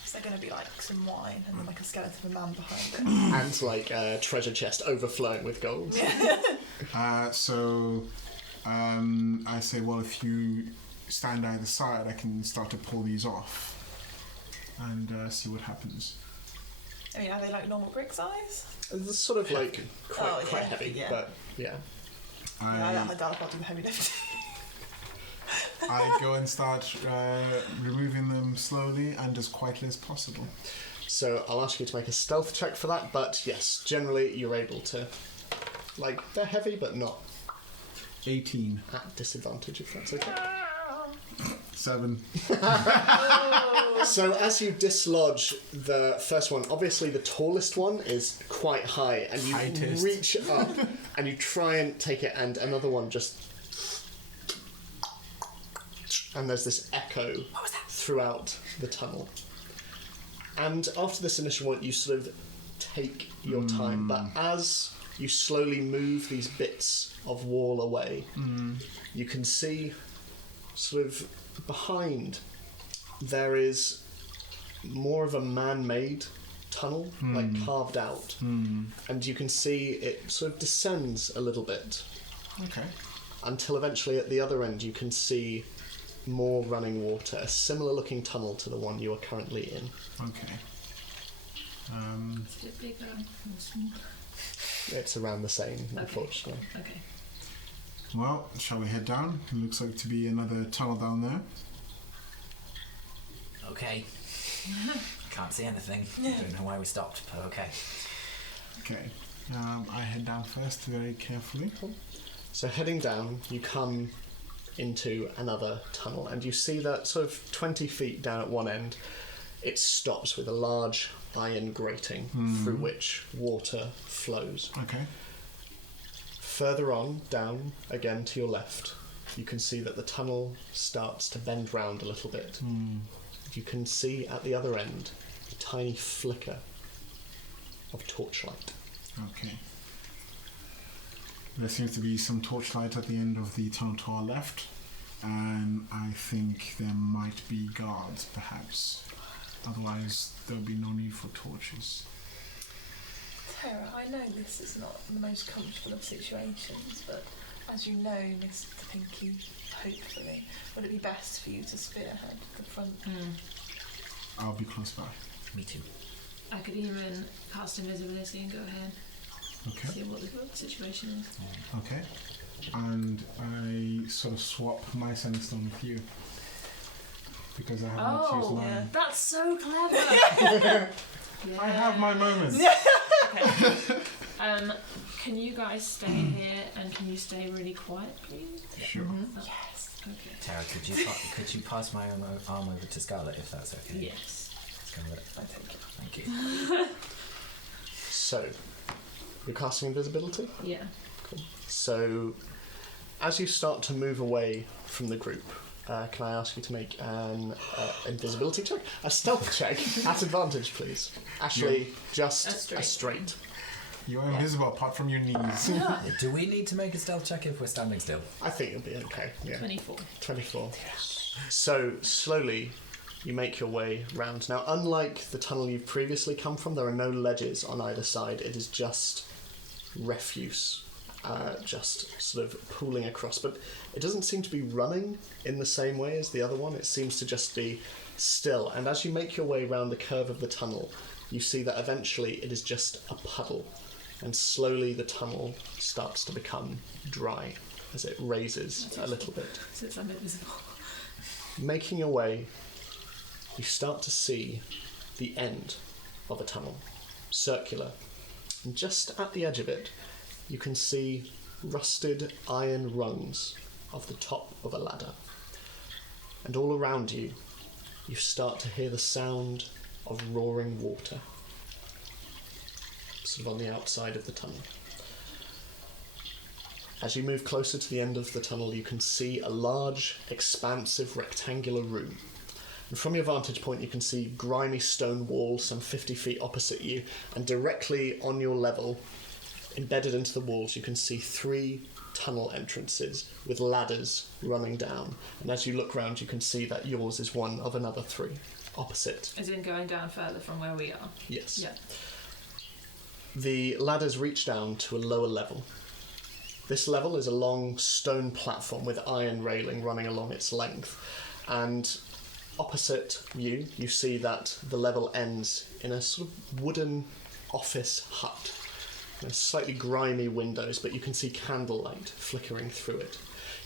Is there going to be like some wine and then like a skeleton of a man behind it? And like a treasure chest overflowing with gold. So I say, well, if you stand either side, I can start to pull these off and see what happens. I mean, are they like normal brick size? It's sort of like quite heavy, yeah. but yeah. Yeah, I doubt I'll do the heavy lifting. I go and start removing them slowly and as quietly as possible. So I'll ask you to make a stealth check for that, but yes, generally you're able to. Like, they're heavy, but not 18. at disadvantage, if that's okay. 7. So as you dislodge the first one, obviously the tallest one is quite high, and you Heightest. reach up and you try and take it, and another one just... And there's this echo throughout the tunnel. And after this initial one, you sort of take your time, but as you slowly move these bits of wall away, you can see sort of behind there is more of a man-made tunnel, like carved out, and you can see it sort of descends a little bit Okay. until eventually at the other end you can see more running water, a similar looking tunnel to the one you are currently in. Okay. Is it bigger or smaller? It's around the same, unfortunately. Okay. Well, shall we head down? It looks like to be another tunnel down there. Okay. Can't see anything. Don't know why we stopped, but okay. Okay. I head down first very carefully. So heading down, you come into another tunnel, and you see that sort of 20 feet down at one end, it stops with a large iron grating through which water flows. Okay. Further on, down, again to your left, you can see that the tunnel starts to bend round a little bit. You can see at the other end a tiny flicker of torchlight. Okay. There seems to be some torchlight at the end of the tunnel to our left, and I think there might be guards, perhaps. Otherwise, there'll be no need for torches. Terra, I know this is not the most comfortable of situations, but as you know, Mr. Pinky, hopefully, would it be best for you to spearhead the front? I'll be close by. Me too. I could even cast invisibility and go ahead. Okay. See what the situation is. Okay. And I sort of swap my sandstone with you. Because I have not used mine. That's so clever. I have my moments. Okay. Can you guys stay here and can you stay really quiet, please? Sure. Yes. Okay. Terra, could you pass my arm over to Scarlet if that's okay? Yes. Scarlet. I take it. Thank you. So, you're casting invisibility? Yeah. Cool. So, as you start to move away from the group, can I ask you to make an invisibility check? A stealth check at advantage, please. Ashley, just a straight. You are invisible apart from your knees. Do we need to make a stealth check if we're standing still? I think it'll be okay. Yeah. 24. 24. So, slowly, you make your way round. Now, unlike the tunnel you've previously come from, there are no ledges on either side. It is just refuse. Just sort of pooling across, but it doesn't seem to be running in the same way as the other one. It seems to just be still, and as you make your way round the curve of the tunnel, you see that eventually it is just a puddle, and slowly the tunnel starts to become dry as it raises a little bit. Since I'm invisible. Making your way, you start to see the end of a tunnel, circular, and just at the edge of it you can see rusted iron rungs of the top of a ladder. And all around you, you start to hear the sound of roaring water, sort of on the outside of the tunnel. As you move closer to the end of the tunnel, you can see a large, expansive, rectangular room. And from your vantage point, you can see grimy stone walls some 50 feet opposite you, and directly on your level, embedded into the walls, you can see 3 tunnel entrances with ladders running down. And as you look round, you can see that yours is one of another 3 opposite. As in going down further from where we are. Yes. Yeah. The ladders reach down to a lower level. This level is a long stone platform with iron railing running along its length. And opposite you, you see that the level ends in a sort of wooden office hut. There's slightly grimy windows, but you can see candlelight flickering through it.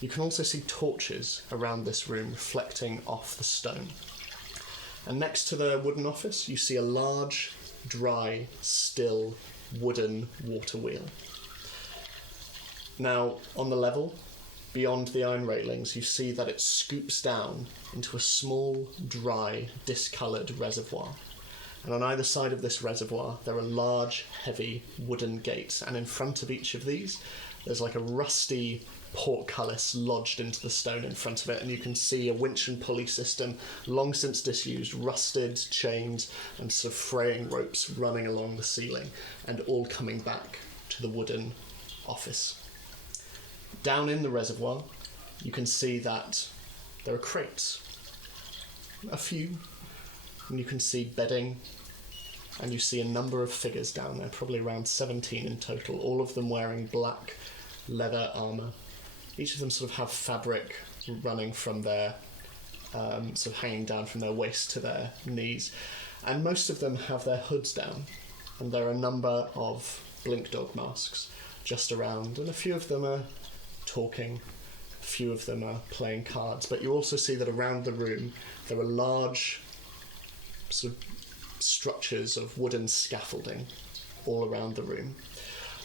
You can also see torches around this room reflecting off the stone. And next to the wooden office, you see a large, dry, still, wooden water wheel. Now, on the level, beyond the iron railings, you see that it scoops down into a small, dry, discoloured reservoir. And on either side of this reservoir, there are large, heavy wooden gates. And in front of each of these, there's like a rusty portcullis lodged into the stone in front of it. And you can see a winch and pulley system, long since disused, rusted chains and sort of fraying ropes running along the ceiling, and all coming back to the wooden office. Down in the reservoir, you can see that there are crates. A few. And you can see bedding, and you see a number of figures down there, probably around 17 in total, all of them wearing black leather armour. Each of them sort of have fabric running from their, sort of hanging down from their waist to their knees, and most of them have their hoods down, and there are a number of blink dog masks just around, and a few of them are talking, a few of them are playing cards, but you also see that around the room there are large sort of structures of wooden scaffolding all around the room.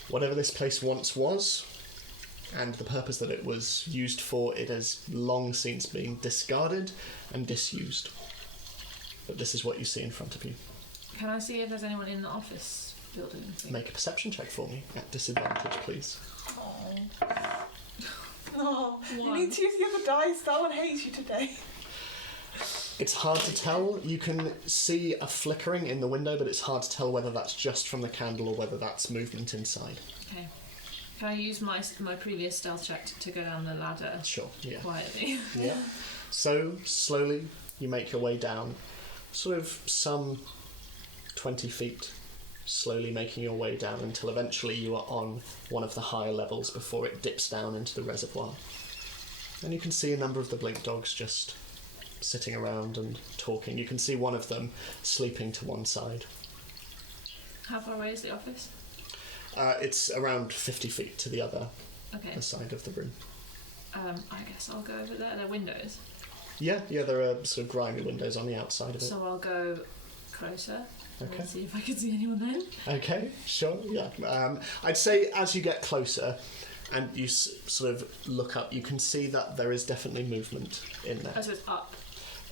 Whatever this place once was, and the purpose that it was used for, it has long since been discarded and disused. But this is what you see in front of you. Can I see if there's anyone in the office building? Make a perception check for me, at disadvantage, please. No, you One. need to use the other dice. That one hates you today. It's hard to tell. You can see a flickering in the window, but it's hard to tell whether that's just from the candle or whether that's movement inside. Okay. Can I use my previous stealth check to go down the ladder Sure, yeah. quietly? Yeah. So, slowly, you make your way down, sort of some 20 feet, slowly making your way down until eventually you are on one of the higher levels before it dips down into the reservoir. And you can see a number of the blink dogs just sitting around and talking. You can see one of them sleeping to one side. How far away is the office? It's around 50 feet to the other Okay. side of the room. I guess I'll go over there. There are windows. Yeah, there are sort of grimy windows on the outside of it. So I'll go closer Okay. and see if I can see anyone then. Okay, sure, yeah. I'd say as you get closer and you sort of look up, you can see that there is definitely movement in there. Oh, so it's up.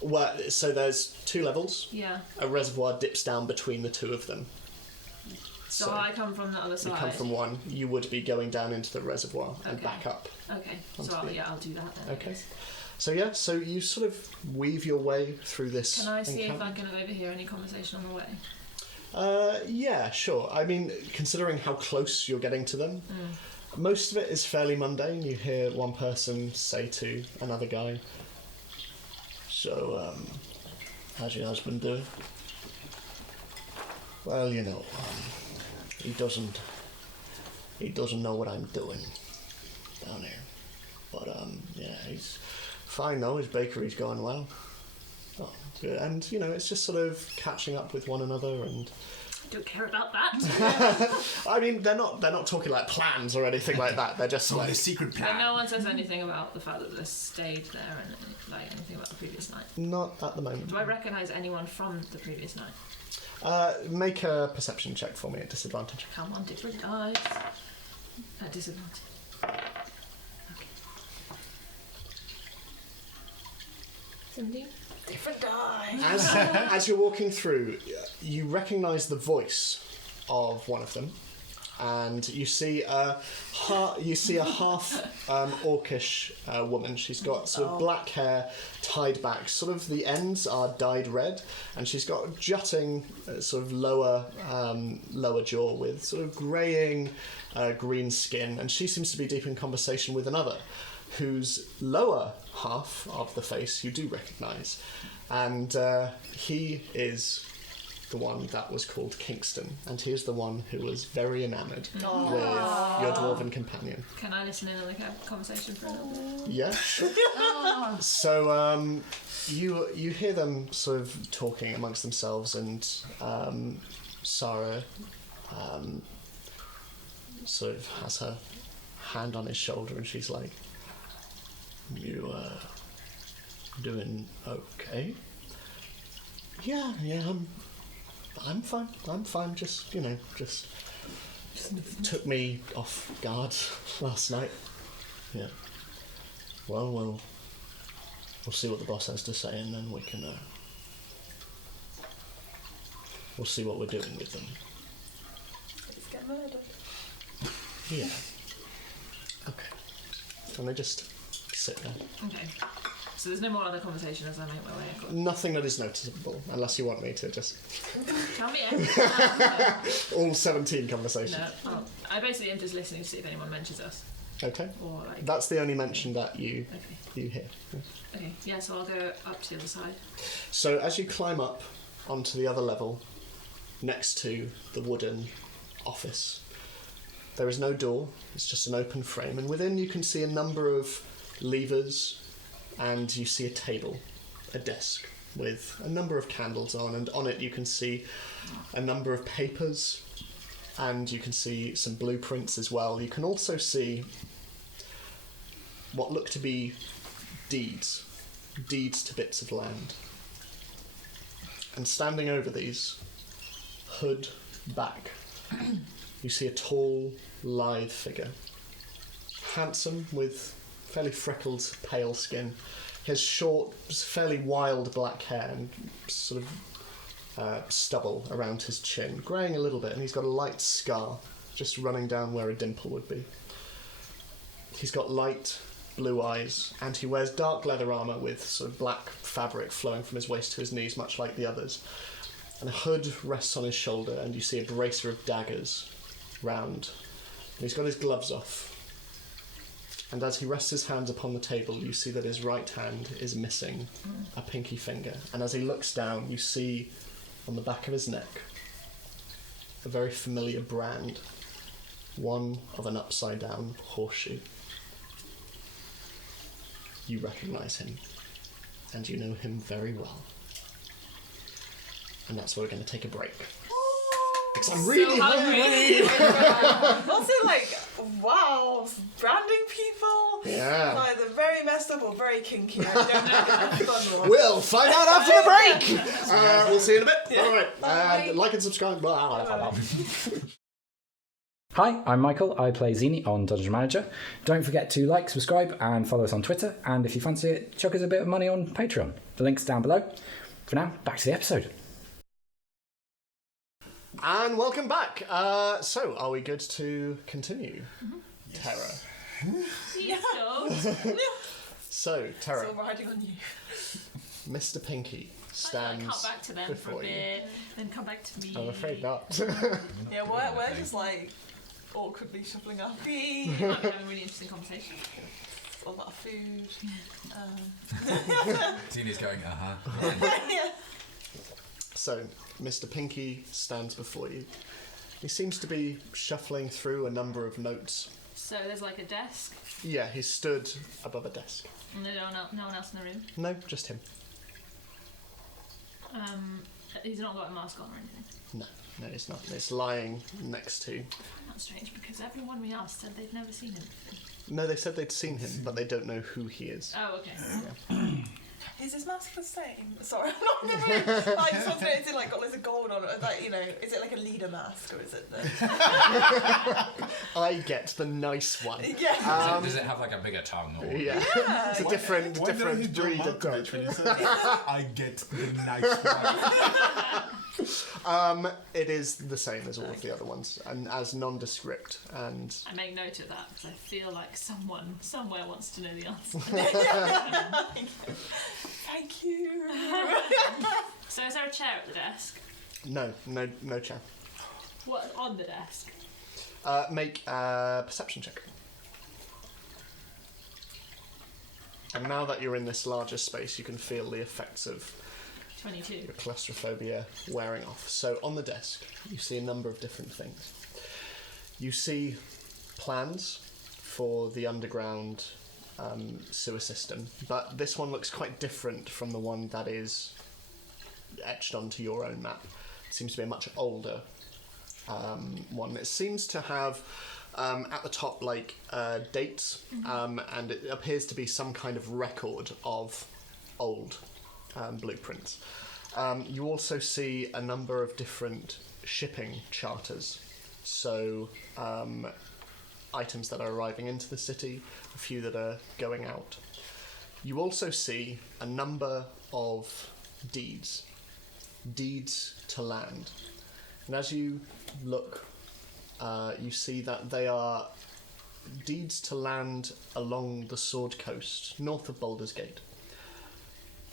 Well, so there's 2 levels. Yeah. A reservoir dips down between the 2 of them. So I come from the other you side. come from one, you would be going down into the reservoir and Okay. back up. Okay. onto So the- I'll do that then. I Okay. guess. So yeah, so you sort of weave your way through this. Can I see if I encampment. can overhear any conversation on the way? Yeah, sure. I mean, considering how close you're getting to them, most of it is fairly mundane. You hear one person say to another guy, "So, how's your husband doing?" "Well, you know, he doesn't know what I'm doing down here. But, yeah, he's fine though. His bakery's going well." Oh, good. And, you know, it's just sort of catching up with one another and... I don't care about that. I mean, they're not talking like plans or anything like that. They're just So like... the secret But plan. no one says anything about the fact that they stayed there and like anything about the previous night. Not at the moment. Do I recognise anyone from the previous night? Make a perception check for me at disadvantage. Come on, different dice. At disadvantage. Okay. 17? Different die. As you're walking through, you recognise the voice of one of them, and you see a half orcish woman. She's got sort of black hair tied back. Sort of the ends are dyed red, and she's got jutting sort of lower jaw with sort of greying green skin, and she seems to be deep in conversation with another, whose lower half of the face you do recognise, and he is the one that was called Kingston, and he is the one who was very enamoured with your dwarven companion. Can I listen in on the conversation for a little bit? Yeah, sure. So you hear them sort of talking amongst themselves, and Sarah sort of has her hand on his shoulder, and she's like, "You doing okay?" Yeah, I'm fine. Just took me off guard last night. Yeah. Well, we'll see what the boss has to say, and then we can we'll see what we're doing with them. Let's get murdered. Yeah. Okay. And they just sit there. Okay. So there's no more other conversation as I make my way across. Nothing that is noticeable, unless you want me to just Tell me everything. all 17 conversations. No. Oh, I basically am just listening to see if anyone mentions us. Okay. Or like. That's the only mention that you Okay. hear. Yeah. Okay. Yeah. So I'll go up to the other side. So as you climb up onto the other level, next to the wooden office. There is no door, it's just an open frame, and within you can see a number of levers, and you see a table, a desk, with a number of candles on, and on it you can see a number of papers, and you can see some blueprints as well. You can also see what look to be deeds to bits of land. And standing over these, hood back, you see a tall, lithe figure. Handsome, with fairly freckled, pale skin. He has short, fairly wild black hair and sort of stubble around his chin, greying a little bit, and he's got a light scar just running down where a dimple would be. He's got light blue eyes, and he wears dark leather armour with sort of black fabric flowing from his waist to his knees, much like the others. And a hood rests on his shoulder, and you see a bracer of daggers round. And he's got his gloves off. And as he rests his hands upon the table, you see that his right hand is missing a pinky finger. And as he looks down, you see on the back of his neck a very familiar brand, one of an upside-down horseshoe. You recognise him, and you know him very well. And that's where we're going to take a break. Because I'm really hungry! Also, like, wow, branding people. Yeah. Either very messed up or very kinky. I don't know how fun one. We'll find out after the break! We'll see you in a bit. Alright, like and subscribe. Hi, I'm Michael. I play Zini on Dungeon Manager. Don't forget to like, subscribe, and follow us on Twitter. And if you fancy it, chuck us a bit of money on Patreon. The link's down below. For now, back to the episode. And welcome back. So, are we good to continue? Terra. Yes, So, Terra, Still riding on you. Mr. Pinky stands Cut back to them for before a you. bit, then come back to me. I'm afraid not. Yeah, we're just like awkwardly shuffling our feet. We might be having a really interesting conversation. All about food. Tina's going, Yeah. So, Mr. Pinky stands before you. He seems to be shuffling through a number of notes. So there's like a desk, Yeah, he's stood above a desk. and there's no one else in the room. No, just him. He's not got a mask on or anything. No, he's not. It's lying next to... That's strange because everyone we asked said they'd never seen him. No, they said they'd seen him, but they don't know who he is. Oh, okay. Is his mask the same? Sorry, I'm not really. I just want to know, is it like got loads of gold on it? Like, you know, is it like a leader mask or is it the. I get the nice one. Yeah. does it have like a bigger tongue? Or... Yeah. It's a different Why did he breed John of dog. Malkovich when he said that? I get the nice one. It is the same as all of the other ones, and as nondescript, and I make note of that because I feel like someone somewhere wants to know the answer. Thank you. So is there a chair at the desk? no chair. What's on the desk? Make a perception check. And now that you're in this larger space, you can feel the effects of 22. your claustrophobia wearing off. So on the desk, you see a number of different things. You see plans for the underground sewer system, but this one looks quite different from the one that is etched onto your own map. It seems to be a much older one. It seems to have at the top like dates, and it appears to be some kind of record of old blueprints. You also see a number of different shipping charters, so items that are arriving into the city, a few that are going out. You also see a number of deeds to land. And as you look, you see that they are deeds to land along the Sword Coast, north of Baldur's Gate.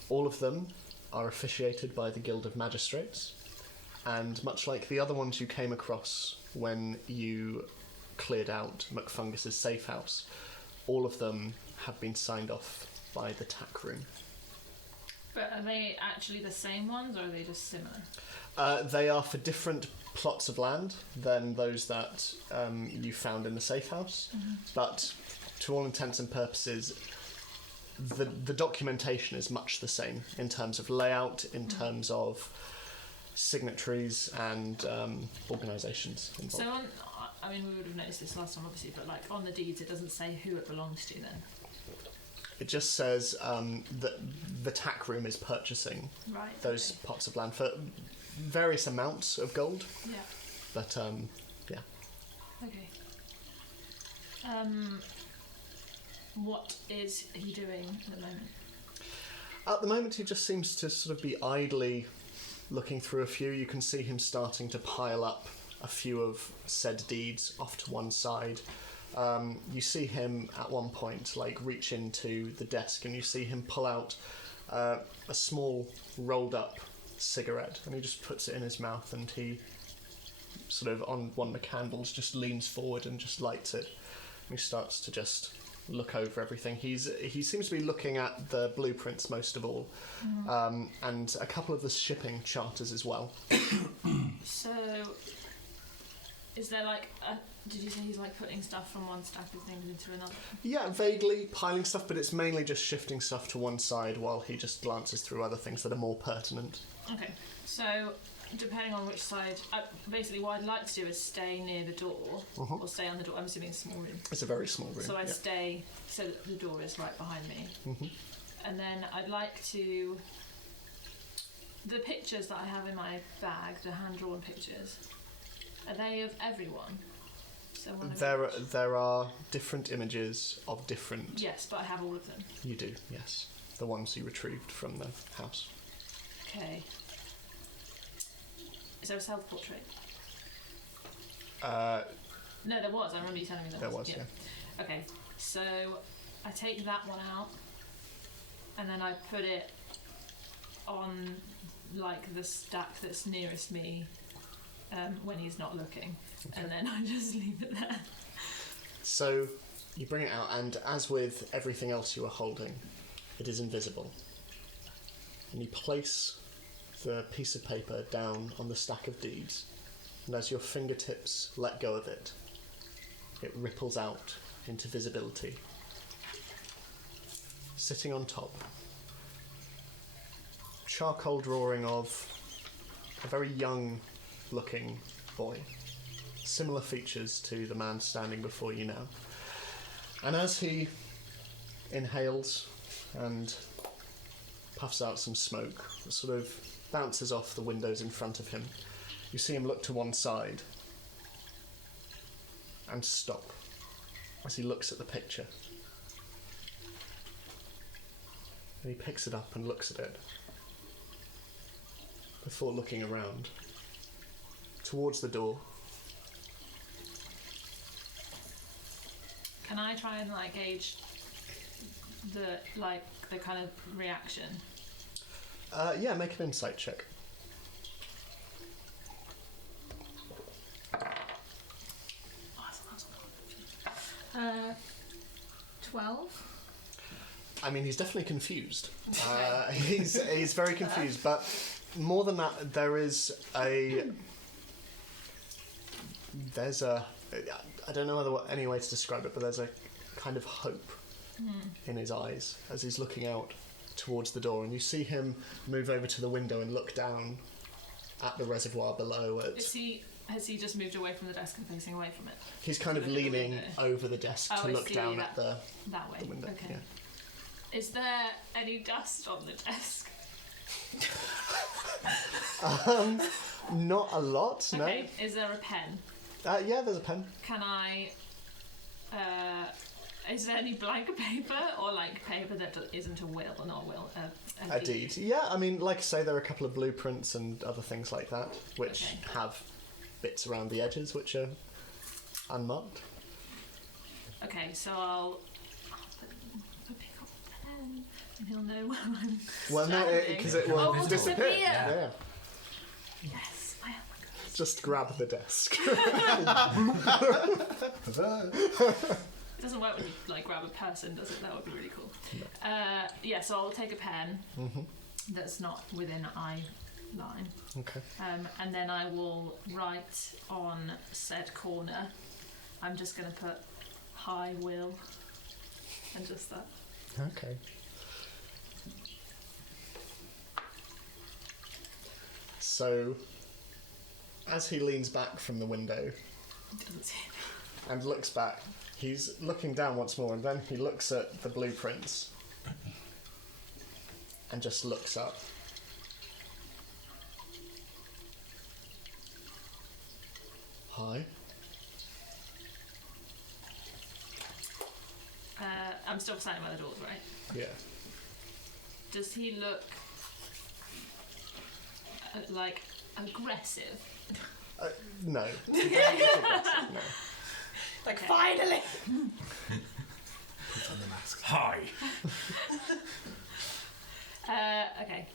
All of them are officiated by the Guild of Magistrates, and much like the other ones you came across when you cleared out McFungus's safe house, all of them have been signed off by the tack room. But are they actually the same ones, or are they just similar? They are for different plots of land than those that you found in the safe house, but to all intents and purposes, the documentation is much the same in terms of layout, in terms of signatories and organisations involved. So I mean, we would have noticed this last time, obviously, but like on the deeds, it doesn't say who it belongs to. Then It just says that the tack room is purchasing those pots of land for various amounts of gold. Yeah. But yeah. Okay. What is he doing at the moment? At the moment, he just seems to sort of be idly looking through a few. You can see him starting to pile up a few of said deeds off to one side. You see him at one point like reach into the desk, and you see him pull out a small rolled up cigarette, and he just puts it in his mouth, and he sort of on one of the candles just leans forward and just lights it. And he starts to just look over everything. He seems to be looking at the blueprints most of all, and a couple of the shipping charters as well. So, is there like did you say he's like putting stuff from one stack of things into another? Yeah, vaguely piling stuff, but it's mainly just shifting stuff to one side while he just glances through other things that are more pertinent. Okay, so depending on which side, basically what I'd like to do is stay near the door, or stay on the door. I'm assuming it's a small room. It's a very small room. So I stay so that the door is right behind me. And then I'd like to... The pictures that I have in my bag, the hand-drawn pictures, are they of everyone? So one of There are different images of different... Yes, but I have all of them. You do, yes. The ones you retrieved from the house. Okay. Is there a self-portrait? No, there was. I remember you telling me There was, yeah. Okay, so I take that one out, and then I put it on, like, the stack that's nearest me when he's not looking, and then I just leave it there. So you bring it out, and as with everything else you are holding, it is invisible. And you place the piece of paper down on the stack of deeds, and as your fingertips let go of it, it ripples out into visibility. Sitting on top, charcoal drawing of a very young looking boy, similar features to the man standing before you now. And as he inhales and puffs out some smoke that sort of bounces off the windows in front of him, you see him look to one side and stop as he looks at the picture. And he picks it up and looks at it before looking around towards the door. Can I try and like gauge the kind of reaction? Yeah, make an insight check. 12. I mean, he's definitely confused. He's very confused, but more than that, there's a I don't know any way to describe it, but there's a kind of hope in his eyes as he's looking out towards the door, and you see him move over to the window and look down at the reservoir below. Has he just moved away from the desk and facing away from it? He's kind of leaning over the desk to look down at the way. The window. Okay. Yeah. Is there any dust on the desk? Not a lot, no. Okay. Is there a pen? Yeah, there's a pen. Can I... is there any blank paper or like paper that isn't a will or not a will? A deed. Yeah, I mean, like I say, there are a couple of blueprints and other things like that which have bits around the edges which are unmarked. Okay, so I'll pick up the pen and he'll know where I'm Well, no, standing. because it will will disappear. disappear. Yeah. Yes, I am a good. Just grab the desk. It doesn't work when you like grab a person, does it? That would be really cool. Yeah, so I'll take a pen that's not within eye line. Okay. And then I will write on said corner, I'm just going to put "Hi Will," and just that. Okay. So, as he leans back from the window Doesn't see it. and looks back, he's looking down once more, and then he looks at the blueprints and just looks up. Hi. I'm still standing by the doors, right? Yeah. Does he look like aggressive? No. He doesn't look aggressive, no. Like, Okay. finally! Put on the mask. Hi. Okay.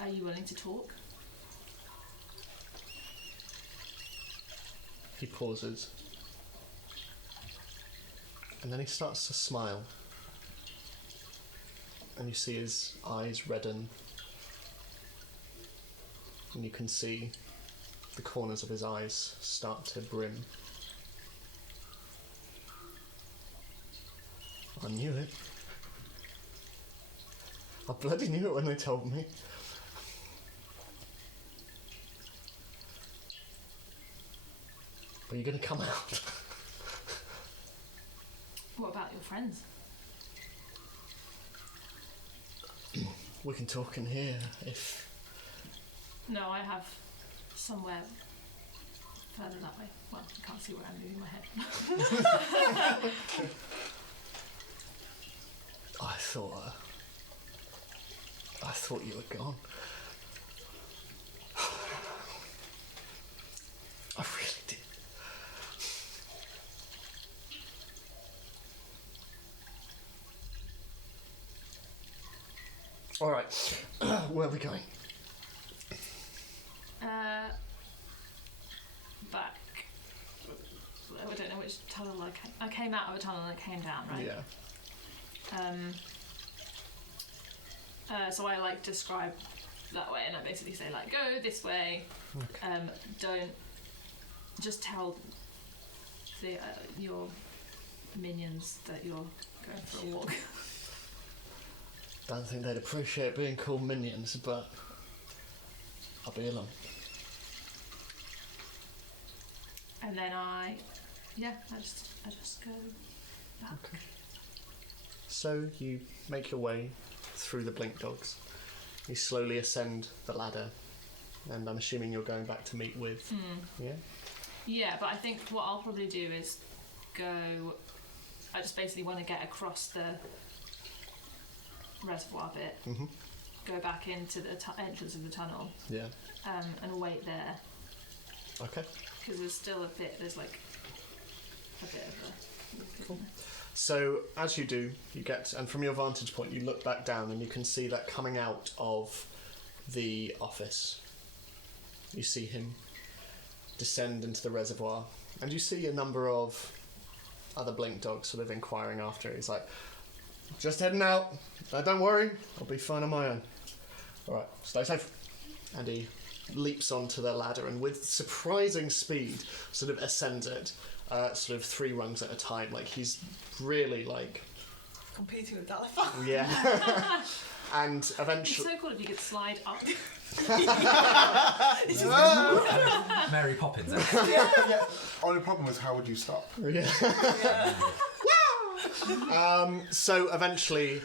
Are you willing to talk? He pauses. And then he starts to smile. And you see his eyes redden. And you can see the corners of his eyes start to brim. I knew it. I bloody knew it when they told me. Are you going to come out? What about your friends? We can talk in here if... No, I have somewhere further that way. Well, you can't see where I'm moving my head. I thought you were gone. I really did. All right, where are we going? Back. I don't know which tunnel I came out of a tunnel and I came down, right? Yeah. So I like describe that way, and I basically say like, go this way. Okay. Don't just tell the your minions that you're going for a walk. Don't think they'd appreciate being called minions, but I'll be alone. And then I just go back. Okay. So you make your way through the blink dogs. You slowly ascend the ladder, and I'm assuming you're going back to meet with. Yeah. Yeah, but I think what I'll probably do is go. I just basically want to get across the reservoir bit, go back into the entrance of the tunnel, Yeah. and wait there Okay. because there's still a bit. There's like a bit of a. Cool. So as you do, you get, and from your vantage point, you look back down and you can see that coming out of the office, you see him descend into the reservoir, and you see a number of other blink dogs sort of inquiring after. He's like, just heading out. Don't worry, I'll be fine on my own. All right, stay safe. And he leaps onto the ladder and with surprising speed sort of ascends it, sort of 3 rungs at a time. Like he's really like... Competing with Dalifan. Yeah. And It's eventually... so cool if you could slide up. Mary Poppins. Yeah. Only problem was, how would you stop? Yeah. So eventually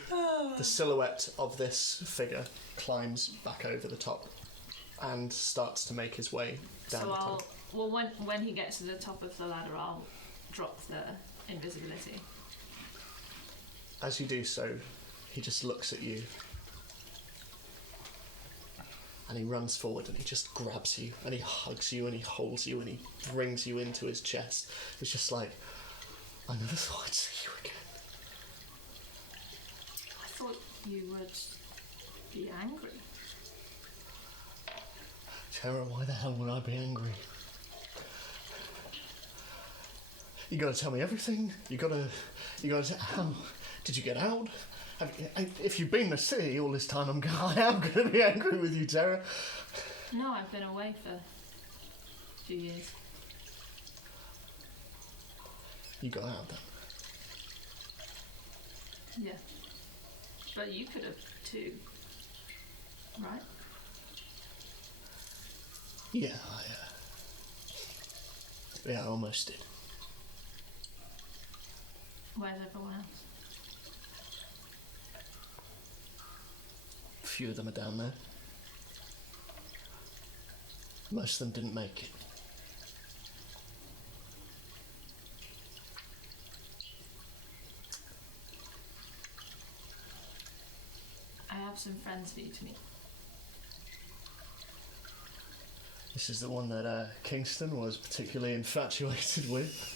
the silhouette of this figure climbs back over the top and starts to make his way down So the tunnel. when he gets to the top of the ladder, I'll drop the invisibility. As you do so, he just looks at you and he runs forward and he just grabs you and he hugs you and he holds you and he brings you into his chest. It's just like, I never thought I'd see you again. I thought you would be angry. Terra, why the hell would I be angry? You gotta tell me everything. You gotta how did you get out? If you've been in the city all this time, I am going to be angry with you, Terra. No, I've been away for a few years. You got out then. Yeah. But you could have too. Right? Yeah, I almost did. Where's everyone else? A few of them are down there. Most of them didn't make it. I have some friends for you to meet. This is the one that Kingston was particularly infatuated with.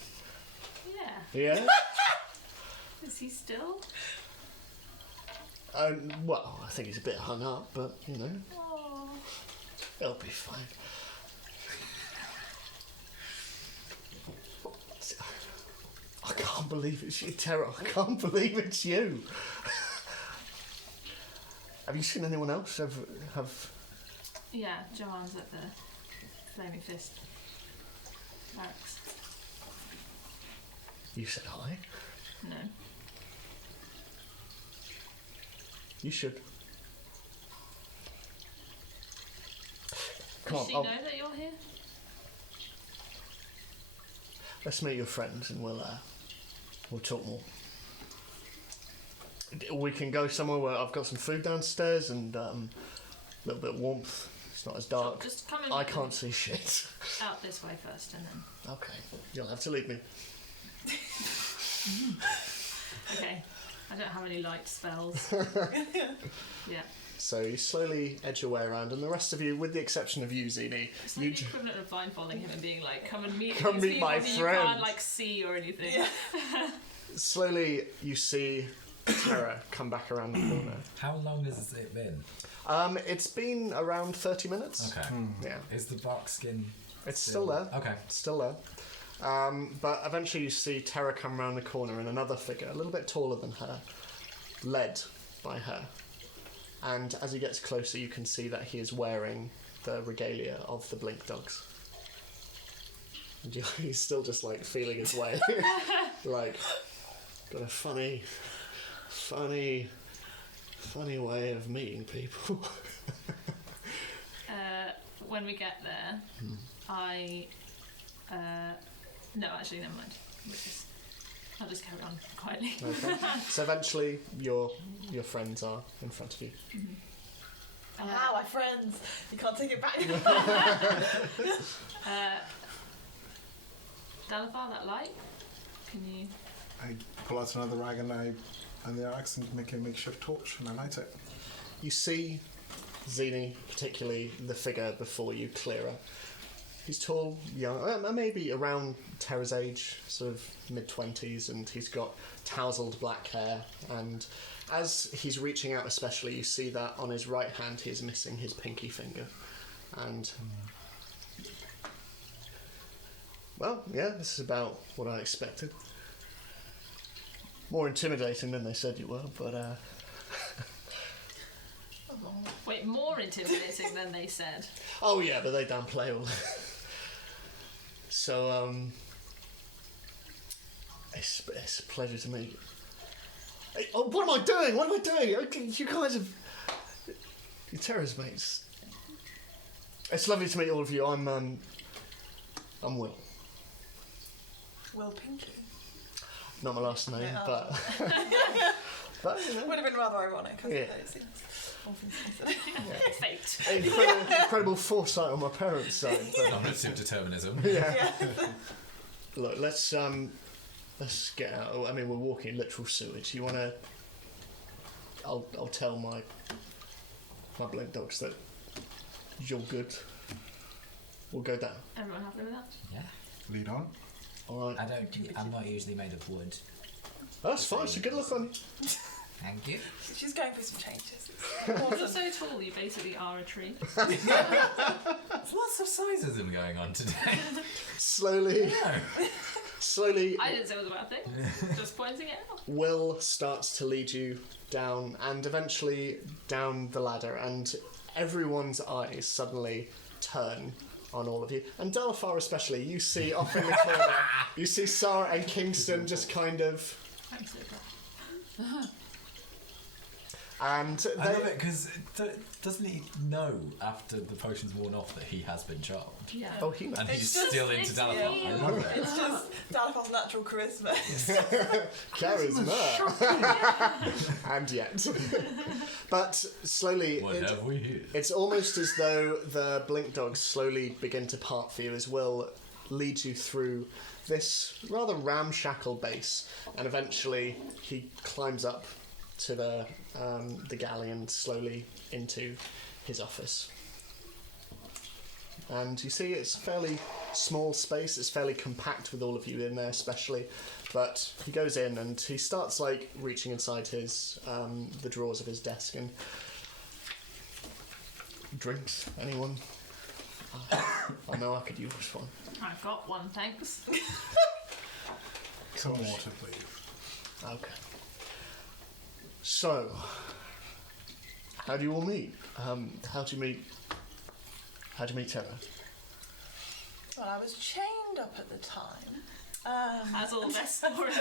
Yeah. Yeah? Is he still? Well, I think he's a bit hung up, but, you know, Oh. it'll be fine. I can't believe it's you, Terra. I can't believe it's you. Have you seen anyone else have... Yeah, Joanne's at the Flaming Fist barracks. You said hi? No. You should. Does she know that you're here? Let's meet your friends and we'll talk more. We can go somewhere where I've got some food downstairs and a little bit of warmth. It's not as dark. Just come and I can't see shit. out this way first, and then. Okay, you'll have to leave me. Okay. I don't have any light spells. Yeah. So you slowly edge your way around, and the rest of you, with the exception of you, Zini, It's like the equivalent of blindfolding him and being like, "Come and meet Come these meet people my who you friends." can't like see or anything." slowly you see Terra come back around the corner. How long has it been? It's been around 30 minutes. Okay. Yeah. Is the box skin It's still there. Okay. It's still there. But eventually you see Terra come around the corner and another figure, a little bit taller than her, led by her. And as he gets closer, you can see that he is wearing the regalia of the Blink Dogs. And he's still just like feeling his way. Like, got a funny way of meeting people. When we get there, no, actually, never mind. I'll just carry on quietly. Okay. So eventually your friends are in front of you. Ah, my friends. You can't take it back. Dalifar, that light? Can you? I pull out another rag and the axe and make a makeshift torch and I light it. You see Zini, particularly the figure before you, clearer. He's tall, young, maybe around Terra's age, sort of mid-20s, and he's got tousled black hair. And as he's reaching out especially, you see that on his right hand he is missing his pinky finger. And, well, yeah, this is about what I expected. More intimidating than they said you were, but, Wait, more intimidating than they said. Oh yeah, but they downplay all. So, it's a pleasure to meet you. Hey, oh, what am I doing? What am I doing? Okay, you guys have... You're Terra's mates. It's lovely to meet all of you. I'm Will. Will Pinky. Not my last name, Yeah. but you know. Would have been rather ironic. Yeah. All things considered. Fate. Incredible foresight on my parents' side. But, Nominative determinism. yeah. Look, let's get out. I mean, we're walking literal sewage. You want to? I'll tell my Blink Dogs that you're good. We'll go down. Everyone happy with that? Yeah. Lead on. All right. I'm not usually made of wood. That's fine. It's a good look on you. Thank you. She's going through some changes. You're so tall, you basically are a tree. There's lots of sizism going on today. Slowly, No. Slowly, I didn't say it was a bad thing. Just pointing it out. Will starts to lead you down and eventually down the ladder, and everyone's eyes suddenly turn on all of you. And Dalafar especially, you see off in the corner, you see Sarah and Kingston just kind of... I'm so glad. And I love it because doesn't he know after the potion's worn off that he has been charmed? Yeah. Oh, he knows. And he's It's just- still into it's Dalafar. I love it. It's just Dalafar's natural charisma. Charisma. And yet. But slowly... What have we here? It's almost as though the blink dogs slowly begin to part for you as Will leads you through this rather ramshackle base, and eventually he climbs up to the galley and slowly into his office. And you see it's a fairly small space, it's fairly compact with all of you in there especially, but he goes in and he starts like reaching inside his the drawers of his desk and drinks. Anyone? I know I could use one. I've got one, thanks. Some water, please. Okay. So, how do you all meet? How do you meet Terra? Well, I was chained up at the time. As all their stories.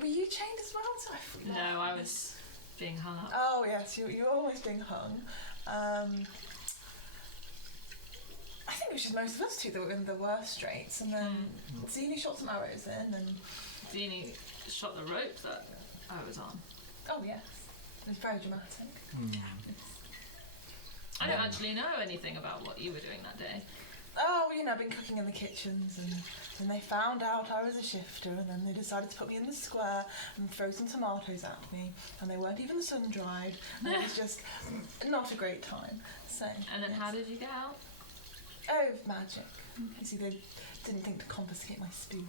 Were you chained as well? So I forgot. No, I was being hung up. Oh yes, you're always being hung. I think it was just most of us two that were in the worst straits, and then Zini shot some arrows in, and Dini shot the rope that I was on. oh yes, it was very dramatic. I don't actually know anything about what you were doing that day. Oh, well, I've been cooking in the kitchens, and then they found out I was a shifter, and then they decided to put me in the square and throw some tomatoes at me, and they weren't even sun-dried, and it was just not a great time. So. And then how did you get out? Oh, magic. You see, they didn't think to confiscate my spoon.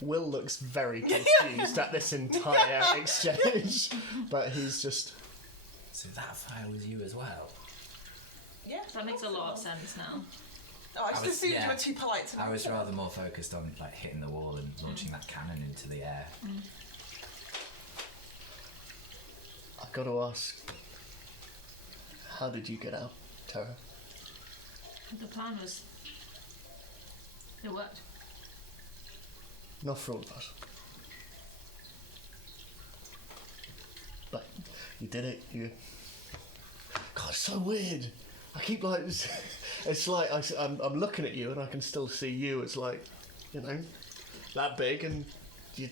Will looks very confused at this entire exchange, but he's just... So that fire was you as well. Yeah, That makes a lot of sense now. Oh, I just was- assumed yeah. you were too polite to I was mention it. rather more focused on like hitting the wall and launching that cannon into the air. I've got to ask, how did you get out, Terra? The plan was... It worked. Not for all of us. But you did it, you... God, it's so weird. I keep like... It's like I'm looking at you and I can still see you. It's like, that big and you...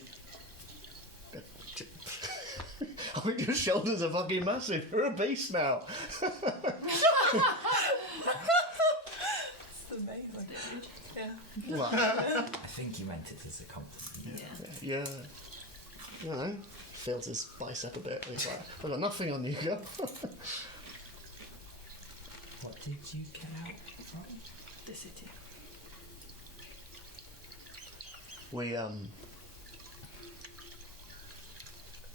I mean, your shoulders are fucking massive. You're a beast now. It's amazing. Yeah. What? I think you meant it as a compliment. Yeah. Yeah. Feels his bicep a bit. And he's like, I've got nothing on you, girl. What did you get out from? The city. We're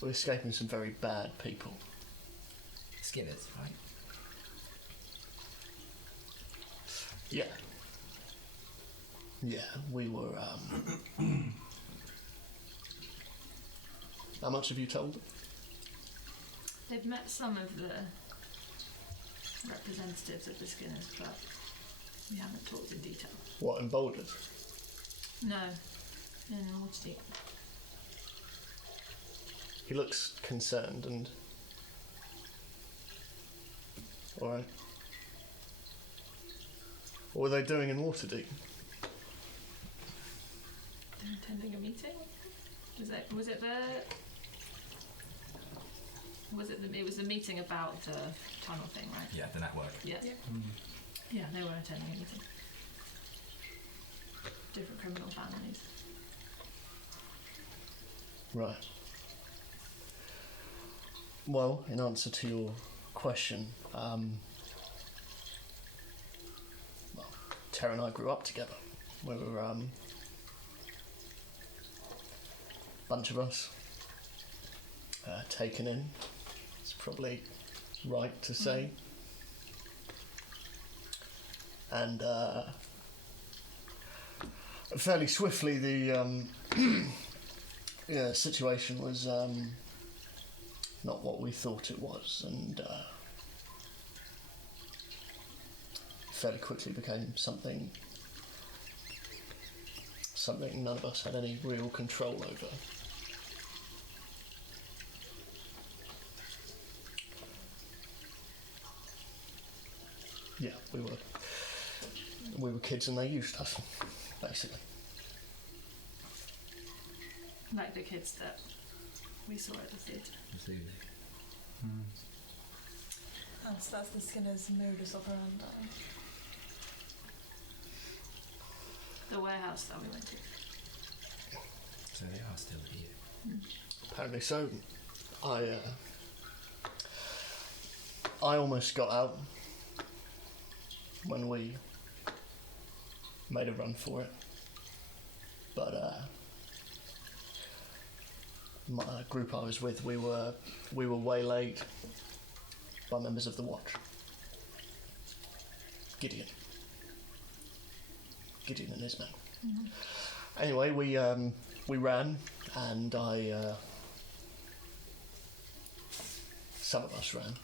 escaping some very bad people. Skinners, right? Yeah. Yeah, we were, How much have you told them? They've met some of the representatives of the Skinners, but we haven't talked in detail. What, in Boulders? No, in Waterdeep. He looks concerned and... Alright. What were they doing in Waterdeep? They're attending a meeting. It was the meeting about the tunnel thing, right? Yeah, the network. Yeah. Yeah, they were attending a meeting. Different criminal families. Right. Well, in answer to your question, well, Terra and I grew up together. We were, bunch of us, taken in. It's probably right to say. Fairly swiftly, the situation was not what we thought it was, and fairly quickly became something none of us had any real control over. Yeah, we were kids and they used us, basically. Like the kids that we saw at the theatre. Absolutely. And so that's the Skinner's modus operandi. The warehouse that we went to. So they are still here. Apparently so. I almost got out when we made a run for it, but my group I was with, we were waylaid by members of the Watch. Gideon and his men. Mm-hmm. Anyway, we ran, and some of us ran.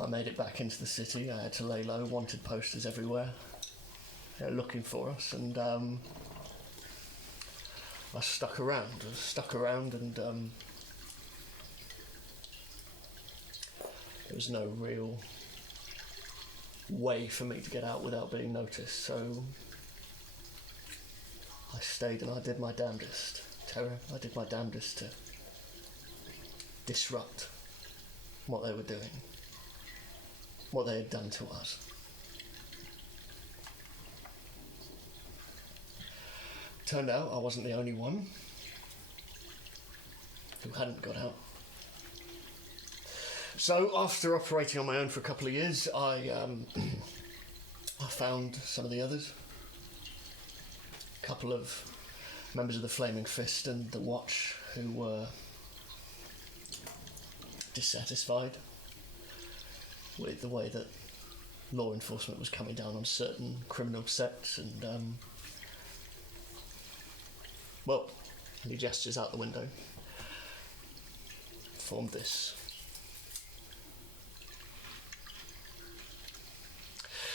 I made it back into the city. I had to lay low, wanted posters everywhere, looking for us, and I stuck around, and there was no real way for me to get out without being noticed, so I stayed and I did my damnedest. Terra, I did my damnedest to disrupt what they were doing, what they had done to us. Turned out I wasn't the only one who hadn't got out. So after operating on my own for a couple of years, I found some of the others. A couple of members of the Flaming Fist and the Watch who were dissatisfied with the way that law enforcement was coming down on certain criminal sects, and well, he gestures out the window, formed this.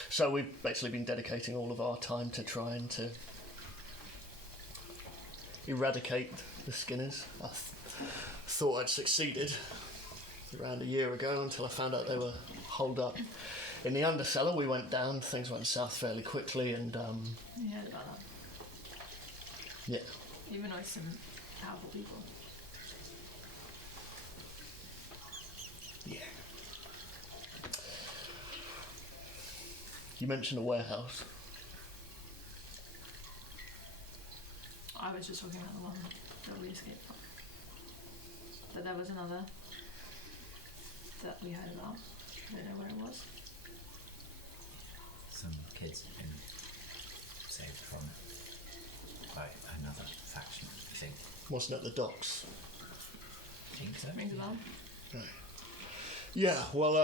So we've basically been dedicating all of our time to trying to eradicate the Skinners. I thought I'd succeeded around a year ago until I found out they were holed up in the undercellar. We went down, things went south fairly quickly, and You heard about that. yeah. Even though some powerful people. Yeah. You mentioned a warehouse. I was just talking about the one that we escaped from. But there was another that we heard about. I don't know where it was. Some kids have been saved from by another faction, I think. Wasn't at the docks. I think so. Rings a bell. Yeah, well,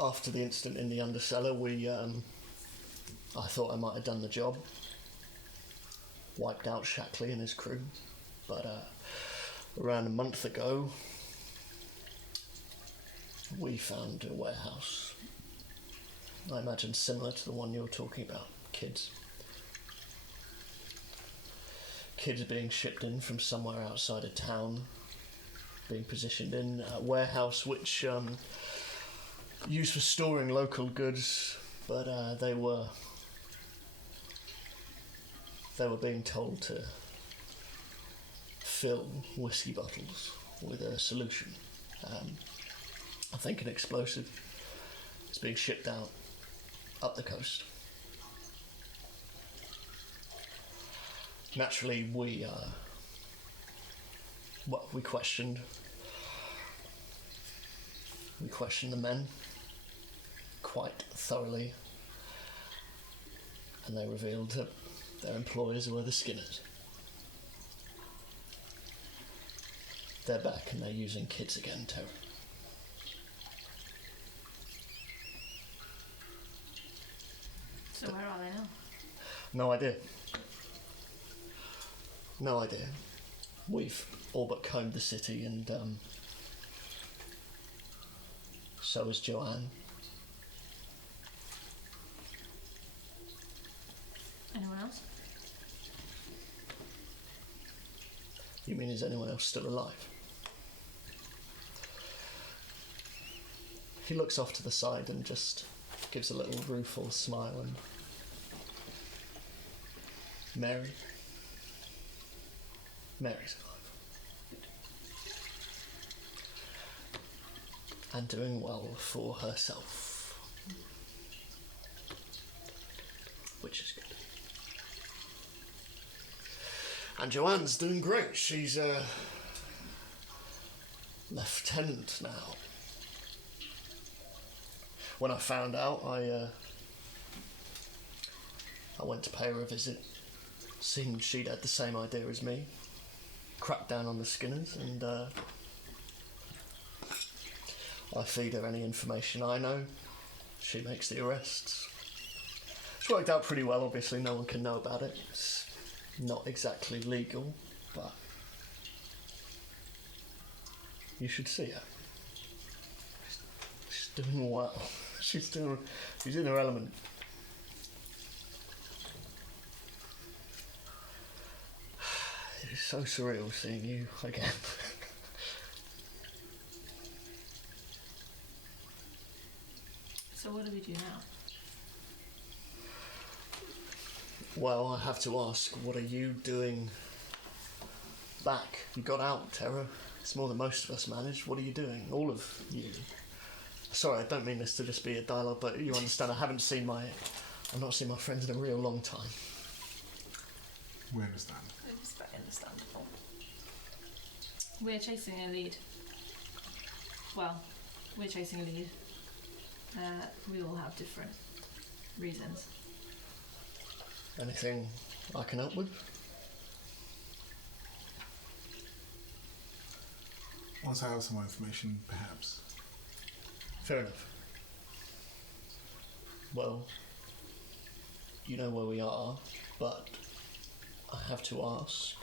after the incident in the undercellar, I thought I might have done the job. Wiped out Shackley and his crew. But around a month ago, we found a warehouse. I imagine similar to the one you're talking about. Kids being shipped in from somewhere outside of town, being positioned in a warehouse which used for storing local goods, but they were being told to fill whiskey bottles with a solution. I think an explosive. It's being shipped out up the coast. Naturally, we questioned the men quite thoroughly, and they revealed that their employers were the Skinners. They're back and they're using kids again, Terra. So where are they now? No idea. No idea. We've all but combed the city, and so has Joanne. Anyone else? You mean, is anyone else still alive? He looks off to the side and just gives a little rueful smile and... Mary? Mary's alive. And doing well for herself. Which is good. And Joanne's doing great. She's a lieutenant now. When I found out, I went to pay her a visit. Seemed she'd had the same idea as me. Cracked down on the Skinners, and I feed her any information I know. She makes the arrests. It's worked out pretty well, obviously. No one can know about it. It's not exactly legal, but you should see her. She's doing well. She's in her element. It's so surreal seeing you again. So what do we do now? Well, I have to ask, what are you doing back? You got out, Terra. It's more than most of us managed. What are you doing? All of you. Sorry, I don't mean this to just be a dialogue, but you understand I've not seen my friends in a real long time. We understand. It's very understandable. We're chasing a lead. Well, we're chasing a lead. We all have different reasons. Anything I can help with? Once I have some more information, perhaps. Fair enough. Well, you know where we are, but I have to ask,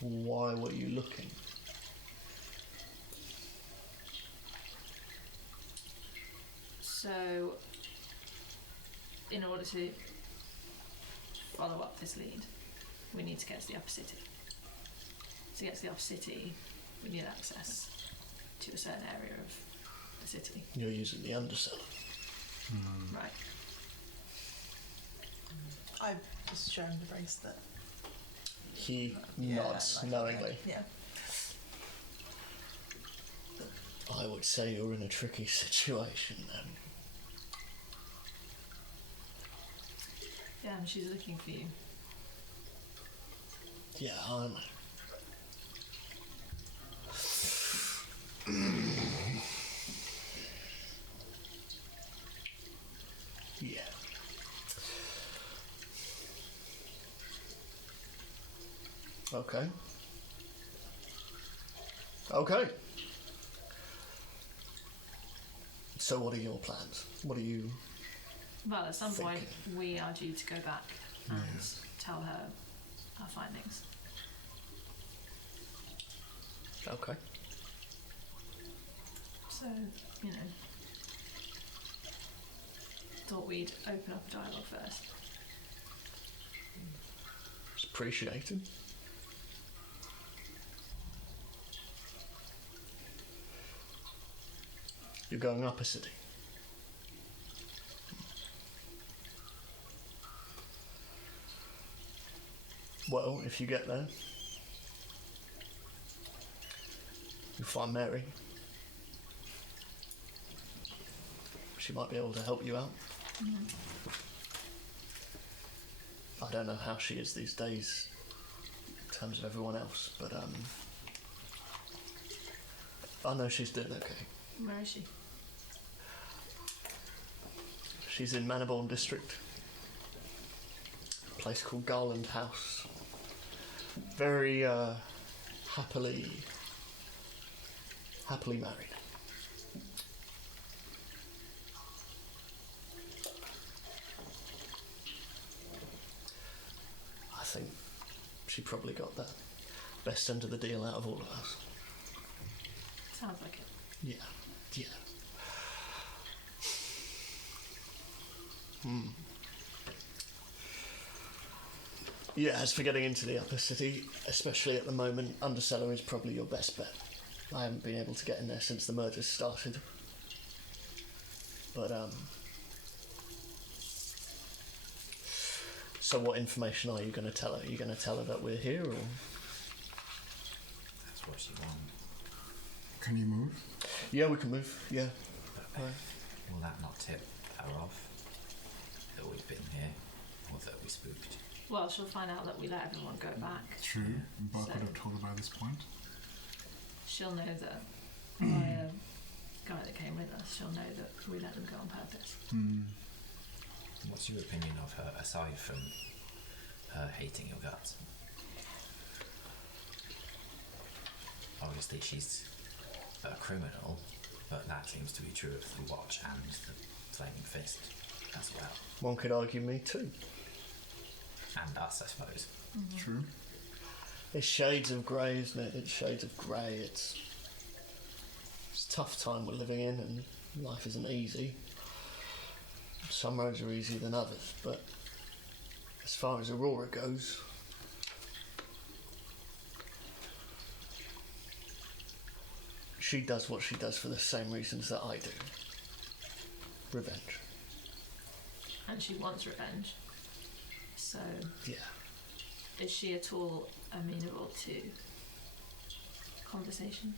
why were you looking? So, in order to follow up this lead, we need to get to the upper city. To get to the upper city, we need access to a certain area of the city. You're using the undercellar. Right. I've just shown the bracelet. He Yeah, nods like, knowingly. Yeah. I would say you're in a tricky situation then. Yeah, and she's looking for you. Yeah, I know. Yeah. Okay. Okay. So what are your plans? What are you... Well, at some point, Thinking. we are due to go back and tell her our findings. Okay. So, you know, thought we'd open up a dialogue first. It's appreciated. You're going up a city. Well, if you get there, you'll find Mary. She might be able to help you out. I don't know how she is these days in terms of everyone else, but I know she's doing okay. Where is she? She's in Mannerborn District, a place called Garland House. Very happily married. She probably got the best end of the deal out of all of us. Sounds like it. Yeah. Yeah, as for getting into the upper city, especially at the moment, Undercellar is probably your best bet. I haven't been able to get in there since the murders started. But, so what information are you going to tell her? Are you going to tell her that we're here, or...? That's what she wants. Can you move? Yeah, we can move, yeah. Will that not tip her off that we've been here, or that we spooked? Well, she'll find out that we let everyone go back. True. Buck So- would have told her by this point. She'll know that by a guy that came with us, she'll know that we let them go on purpose. What's your opinion of her, aside from her hating your guts? Obviously, she's a criminal, but that seems to be true of the Watch and the Flaming Fist as well. One could argue me too. And us, I suppose. True. It's shades of grey, isn't it? It's shades of grey. It's a tough time we're living in, and life isn't easy. Some roads are easier than others, but as far as Aurora goes, she does what she does for the same reasons that I do. Revenge. And she wants revenge. So, Yeah. is she at all amenable to conversation?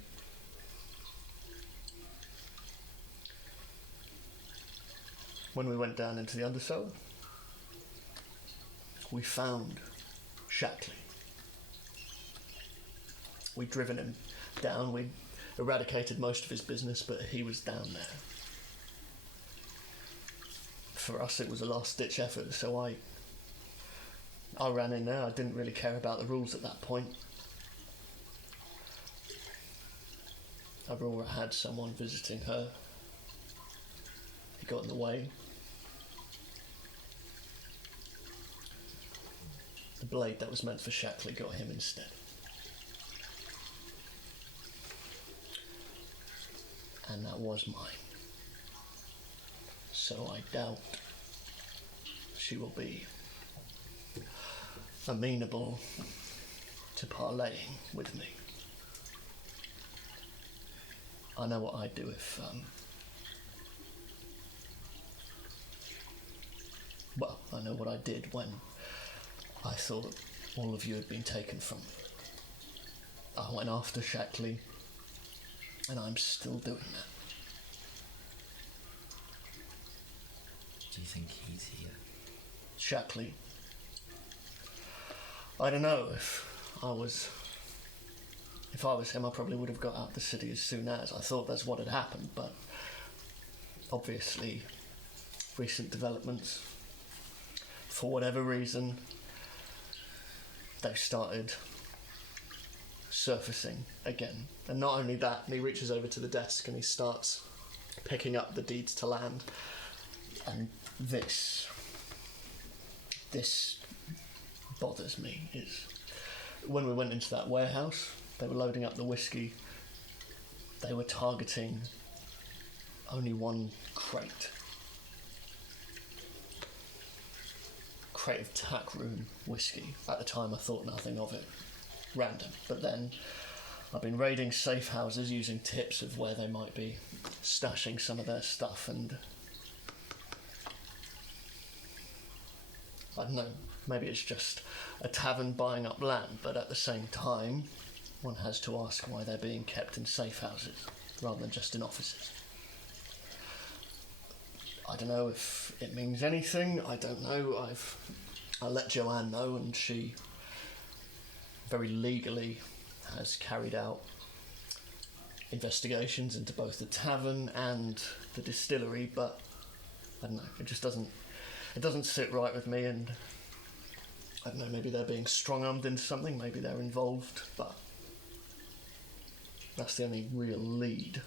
When we went down into the undercellar, we found Shackley. We'd driven him down, we'd eradicated most of his business, but he was down there. For us, it was a last-ditch effort, so I ran in there. I didn't really care about the rules at that point. Aurora had someone visiting her. He got in the way. The blade that was meant for Shackley got him instead. And that was mine. So I doubt she will be amenable to parleying with me. I know what I'd do if, well, I know what I did when I thought all of you had been taken from me. I went after Shackley, and I'm still doing that. Do you think he's here? Shackley. I don't know. If I was him, I probably would have got out of the city as soon as. I thought that's what had happened, but obviously recent developments, for whatever reason, they've started surfacing again. And not only that, he reaches over to the desk and he starts picking up the deeds to land. And this bothers me. Is when we went into that warehouse, they were loading up the whiskey. They were targeting only one crate of tack room whiskey. At the time I thought nothing of it. Random. But then I've been raiding safe houses using tips of where they might be stashing some of their stuff, and I don't know, maybe it's just a tavern buying up land, but at the same time one has to ask why they're being kept in safe houses rather than just in offices. I don't know if it means anything. I don't know. I let Joanne know, and she very legally has carried out investigations into both the tavern and the distillery, but I don't know, it just doesn't sit right with me, and I don't know, maybe they're being strong-armed into something, maybe they're involved, but that's the only real lead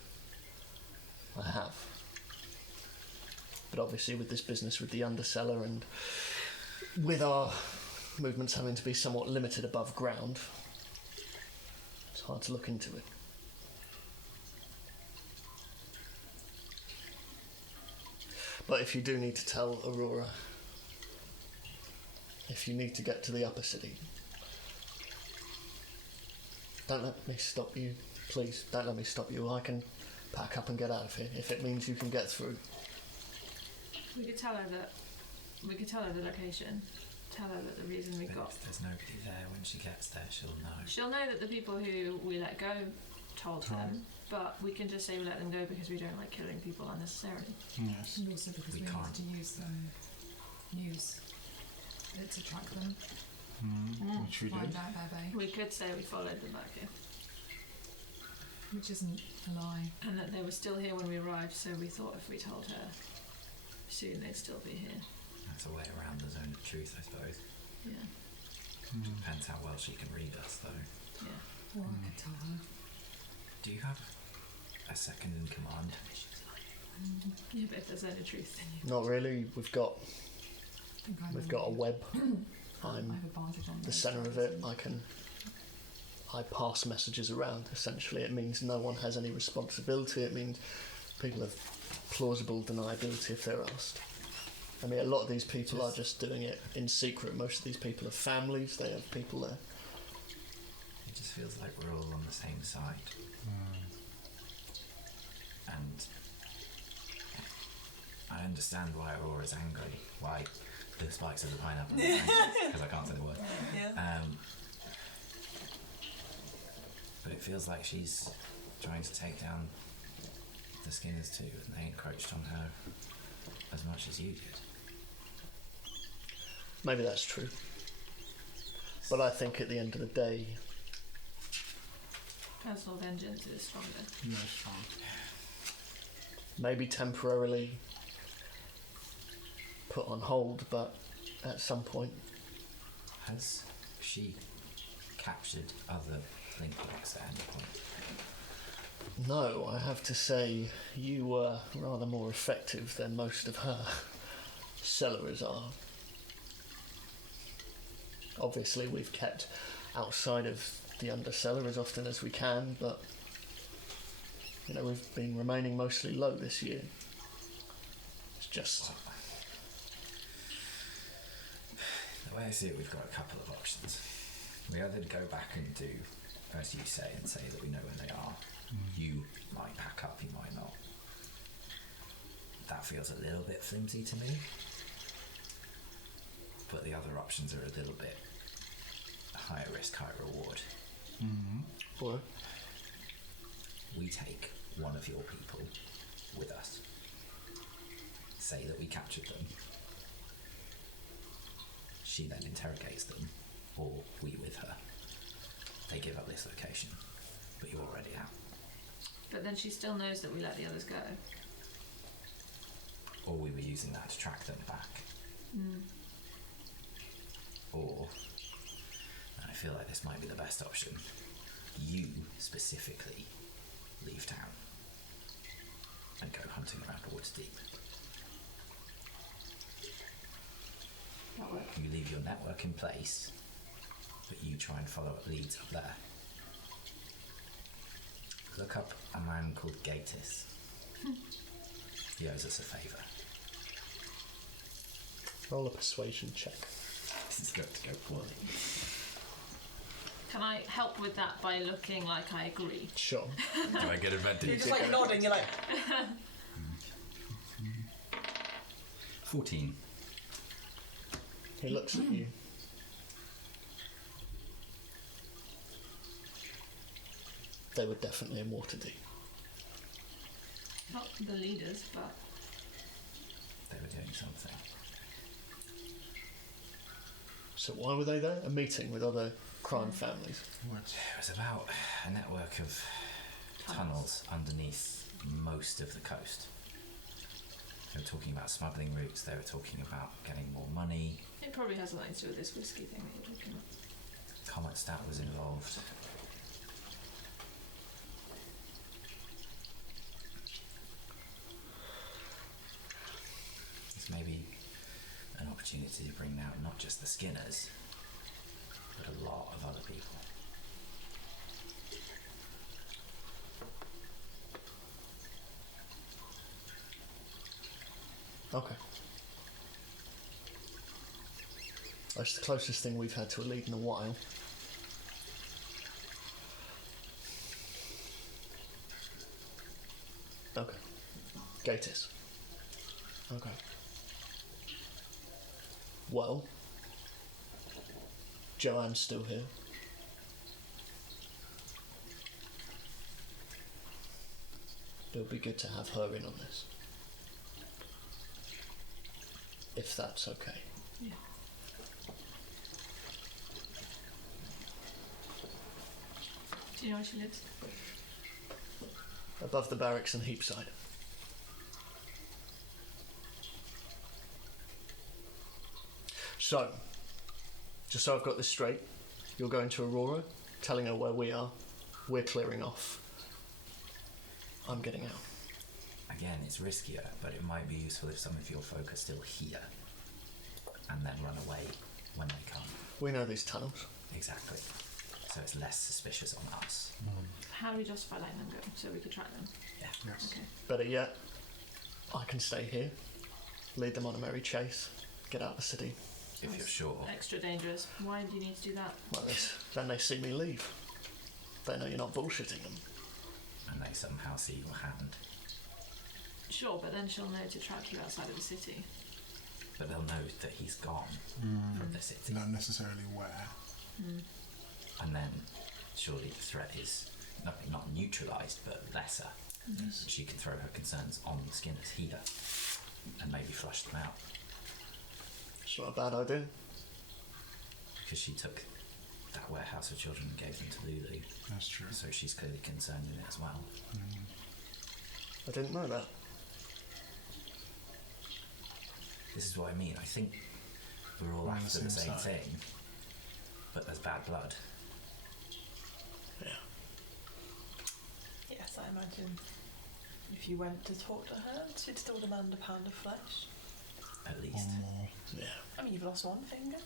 I have. But obviously with this business with the underseller and with our movements having to be somewhat limited above ground, it's hard to look into it. But if you do need to tell Aurora, if you need to get to the upper city, don't let me stop you. Please, don't let me stop you. I can pack up and get out of here if it means you can get through. We could tell her the location. Tell her that the reason we But got. if there's nobody there when she gets there, she'll know. She'll know that the people who we let go told them, but we can just say we let them go because we don't like killing people unnecessarily. Yes. And also because We we can't. need to use it to track them, Which we find did. out their bay, We could say we followed them back here which isn't a lie. and that they were still here when we arrived, so we thought if we told her soon they'd still be here. That's a way around the zone of truth, I suppose. Yeah, Depends how well she can read us, though. yeah. Or I could tell her. Do you have a second in command? Yeah, but if there's any truth, then you. Not really. We've got I think I'm a web. I I'm have advantage on the those centre of guys. it. I pass messages around. Essentially, it means no one has any responsibility. It means people have plausible deniability if they're asked. I mean, a lot of these people are just doing it in secret. Most of these people have families. They have people there. It just feels like we're all on the same side. And I understand why Aurora's angry. Why the spikes of the pineapple are angry, because I can't say the word. Yeah. But it feels like she's trying to take down the Skinners too, and they encroached on her as much as you did. Maybe that's true. But I think at the end of the day, Personal vengeance is stronger. Yeah, strong. maybe temporarily put on hold, but at some point, Has she captured other link blocks at any point? no, I have to say you were rather more effective than most of her cellars are. Obviously, we've kept outside of the undercellar as often as we can, but you know, we've been remaining mostly low this year. It's just The way I see it, we've got a couple of options. We either go back and do as you say and say that we know where they are. You might pack up, you might not. That feels a little bit flimsy to me. But the other options are a little bit higher risk, higher reward. Or We take one of your people with us. Say that we captured them. She then interrogates them, or we with her. They give up this location, but you're already out. But then she still knows that we let the others go. Or we were using that to track them back. Or, and I feel like this might be the best option, you specifically leave town and go hunting around Waterdeep. That works. You leave your network in place, but you try and follow up leads up there. Look up a man called Gatus. He owes us a favour. roll a persuasion check. It's got to go poorly. Can I help with that by looking like I agree? Sure. Do I get You're advantage? just like nodding, you're like, 14. He looks at you. They were definitely in Waterdeep. Not the leaders, but They were doing something. So why were they there? A meeting with other crime families. What? It was about a network of tunnels underneath most of the coast. They were talking about smuggling routes, they were talking about getting more money. it probably has something to do with this whiskey thing that you're talking about. Comet Stat was involved. It's maybe an opportunity to bring out not just the Skinners, a lot of other people. Okay. That's the closest thing we've had to a lead in a while. Okay. Gatus. Okay. Well, Joanne's still here. It would be good to have her in on this. If that's okay. Yeah. Do you know where she lives? Above the barracks and Heapside. So, just so I've got this straight, you're going to Aurora, telling her where we are, we're clearing off. I'm getting out. Again, it's riskier, but it might be useful if some of your folk are still here and then run away when they come. We know these tunnels. Exactly. So it's less suspicious on us. How do we justify letting them go so we could track them? Yeah. Yes. Okay. Better yet, I can stay here, lead them on a merry chase, get out of the city. If you're sure. Extra dangerous. Why do you need to do that? Well, then they see me leave. They know you're not bullshitting them. And they somehow see your hand. Sure, but then she'll know to track you outside of the city. But they'll know that he's gone from the city. Not necessarily where. And then surely the threat is not neutralised, but lesser. She can throw her concerns on the Skinners here and maybe flush them out. It's not a bad idea. Because she took that warehouse of children and gave them to Lulu. That's true. So she's clearly concerned in it as well. I didn't know that. This is what I mean. I think we're all We're on the after the same same side. thing, but there's bad blood. Yeah. Yes, I imagine if you went to talk to her, she'd still demand a pound of flesh. At least. Or more. Yeah. I mean, you've lost one finger.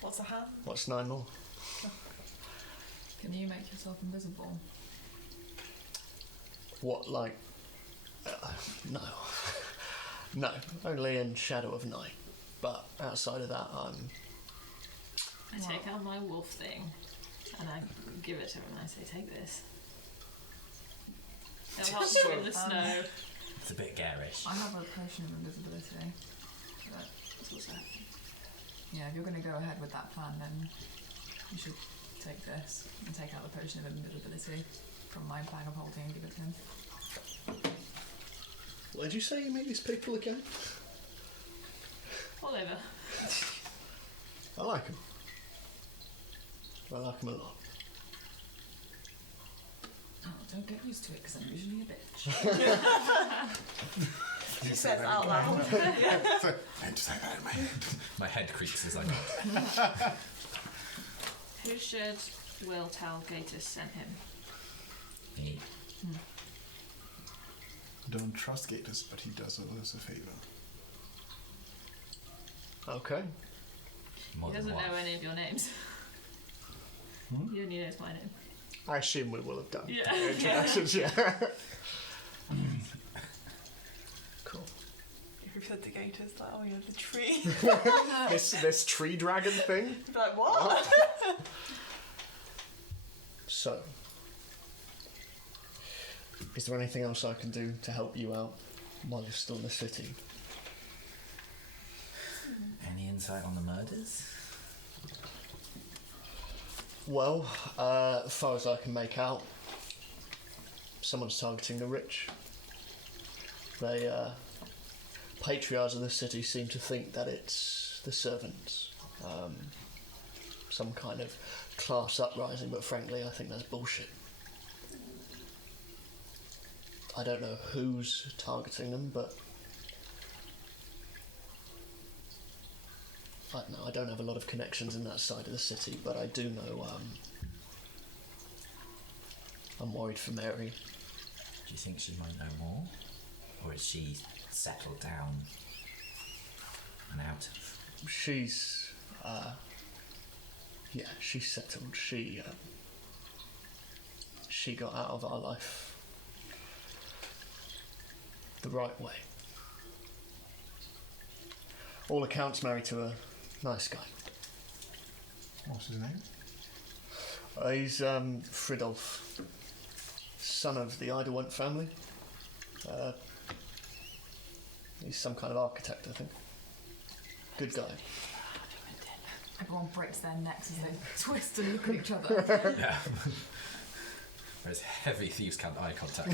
What's a hand? What's 9 more? Can you make yourself invisible? What, like... no. No, only in shadow of night. But outside of that, I'm... I take out my wolf thing and I give it to her and I say, take this. It'll help you in the snow. It's a bit garish. I have a potion of invisibility. But That's what's happening. yeah, if you're going to go ahead with that plan, then you should take this and take out the potion of invisibility from my bag of holding and give it to him. Where did you say you meet these people again? All over. I like them. I like them a lot. Oh, don't get used to it because I'm usually a bitch. She says out loud. So, I just like that in my head. My head creaks as I Who should Will tell Gatus sent him? Me. Don't trust Gatus, but he does us a favour. Okay. More He than doesn't one. know any of your names. He only knows my name. I assume we will have done Yeah. the introductions, yeah. Cool. If you said to Gators, like, oh, you're the tree. This tree dragon thing. You'd be like, what? So, is there anything else I can do to help you out while you're still in the city? Any insight on the murders? Well, as far as I can make out, someone's targeting the rich. They, patriarchs of the city seem to think that it's the servants. Some kind of class uprising, but frankly, I think that's bullshit. I don't know who's targeting them, but I don't know. I don't have a lot of connections in that side of the city, but I do know I'm worried for Mary. Do you think she might know more? Or is she settled down and out of... She's Yeah, she settled. She got out of our life the right way. All accounts married to a nice guy. What's his name? He's Fridolf, son of the Idlewind family. He's some kind of architect, I think. Good guy. Everyone breaks their necks as they twist and look at each other. Yeah. There's heavy thieves' cant eye contact.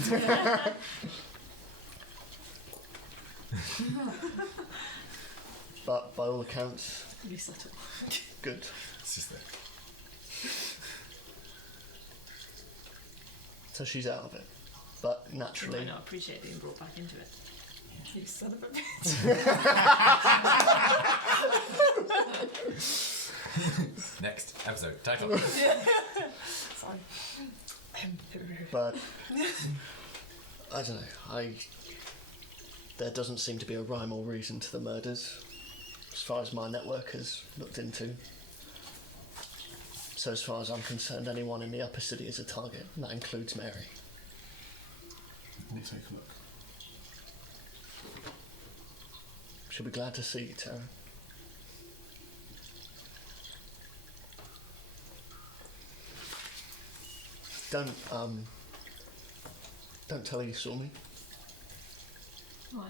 But by all accounts, Really subtle. good. It's just that. So she's out of it. But You naturally, might not appreciate being brought back into it. You son of a bitch. Next episode title. Sorry. but I don't know. There doesn't seem to be a rhyme or reason to the murders, as far as my network has looked into. So as far as I'm concerned, anyone in the upper city is a target, and that includes Mary. We'll take a look. She'll be glad to see you, Terra. Don't tell her you saw me. Why?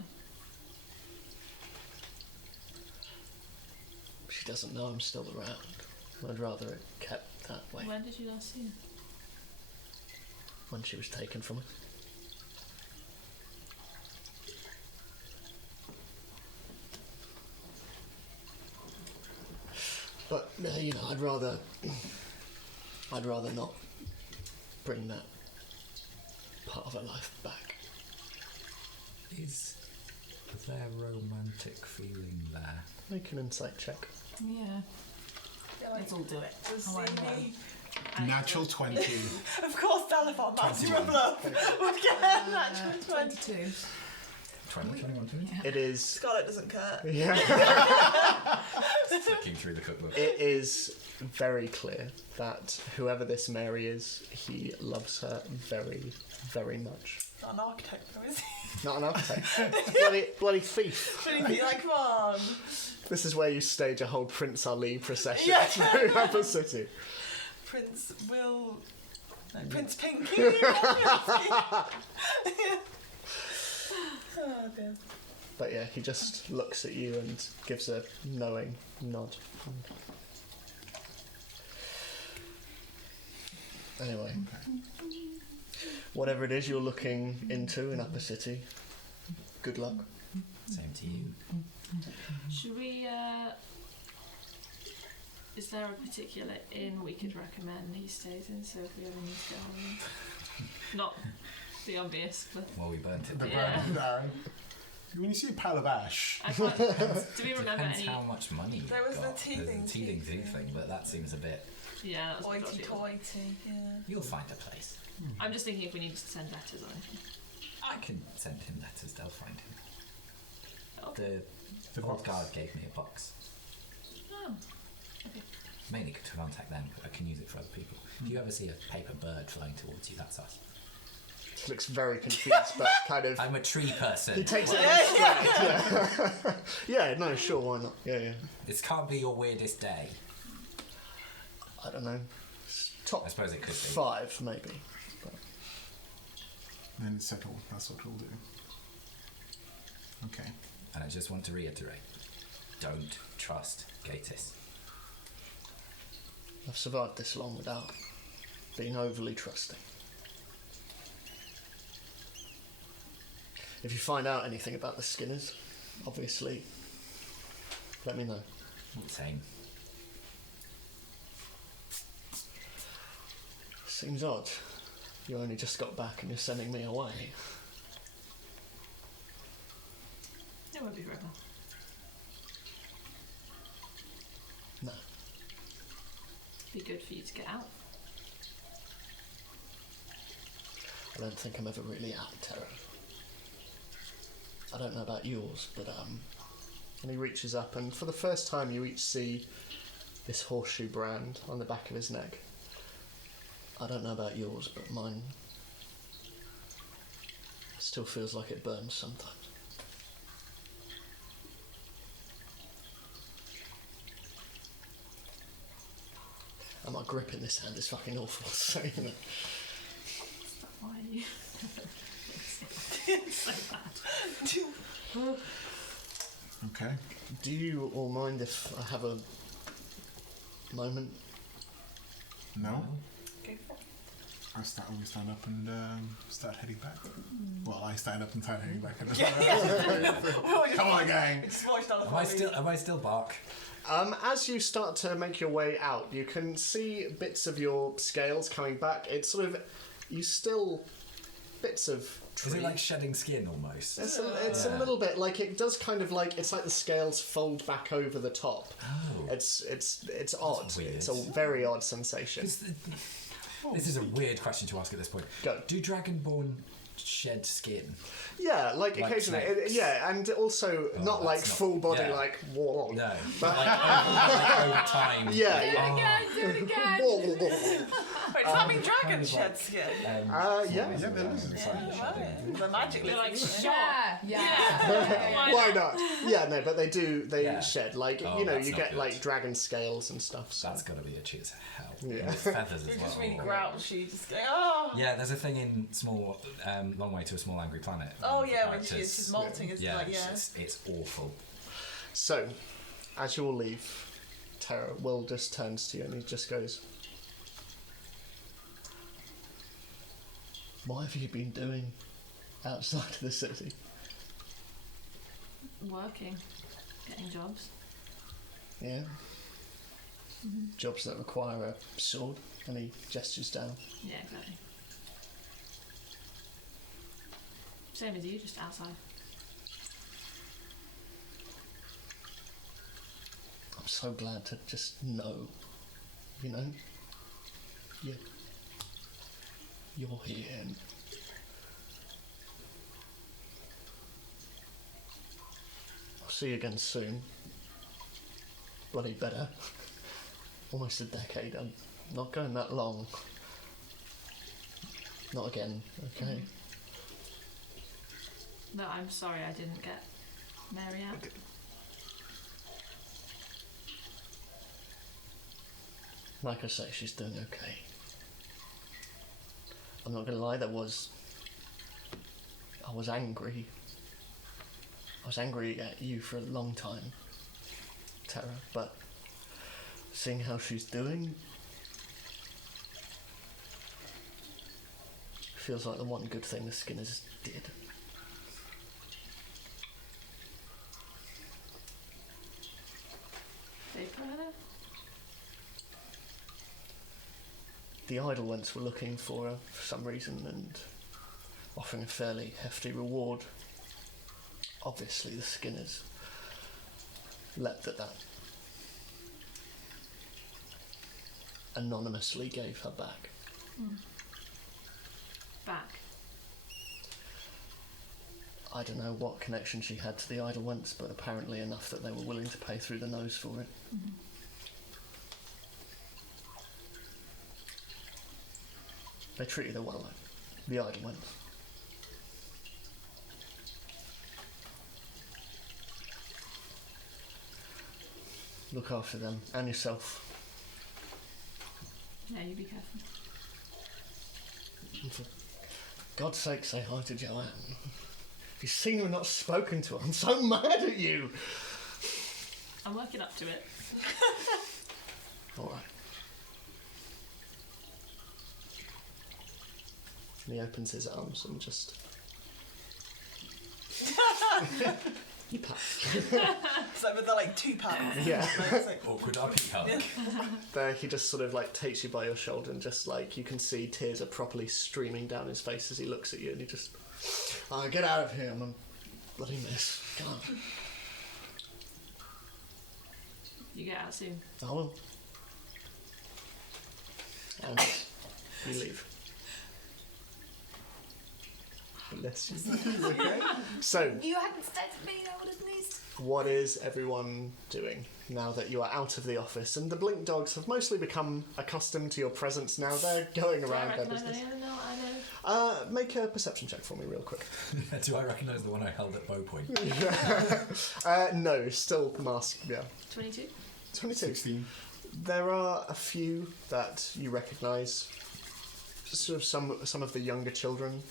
She doesn't know I'm still around. I'd rather it kept that way When did you last see her? when she was taken from us. But I'd rather not bring that part of her life back. Is there romantic feeling there? Make an insight check. Yeah. Yeah, Let's all do it. Does I won't know. Natural 20. Of course, Dalathon, that's your love. Would get a natural 20. 22. 21, 20? It is. Scarlet doesn't care. Yeah. Flicking through the cookbook. It is very clear that whoever this Mary is, he loves her very, very much. Not an architect, though, is he? Not an architect. bloody thief. Shouldn't he be like, come on? This is where you stage a whole Prince Ali procession Yeah. through Upper City. Prince Will. No, Prince Pinky. Oh dear. But yeah, he just looks at you and gives a knowing nod. Anyway, whatever it is you're looking into in Upper City, good luck. Same to you. Should we, is there a particular inn we could recommend he stays in, so if we ever need to go home? Not the obvious, but Well, we burnt it. The Yeah. brand. When you see a pile of ash, I can't, do we remember Depends any? how much money you've There was the got. teething There's the teething tea tea thing, but that seems a bit... Yeah, that was a Hoity dodgy. toity, yeah. You'll find a place. I'm just thinking if we needed to send letters or anything. I can send him letters, they'll find him. Oh. The The old box. guard gave me a box. Oh. Okay. Mainly to contact them, but I can use it for other people. If you ever see a paper bird flying towards you, that's us. He looks very confused, but kind of. I'm a tree person. He takes it in stride. Yeah. Yeah, no, sure, why not? Yeah. This can't be your weirdest day. I don't know. Top I suppose it could be. 5, maybe. then it's settled. That's what we'll do. Okay. And I just want to reiterate, don't trust Gatis. I've survived this long without being overly trusting. If you find out anything about the Skinners, obviously, let me know. Same. Seems odd. You only just got back and you're sending me away. It won't be forever. No. Be good for you to get out. I don't think I'm ever really out of Terra. I don't know about yours, but and he reaches up and for the first time you each see this horseshoe brand on the back of his neck. I don't know about yours, but mine still feels like it burns sometimes. And my grip in this hand is fucking awful, so you know. Why are you? so bad. Okay. Do you all mind if I have a moment? No. Go for it. We stand up and start heading back. Well, I stand up and start heading back. Come on, gang. Am I still bark? As you start to make your way out, you can see bits of your scales coming back. It's sort of, you still, bits of tree. Is it like shedding skin almost? It's a little bit like it does kind of like it's like the scales fold back over the top. Oh. It's odd. weird. It's a very odd sensation. This is a weird question to ask at this point. Go. Do Dragonborn shed skin? Yeah, like Like occasionally. snakes? Yeah, and also not like that's not- full body yeah. like whoa. No. But like over time. yeah. Do it again. Wait, does that mean dragons shed skin? Yeah. Yeah, there is. The magic They're like Yeah. Why not? Yeah, no, but they do. They Yeah. shed like Oh, you know that's you not get good. like dragon scales and stuff. So. That's got to be itchy as hell. Yeah. With feathers as You're well. just really grouchy, just going, oh. Yeah, there's a thing in Small, Long Way to a Small Angry Planet. Oh one of the yeah, when characters- she's molting, it's Yeah, like, yeah. it's awful. So, as you all leave, Terra, Will just turns to you and he just goes, "What have you been doing outside of the city?" Working, getting jobs. Yeah. Jobs that require a sword, and he gestures down. Yeah, exactly. Same as you, just outside. I'm so glad to just know, you know, you're here. And I'll see you again soon. Bloody better. Almost a decade. I'm not going that long. Not again, okay? No, I'm sorry I didn't get Mary out. Like I say, she's doing okay. I'm not gonna lie, I was angry. I was angry at you for a long time, Terra, but seeing how she's doing feels like the one good thing the Skinners did. They put her there? The Idlewents were looking for her for some reason and offering a fairly hefty reward. Obviously the Skinners leapt at that. Anonymously gave her back. Back. I don't know what connection she had to the Idlewents, but apparently enough that they were willing to pay through the nose for it. They treated her well, though. The Idlewents. Look after them and yourself. Yeah, you be careful. And for God's sake, say hi to Joanne. If you've seen her and not spoken to her, I'm so mad at you. I'm working up to it. All right. And he opens his arms and just. He pats. So with the like 2 pounds. Yeah. It's like, Awkward uppy hug. There, he just sort of like takes you by your shoulder and just like you can see tears are properly streaming down his face as he looks at you and he just. Oh, get out of here! I'm a bloody mess. Come on. You get out soon. I will. And you leave. Bless you. So, You hadn't said to me, I would have sneezed. what is everyone doing now that you are out of the office? And the blink dogs have mostly become accustomed to your presence now. They're going Do I around their recognise business. any of them now? I know. Make a perception check for me real quick. Do I recognise the one I held at bow point? No, still mask, yeah. 22. 22. 16. There are a few that you recognise. Sort of some of the younger children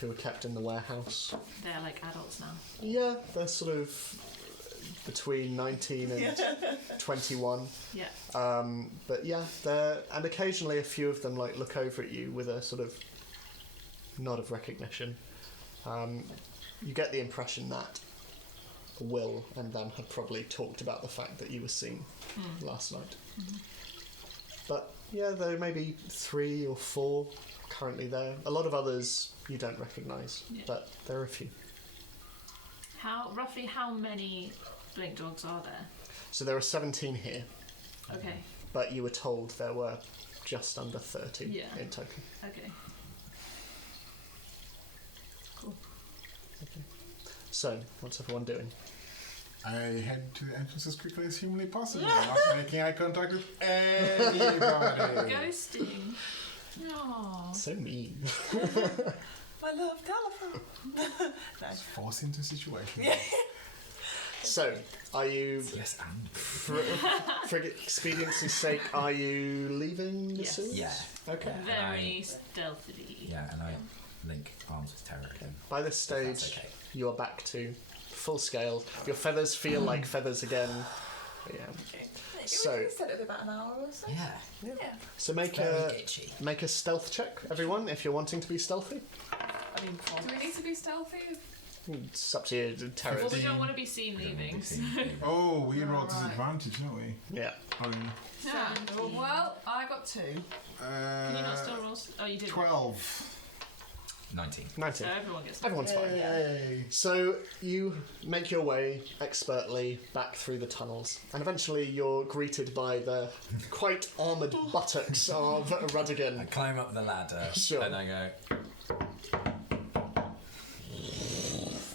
who were kept in the warehouse. They're like adults now. Yeah, they're sort of between 19 and 21. Yeah. But yeah, and occasionally a few of them like look over at you with a sort of nod of recognition. You get the impression that Will and them had probably talked about the fact that you were seen last night. Mm-hmm. But yeah, there may be 3 or 4 currently there. A lot of others you don't recognise, but there are a few. Roughly how many blink dogs are there? So there are 17 here, Okay. but you were told there were just under 30 Yeah. in total. Okay. Cool. So, what's everyone doing? I head to the entrance as quickly as humanly possible, not making eye contact with anybody. Ghosting. Aww. So mean. My love telephone. Nice. Force into situation. So, are you, Yes, and. for expediency's sake, are you leaving the Yes. sewers? Yeah. Okay. Very stealthily. Yeah, and I link arms with Terra again. By this stage, That's okay. you are back to full scale. Your feathers feel like feathers again. But yeah. So- You said it'd be about an hour or so. Yeah. Yeah. So make Very itchy. a stealth check, everyone, if you're wanting to be stealthy. I mean, Do we need to be stealthy? It's up to you, Terra. Well, we don't want to be seen leaving. Oh, we rolled Right. disadvantage, don't we? Yeah. Oh, Yeah. 17. Well, I got 2. Can you not still roll? Oh, you did. 12. 19. 19. So everyone gets. Everyone's fine. Yay. So you make your way expertly back through the tunnels, and eventually you're greeted by the quite armoured buttocks of I Rudigan. climb up the ladder, Sure. and I go,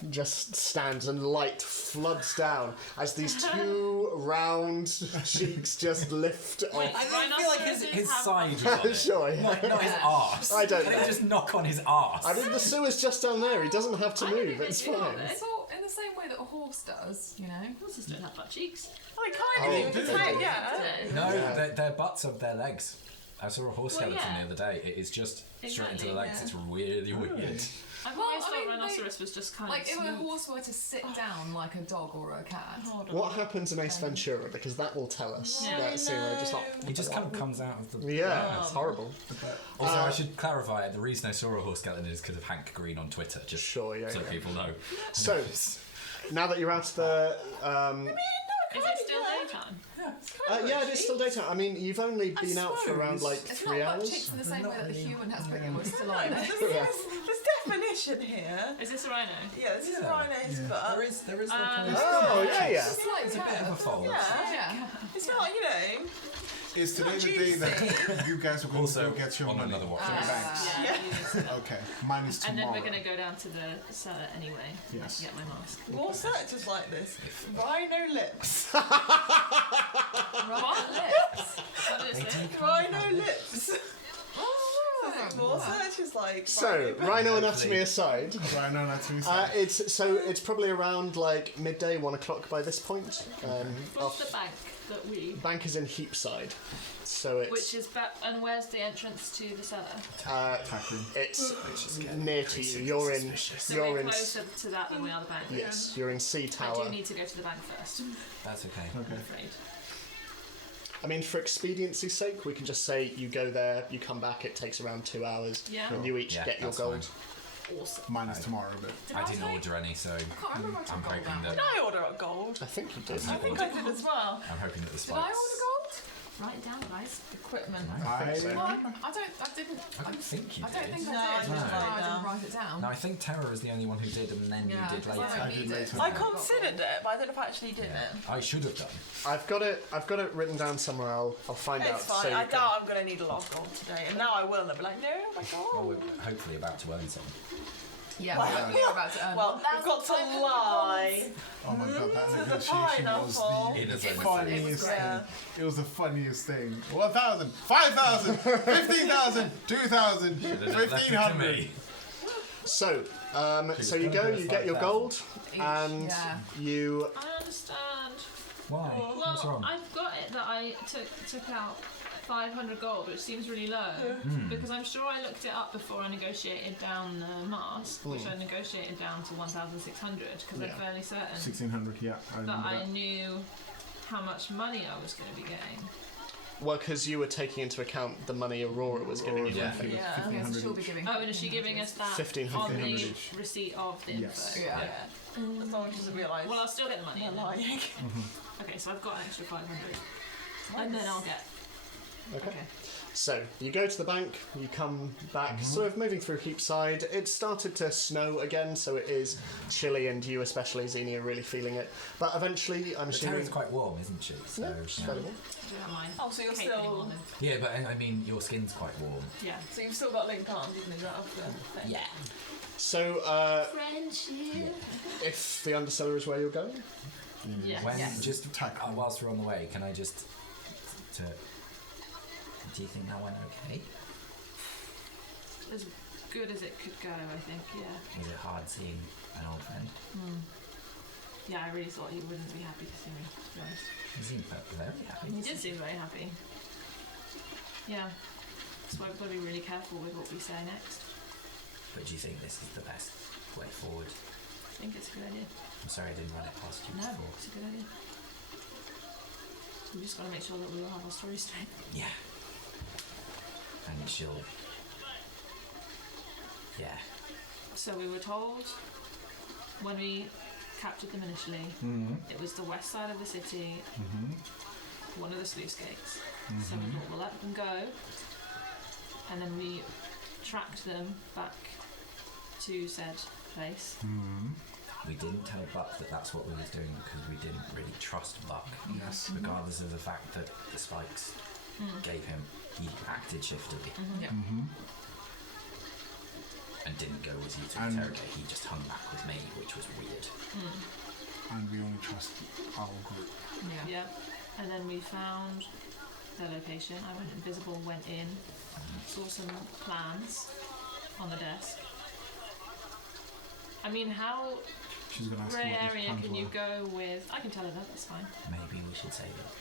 Just stands and light floods down as these 2 round cheeks just lift Wait, off. I don't feel like his have- side was on it. Sure, yeah. Not his arse. I don't Can know. he just knock on his arse? I think the sewer's just down there. He doesn't have to I don't move. think It's they do, fine. do they? So, in the same way that a horse does, you know? Horses don't have butt cheeks. I kind Oh, of do do. they? Yeah. No, Yeah. their butts are their legs. I saw a horse Well, skeleton yeah. the other day. It is just straight into the Exactly, legs. yeah. It's really weird. I've Well, always I thought mean, rhinoceros was just kind Like, of if a smooth. horse were to sit down like a dog or a cat. Hold on. What happens in Ace Ventura? Because that will tell us. Yeah. That scene where just like, He just kind of comes out of the. yeah, it's horrible. Also, I should clarify the reason I saw a horse skeleton is because of Hank Green on Twitter, just Sure, yeah, so yeah. people know. So, now that you're out of the, Is it still daytime? yeah, it is still daytime. I mean, you've only been out for around like It's 3 not butt hours. cheeks in the same way that the human has, but we're still on it. There's definition here. Is this a rhino? Yeah, this is Yeah. rhino's butt. There is like Oh, yeah, yeah. It's like It's a bit of a fold. Yeah. Yeah. It's not, you know. Is today the day that you guys are going Also, to go get your on money another watch. from the banks? Yeah. Okay, mine is And tomorrow. then we're going to go down to the cellar anyway. Yes. To get my mask. More searches like this. Rhino lips. What? Lips? What is it? Rhino lips. More searches like. So, rhino anatomy aside, Rhino anatomy. it's probably around like midday, 1 o'clock by this point. What's the bank that we... Bank is in Heapside, so it's Which is back... And where's the entrance to the cellar? it's near to you. You're in. So You're we're in. closer to that than we are the bank. Yes, you're in C I Tower. do need to go to the bank first, That's okay. I'm afraid. I mean, for expediency's sake, we can just say you go there, you come back. It takes around 2 hours, Yeah. and you each Yeah, get your that's gold. Awesome. Mine is tomorrow, but I didn't order any, so I can't remember if I I'm took gold hoping out. Did that I order a gold? I think you did. I think I did as well. I'm hoping that the Did I spikes. order gold? Write it down, guys. Equipment. Well, I didn't. I don't think you I don't did. think No, I I did. didn't That's write why I it didn't down. write it down. No, I think Terra is the only one who did, and then Yeah, you did 'cause later. I don't need it. I considered it, but I don't know if I actually did it. I should have done. I've got it written down somewhere. I'll find out. It's fine. So you I can- doubt I'm going to need a lot of gold today. And now I will. And I'll be like, no, oh my Well, god. we're hopefully about to earn some. Yeah, Wow. we're about to earn Well, we've got to lie. Oh my god, that negotiation was Pineapple. the It is funniest great. thing. It was the funniest thing. 1,000, 5,000, 15,000, 2,000, Should've just left it to 1,500. me. So, She's so you gonna go, do a you get your 5,000. gold, Each, and yeah. you. I understand. Why? What's Well, wrong? I've got it that I took out 500 gold, which seems really low, because I'm sure I looked it up before I negotiated down the mask, which I negotiated down to 1,600, because Yeah. I'm fairly certain 1,600, yeah, I that remember I that. knew how much money I was going to be getting. Well, because you were taking into account the money Aurora was giving you. Yeah. I think. Yeah. Yes, 1,500 she'll be each. giving. Oh, and is she giving us that 1,500 on each. the receipt of the Yes. info? Yeah. As long as she doesn't realise Well, I'll still get the money. they're then. lying. Okay, so I've got an extra 500. And then I'll get. Okay. Okay. So you go to the bank, you come back, sort of moving through Heapside. It's started to snow again, so it is chilly, and you, especially Zini, are really feeling it. But eventually, I'm But assuming. Terra's quite warm, isn't she? So, Yeah, she's yeah. fairly warm. I do have mine. Oh, so you're Cape still. anymore then. Yeah, but I mean, your skin's quite warm. Yeah. So you've still got linked arms, even though you don't have the thing. Yeah. So, Friendship. if the undercellar is where you're going, Yes. When Yes. just whilst we're on the way, can I just do you think that went okay? As good as it could go, I think, yeah. Was it hard seeing an old friend? Yeah, I really thought he wouldn't be happy to see me, to be honest. He seemed very happy. He did seem very happy. Yeah. So we've got to be really careful with what we say next. But do you think this is the best way forward? I think it's a good idea. I'm sorry I didn't run it past you No, before. it's a good idea. We just got to make sure that we all have our stories straight. Yeah. And she'll. Yeah. So we were told when we captured them initially, it was the west side of the city, one of the sluice gates. So we thought we'll let them go, and then we tracked them back to said place. We didn't tell Buck that that's what we was doing because we didn't really trust Buck. Yes. Regardless of the fact that the spikes gave him, he acted shiftily Yeah. and didn't go with you to And- interrogate. He just hung back with me, which was weird. And we only trust our group. Yeah. Yeah. And then we found their location. I went invisible, went in, saw some plans on the desk. I mean, how She's going to ask grey what these area plans can you were. go with? I can tell her that, that's fine. Maybe we should say that.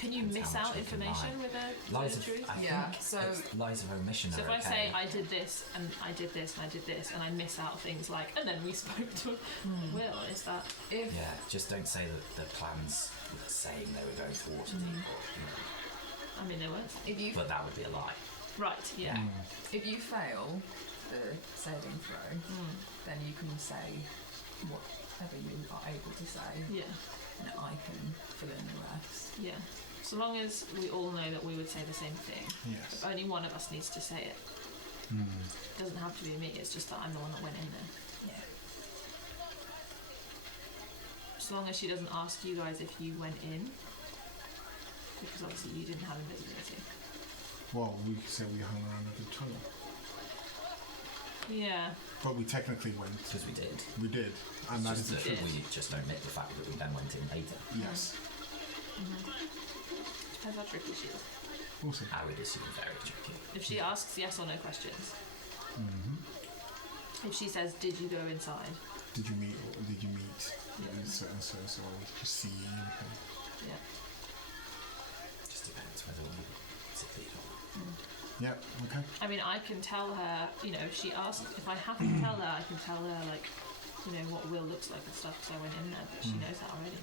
Can you Depends miss how much out we can information lie. with a Lies the of, truth? I Yeah, think so- it's lies of omission So are if I okay. say I did this and I did this and I did this and I miss out things like and then we spoke to Will, is that If Yeah, just don't say that the plans were saying they were going to Waterdeep, or, I mean they weren't. if you but that would be a lie. Right, yeah. if you fail the saving throw, then you can say whatever you are able to say, Yeah. and I can fill in the rest. Yeah. So long as we all know that we would say the same thing. Yes. If only one of us needs to say it. It doesn't have to be me, it's just that I'm the one that went in there. Yeah. As long as she doesn't ask you guys if you went in. Because obviously you didn't have invisibility. Well, we could say we hung around at the tunnel. Yeah. But we technically went. Because we did. We did. And that is Just the that truth. we just omit the fact that we then went in later. Yes. Depends how tricky she is. Also. I would assume very tricky. If she asks yes or no questions. If she says, did you go inside? Did you meet? Did you meet? Yeah. So and so. So did you see anything? Yeah. Just depends whether we succeed or not. Yeah. Okay. I mean, I can tell her, you know, if she asks, if I have to tell her, I can tell her, like, you know, what Will looks like and stuff because I went in there, but she knows that already.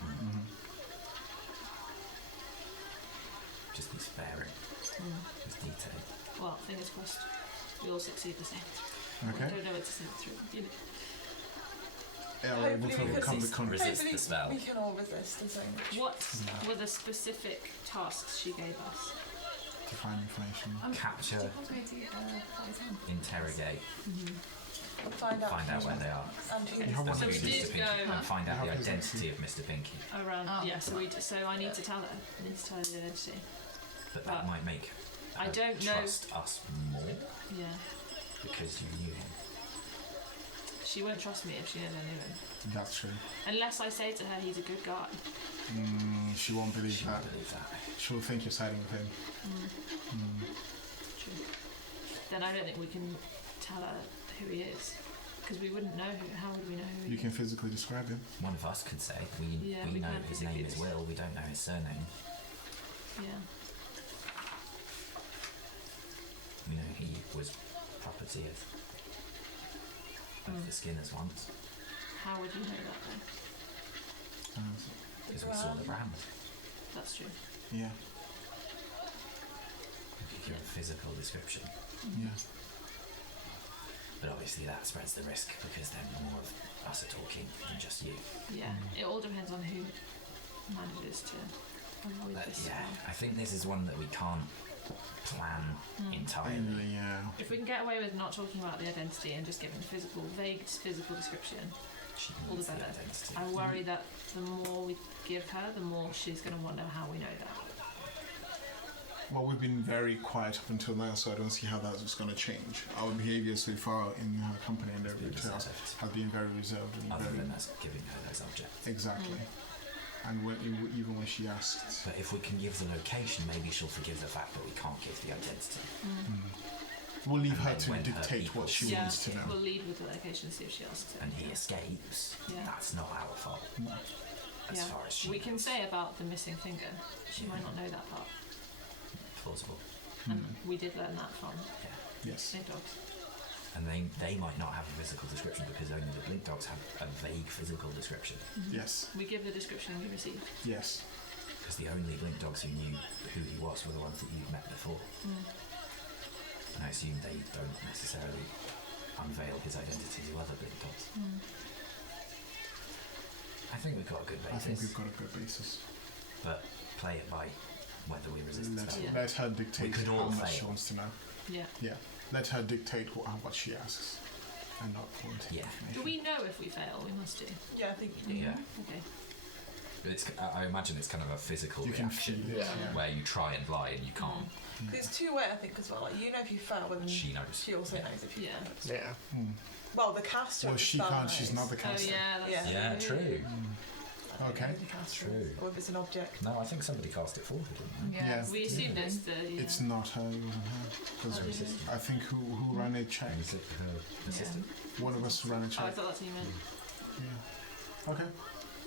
Just be sparing with detail. Well, fingers crossed, we all succeed the same. I Okay. don't know it's the same through. You know. Yeah, we're able to Hopefully we overcome could the con. resist Hopefully the spell. we can all resist the same. What were the specific tasks she gave us? To find information. Capture, Do you want me to put his hand? interrogate, Find out. find out where they are. And who You have That's one So who's we Mr. did Pinky. go- And find out You the have his identity of Mr. Pinky. Around, Oh. yeah. So I need to tell her. I need to tell her the identity. But that might make I her don't know- trust us more Yeah. because you knew him. She won't trust me if she never knew him. That's true. Unless I say to her he's a good guy. She won't believe She that. won't believe that. She'll think you're siding with him. True. Then I don't think we can tell her who he is. Because we wouldn't know how would we know who he You is? can physically describe him. One of us could say. We we know can his physically name is Will. We don't know his surname. Yeah. We know he was property of the Skinners once. How would you know that then? Because we saw the brand. That's true. Yeah. We could give a physical description. Yeah. But obviously that spreads the risk because then more of us are talking than just you. Yeah. It all depends on who manages to avoid this. Yeah, I think this is one that we can't plan entirely. Yeah. If we can get away with not talking about the identity and just giving vague physical description, She all the needs better. identity. I worry that the more we give her, the more she's going to wonder how we know that. Well, we've been very quiet up until now, so I don't see how that's going to change. Our behaviour so far in her company and every hotel reserved. has been very reserved and Other very than us giving her those objects. exactly. And even when she asked, But if we can give the location, maybe she'll forgive the fact that we can't give the identity. we'll leave And her then to when her dictate what she Yeah, wants to know. we'll lead with the location, see if she asks it. And he escapes. Yeah. That's not our fault. As Yeah. far as she We can knows. say about the missing finger. She might not know that part. Plausible. And we did learn that from Yeah. Yes. Big Dogs. And they might not have a physical description because only the blink dogs have a vague physical description. Yes. We give the description we received. Yes. Because the only blink dogs who knew who he was were the ones that you'd met before. And I assume they don't necessarily unveil his identity to other blink dogs. I think we've got a good basis. I think we've got a good basis. But play it by whether we resist the spell. Yeah. Let her dictate could how all much she fail. wants to know. Yeah. Yeah. Let her dictate what she asks, and not point. Yeah. Do we know if we fail? We must do. Yeah, I think you do. Yeah. Okay. I imagine it's kind of a physical You can reaction feel it. Yeah. where you try and lie and you can't. It's two-way, I think, as well. Like, you know if you fail, but then She knows. she also knows if you Yeah. fail. Yeah. Well, the caster. Well, of the she spell can't. She's knows. not the Oh caster. yeah, that's Yeah. Yeah, true. Okay. The caster True. is, or if it's an object. No, I think somebody cast it forward, didn't they? Yeah. We assumed it's the. Yeah. It's not her. It wasn't her. Because Oh, did you? I think who ran a check. Was it her assistant? One of us ran a Oh, I check. thought that's what you meant. Yeah. Okay.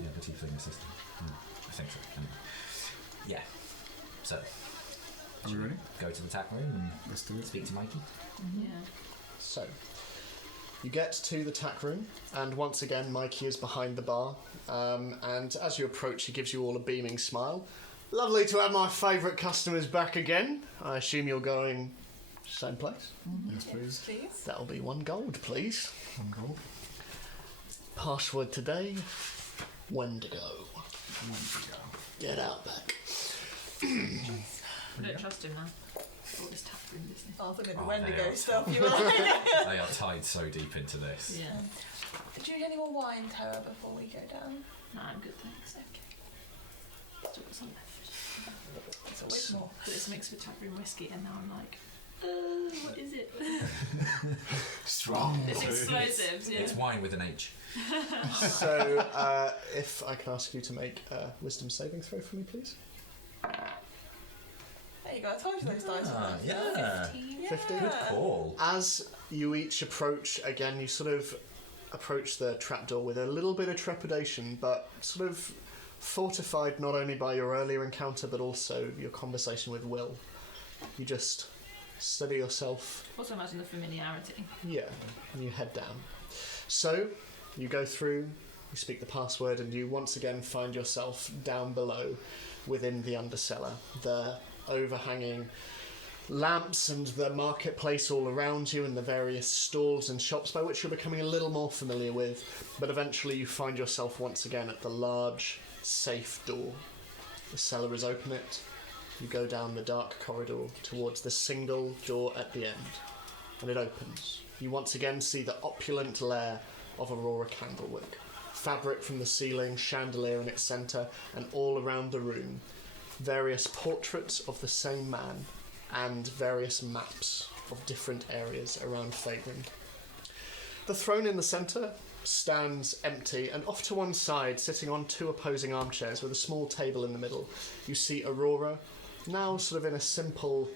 Yeah, the tiefling assistant. I think so. Anyway. Yeah. So, Are we ready? go to the tack room and Let's do it. speak to Mikey. Yeah. So, you get to the tack room, and once again, Mikey is behind the bar. And as you approach, he gives you all a beaming smile. Lovely to have my favourite customers back again. I assume you're going same place. Yes, please. Please. That'll be 1 gold, please. One goal. Password today: Wendigo. One to go. Get out back. I don't trust him now. All this tap room business. Oh, I thought maybe Oh, Wendigo they are stuff. You were like, They are tied so deep into this. Yeah. do you need any more wine, Terra, before we go down? No, I'm good, thanks. Okay. Still got some left. It's always more. But it's mixed with tap room whiskey, and now I'm like, what is it? Strong. It's explosives, yeah. It's wine with an H. So, if I can ask you to make a wisdom saving throw for me, please. There you go. I told you those dice Ah, were yeah. 15. Good call. As you each approach, again, you sort of approach the trapdoor with a little bit of trepidation, but sort of fortified not only by your earlier encounter, but also your conversation with Will. You just steady yourself, Also imagine the familiarity. yeah, and you head down. So, you go through, you speak the password, and you once again find yourself down below within the undercellar. The overhanging lamps and the marketplace all around you and the various stalls and shops by which you're becoming a little more familiar with, but eventually you find yourself once again at the large safe door. The cellar is open it. You go down the dark corridor towards the single door at the end, and it opens. You once again see the opulent lair of Aurora Candlewick. Fabric from the ceiling, chandelier in its centre, and all around the room, various portraits of the same man, and various maps of different areas around Faerun. The throne in the centre stands empty, and off to one side, sitting on two opposing armchairs with a small table in the middle, you see Aurora, now sort of in a simple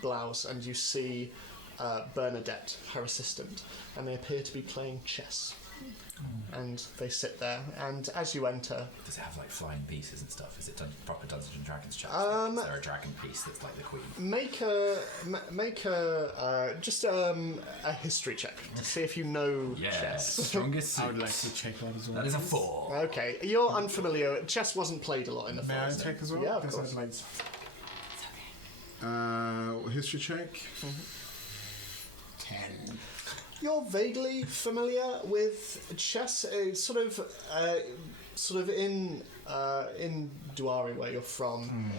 blouse, and you see Bernadette, her assistant, and they appear to be playing chess. And they sit there, and as you enter... Does it have like flying pieces and stuff? Is it proper Dungeons and Dragons chess? Is there a dragon piece that's like the queen? Make a history check to see if you know chess. Strongest I would like suits. to check that as well. That is a 4. Okay, you're unfamiliar. Chess wasn't played a lot in the May I forest. check as well? Yeah, of Because course. I'd like history check. 10. You're vaguely familiar with chess. It's sort of in Duari, where you're from.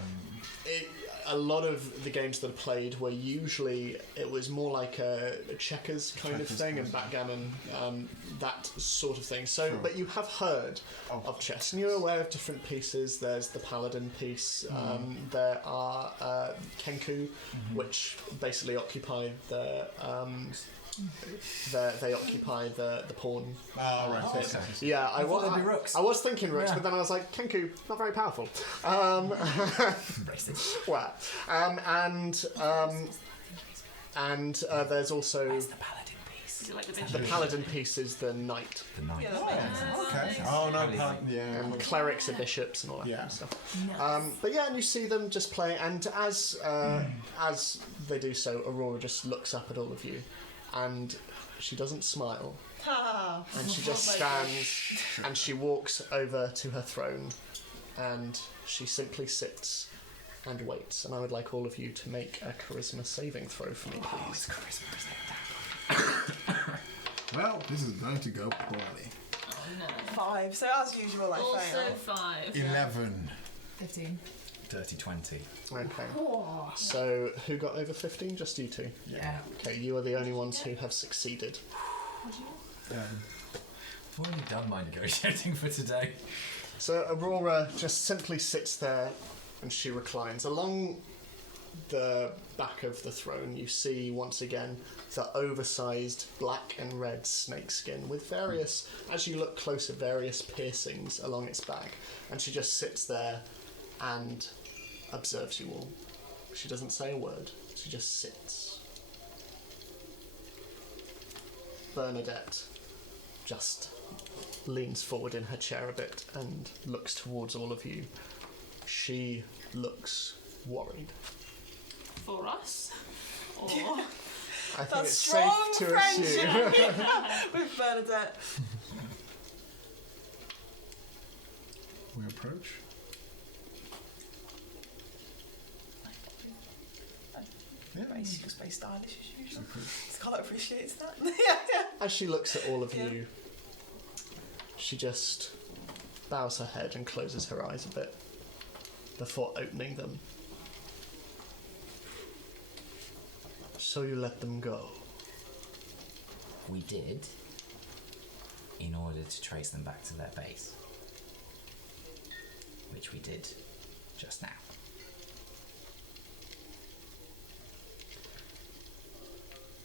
A lot of the games that are played were usually it was more like a checkers kind of thing and backgammon, that sort of thing. So, but you have heard of chess, and you're aware of different pieces. There's the paladin piece. There are kenku, which basically occupy the. They occupy the pawn. Oh, right. Pit. Yeah, I thought they'd be rooks. I was thinking rooks, Yeah. but then I was like, Kenku, not very powerful. Racist. Well, and there's also Where's the paladin piece? Is it like the the bishop? paladin piece is the knight, The knight. Yeah, that's Okay. Oh, no. Yeah. and clerics are bishops and all that Yeah. kind of stuff. But yeah, and you see them just play, and as they do so, Aurora just looks up at all of you, and she doesn't smile. Ah. And she just Oh my God. stands and she walks over to her throne and she simply sits and waits. And I would like all of you to make a charisma saving throw for me, please. Well, this is going to go poorly. 5. So as usual, I Also fail. 5. 11. 15. Dirty 20. Okay. So who got over 15? Just you two? Yeah. Okay, you are the only ones who have succeeded. I've already done my negotiating for today. So Aurora just simply sits there and she reclines. Along the back of the throne, you see once again the oversized black and red snake skin with various, as you look closer, various piercings along its back. And she just sits there and observes you all. She doesn't say a word, she just sits. Bernadette just leans forward in her chair a bit and looks towards all of you. She looks worried. For us? Or... I think That's it's strong safe to friendship assume. with Bernadette. We approach. Yeah. She looks very stylish as usual. Scarlett appreciates that. Yeah. As she looks at all of Yeah. you, she just bows her head and closes her eyes a bit before opening them. So you let them go. We did, in order to trace them back to their base. Which we did just now.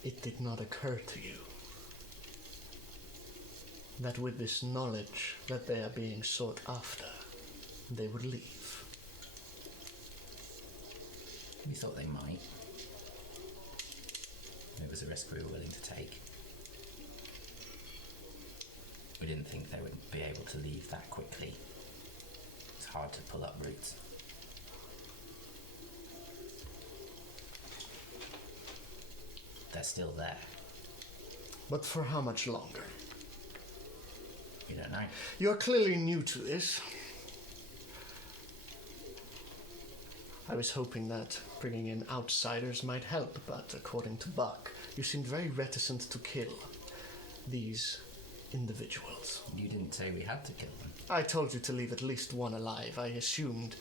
It did not occur to you that with this knowledge that they are being sought after, they would leave. We thought they might. It was a risk we were willing to take. We didn't think they would be able to leave that quickly. It's hard to pull up roots. They're still there. But for how much longer? We don't know. You're clearly new to this. I was hoping that bringing in outsiders might help, but according to Buck, you seemed very reticent to kill these individuals. You didn't say we had to kill them. I told you to leave at least one alive. I assumed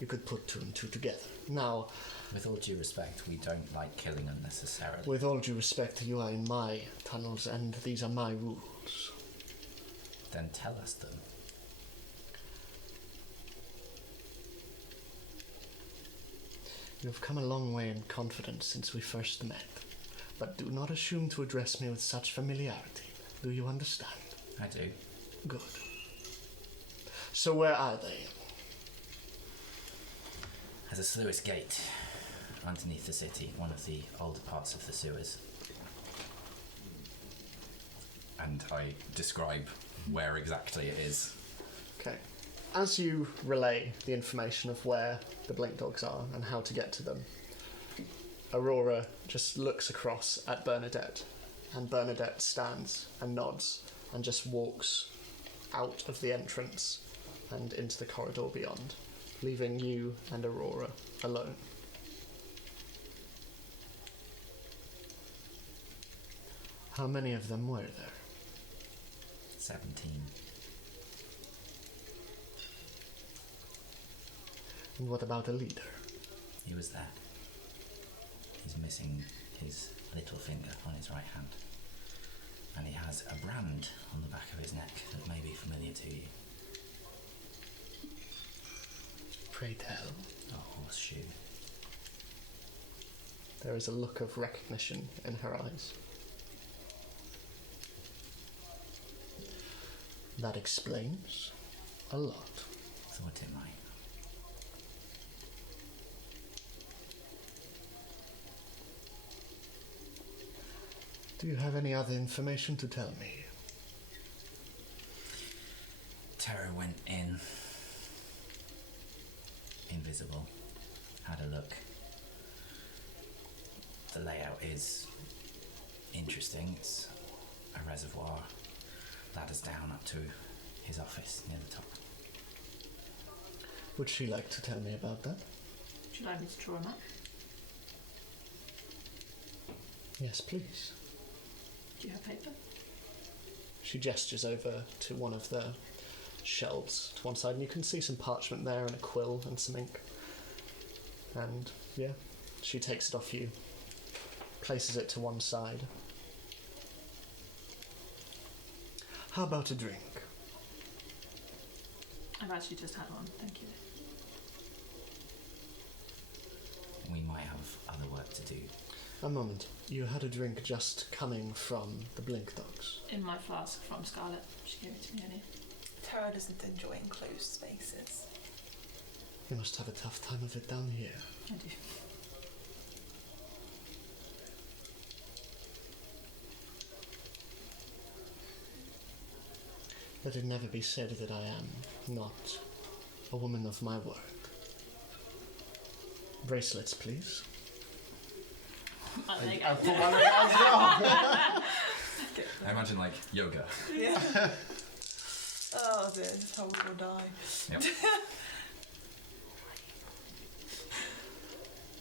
you could put two and two together. Now, With all due respect, we don't like killing unnecessarily. with all due respect, you are in my tunnels, and these are my rules. Then tell us them. You have come a long way in confidence since we first met. but do not assume to address me with such familiarity. Do you understand? I do. Good. So where are they? There's a sluice gate underneath the city, one of the older parts of the sewers. And I describe where exactly it is. Okay. As you relay the information of where the blink dogs are and how to get to them, Aurora just looks across at Bernadette, and Bernadette stands and nods and just walks out of the entrance and into the corridor beyond, leaving you and Aurora alone. How many of them were there? 17. And what about a leader? He was there. He's missing his little finger on his right hand. And he has a brand on the back of his neck that may be familiar to you. Pray tell. A horseshoe. There is a look of recognition in her eyes. That explains a lot. Thought it might. Do you have any other information to tell me? Terra went in. Invisible. Had a look. The layout is interesting. It's a reservoir. Ladders down up to his office near the top. Would she like to tell me about that? Would you like me to draw a map? Yes, please. Do you have paper? She gestures over to one of the shelves to one side, and you can see some parchment there and a quill and some ink. And yeah, she takes it off you, places it to one side. How about a drink? I've actually just had one, thank you. We might have other work to do. A moment. You had a drink just coming from the blink dogs. In my flask from Scarlet. She gave it to me earlier. Terra doesn't enjoy enclosed spaces. You must have a tough time of it down here. I do. Let it never be said that I am not a woman of my word. Bracelets, please. Oh, there you I go. put my leg out as well. I imagine like yoga. Yeah. Oh dear, this is how we will die. Yep.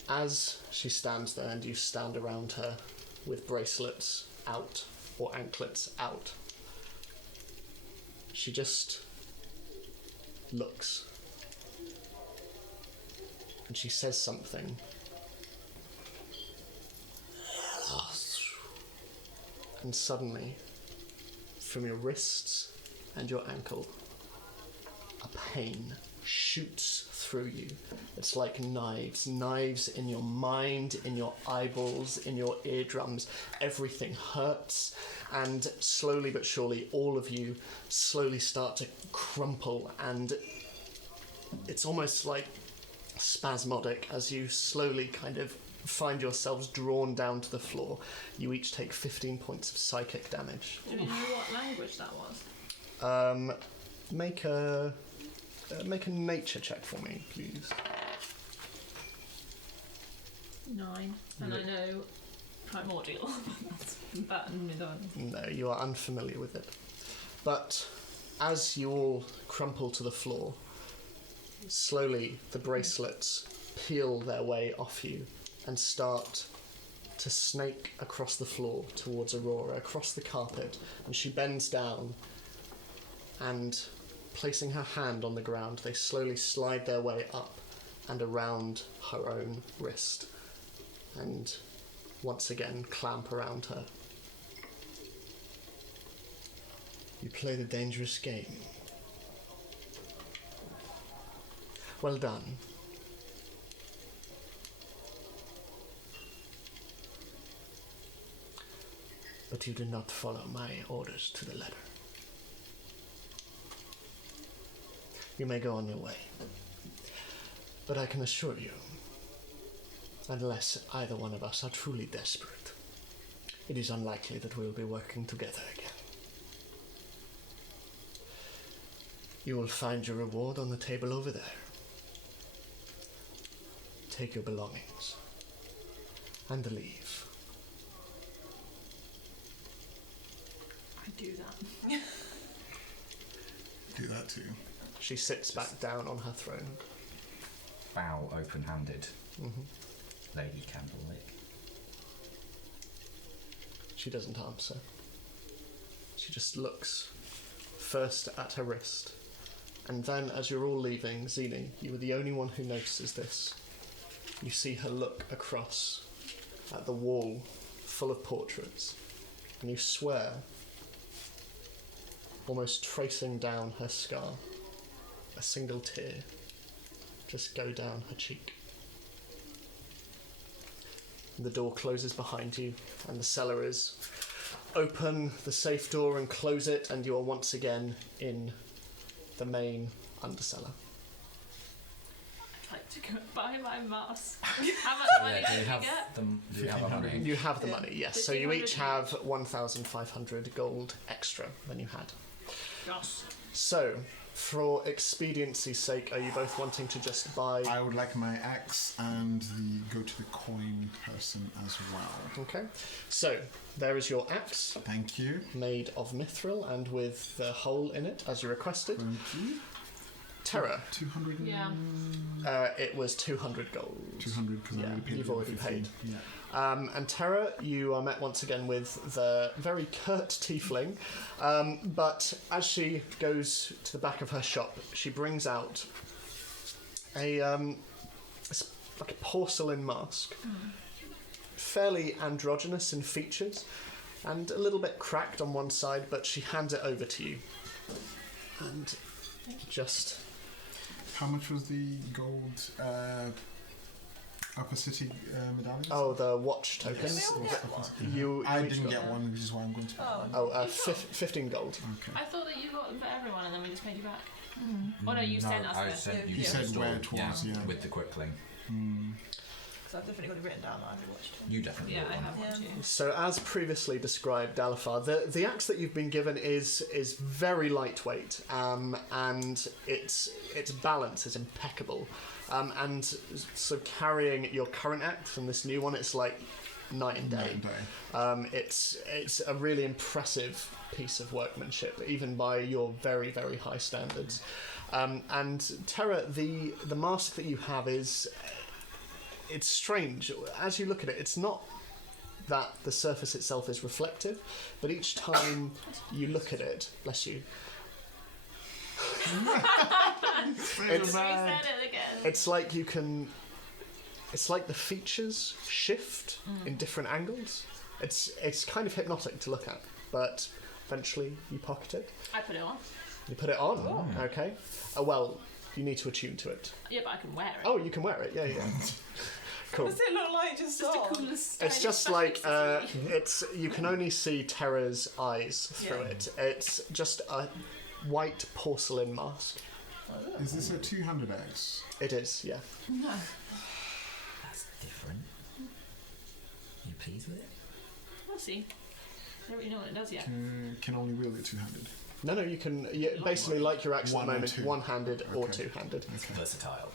As she stands there and you stand around her with bracelets out or anklets out, she just looks and she says something. And suddenly, from your wrists and your ankle, a pain shoots through you. It's like knives in your mind, in your eyeballs, in your eardrums. Everything hurts, and slowly but surely, all of you slowly start to crumple, and it's almost like spasmodic as you slowly kind of find yourselves drawn down to the floor. You each take 15 points of psychic damage. Do we know what language that was? Make a nature check for me, please. 9. And I know primordial. But No, you are unfamiliar with it. But as you all crumple to the floor, slowly the bracelets peel their way off you and start to snake across the floor towards Aurora, across the carpet, and she bends down and, placing her hand on the ground, they slowly slide their way up and around her own wrist and once again clamp around her. You play the dangerous game. Well done. But you did not follow my orders to the letter. You may go on your way. But I can assure you, unless either one of us are truly desperate, it is unlikely that we'll be working together again. You will find your reward on the table over there. Take your belongings and leave. I do that. Do that too. She sits back down on her throne. Bow open-handed. Lady Candlewick. She doesn't answer. She just looks first at her wrist, and then as you're all leaving, Zini, you are the only one who notices this. You see her look across at the wall full of portraits, and you swear, almost tracing down her scar, a single tear just go down her cheek. The door closes behind you, and the cellar is open the safe door and close it, and you are once again in the main undercellar. I'd like to go buy my mask. How much money Do did you you have get? the money? You have the money, yes. So you each 1500 have 1,500 gold extra than you had. Gosh. So, for expediency's sake, are you both wanting to just buy... I would like my axe and go to the coin person as well. Okay. So, there is your axe, Thank you. made of mithril and with the hole in it, as you requested. Thank you. Terra, 200. Yeah. it was 200 gold. 200 because I Yeah, already paid. you've the already 15. paid. Yeah. And Terra, you are met once again with the very curt tiefling, but as she goes to the back of her shop, she brings out it's like a porcelain mask, fairly androgynous in features, and a little bit cracked on one side, but she hands it over to you. And just... How much was the gold Upper City medallions? Oh, the watch tokens. Yes. We all get one. You I each didn't got- get one, which is why I'm going to buy one. Oh, 15 gold. Okay. I thought that you got them for everyone and then we just paid you back. Oh no, you sent us I there. said you You said stored, where it was, yeah. with the quickling. Because I've definitely got it written down that I've watched it. You definitely Yeah, bought I one. have one too. So, as previously described, Dalafar, the axe that you've been given is very lightweight, and its balance is impeccable. And so, carrying your current axe and this new one, it's like night and day. It's a really impressive piece of workmanship, even by your very, very high standards. And Terra, the mask that you have is... It's strange. As you look at it, it's not that the surface itself is reflective, but each time you look at it, bless you, We said it again. it's like you can... It's like the features shift in different angles. It's kind of hypnotic to look at, but eventually you pocket it. I put it on. You put it on, okay. Well, you need to attune to it. Yeah, but I can wear it. Oh, you can wear it, yeah. Cool. Does it look like just Just the on? coolest. It's just like it's. You can only see Terra's eyes through Yeah. it. It's just a white porcelain mask. Is this a 200x? It is, yeah. That's different. You pleased with it? We'll see. I don't really know what it does yet. Can only wield it two-handed. No, you can. Yeah, basically, like your axe at One the or moment, two. one-handed or Okay. two-handed. Versatile.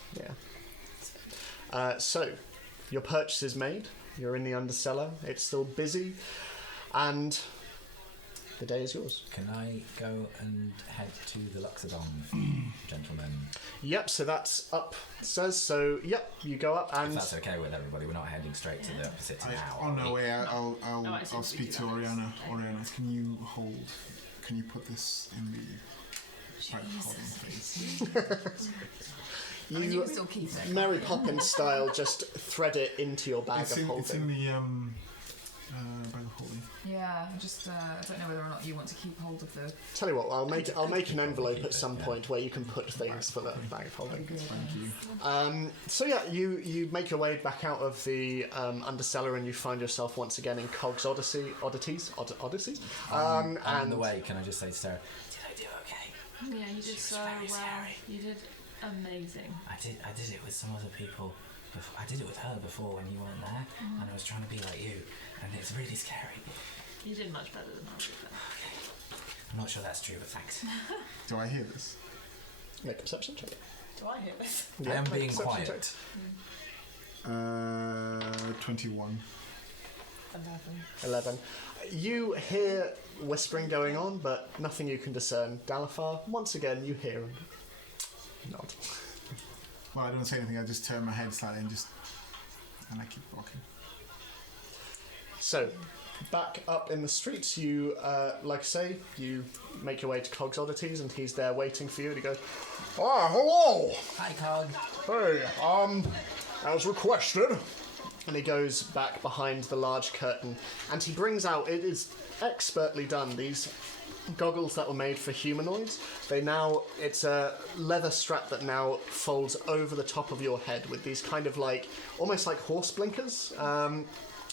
Yeah. So, your purchase is made. You're in the undercellar. It's still busy, and the day is yours. Can I go and head to the Luxodon, gentlemen? Yep. So that's upstairs. So yep, you go up If and that's okay with everybody, we're not heading straight to the opposite now. On our way, I'll I see. speak to Oriana. Oriana, can you hold? Can you put this in the pipe holding phase? I mean, you can still keep it. Mary Poppins style, just thread it into your bag It's of in holding. by the holy. Yeah, I just I don't know whether or not you want to keep hold of the. Tell you what, I'll make an envelope at some point where you can put things for the bag of holding. Thank you. So yeah, you make your way back out of the undercellar and you find yourself once again in Cog's oddities. On And the way, can I just say to Sarah, did I do okay? Yeah, you did so very well. scary. You did amazing. I did it with some other people. I did it with her before when you weren't there, and I was trying to be like you, and it's really scary. You did much better than I did. Okay. I'm not sure that's true, but thanks. Do I hear this? make a perception check. Do I hear this? I am make a being perception quiet. check. 21. 11. You hear whispering going on, but nothing you can discern. Dalafar, once again, you hear and nod. Well, I don't say anything. I just turn my head slightly and I keep walking. So, back up in the streets, you, like I say, you make your way to Cog's Oddities, and he's there waiting for you, and he goes, Ah, hello! Hi, Cog. Hey, as requested. and he goes back behind the large curtain, and he brings out, it is expertly done, these goggles that were made for humanoids. It's a leather strap that now folds over the top of your head with these kind of like, almost like horse blinkers,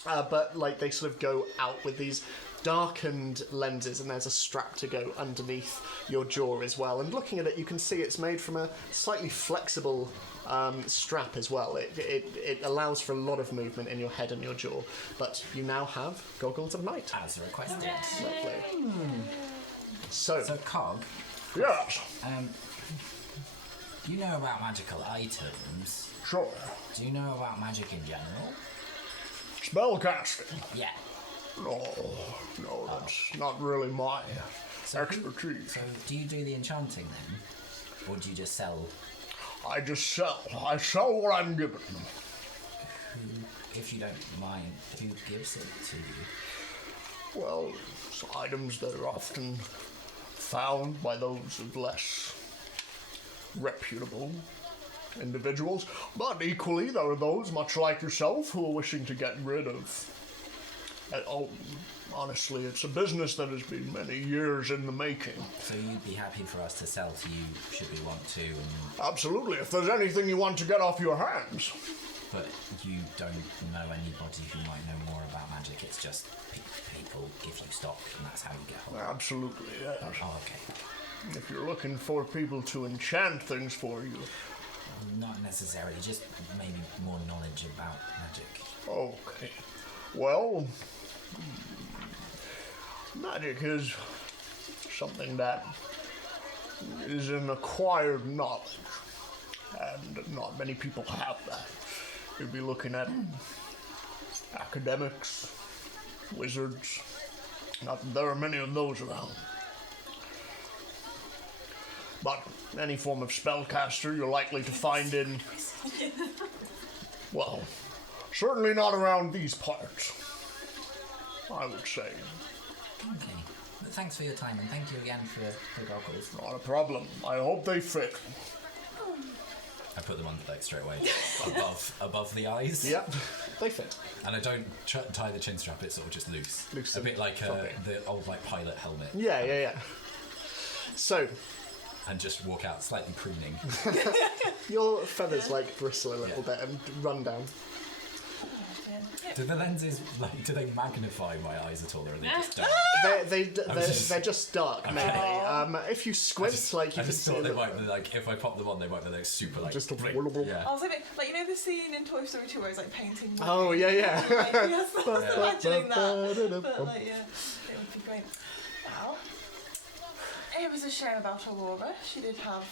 but like they sort of go out with these darkened lenses, and there's a strap to go underneath your jaw as well. And looking at it, you can see it's made from a slightly flexible strap as well. It allows for a lot of movement in your head and your jaw, but you now have goggles of night. As requested. Lovely. So, So, Cog, Yes, you know about magical items. sure. Do you know about magic in general? Spellcasting. Yeah. No, that's not really my expertise. So, do you do the enchanting then? Or do you just sell? I just sell. I sell what I'm given. If you don't mind, who gives it to you? Well, it's items that are often found by those of less reputable individuals, but equally there are those, much like yourself, who are wishing to get rid of. Honestly, it's a business that has been many years in the making. So you'd be happy for us to sell to you should we want to, Absolutely, if there's anything you want to get off your hands. but you don't know anybody who might know more about magic. It's just people give you stock, and that's how you get hold. Absolutely, yes. Oh, okay. If you're looking for people to enchant things for you. Not necessarily, just maybe more knowledge about magic. Okay. Well, magic is something that is an acquired knowledge, and not many people have that. You'd be looking at academics, wizards. Not that there are many of those around. But any form of spellcaster you're likely to find in, well, certainly not around these parts, I would say. Okay. But thanks for your time, and thank you again for the goggles. Not a problem. I hope they fit. I put them on like straight away, above the eyes. yep, they fit. And I don't tie the chin strap; it's sort of just loose. Loose a and bit like floppy. the old like pilot helmet. Yeah. So, And just walk out slightly preening. your feathers like bristle a little bit and run down. Do the lenses do they magnify my eyes at all, or are they just dark? They're just dark, mainly. If you squint, you I can just see thought a they little- might be like, if I pop them on, they might be like super like Just a blink. wobble. Yeah. I was thinking, like, you know the scene in Toy Story 2 where he's like painting. Oh, yeah. Like, yes, I was imagining that. But like, yeah, it would be great. Well, it was a shame about Aurora. She did have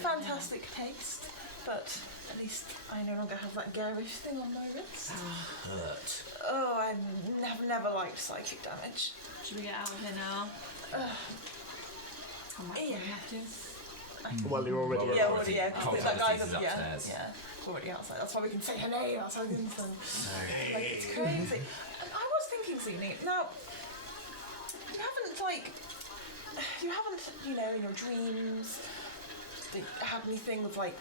fantastic taste, but at least I no longer have that garish thing on my wrist. Hurt. Oh, I never liked psychic damage. Should we get out of here now? Come back when we have to. Well, you're already Well, Yeah, we're already, yeah. Cog's That guy's Oddities is upstairs. yeah, already outside. That's why we can say her name outside the inside. So, Like, it's crazy. And I was thinking, Zini, now, you haven't, in your dreams, had anything with, like,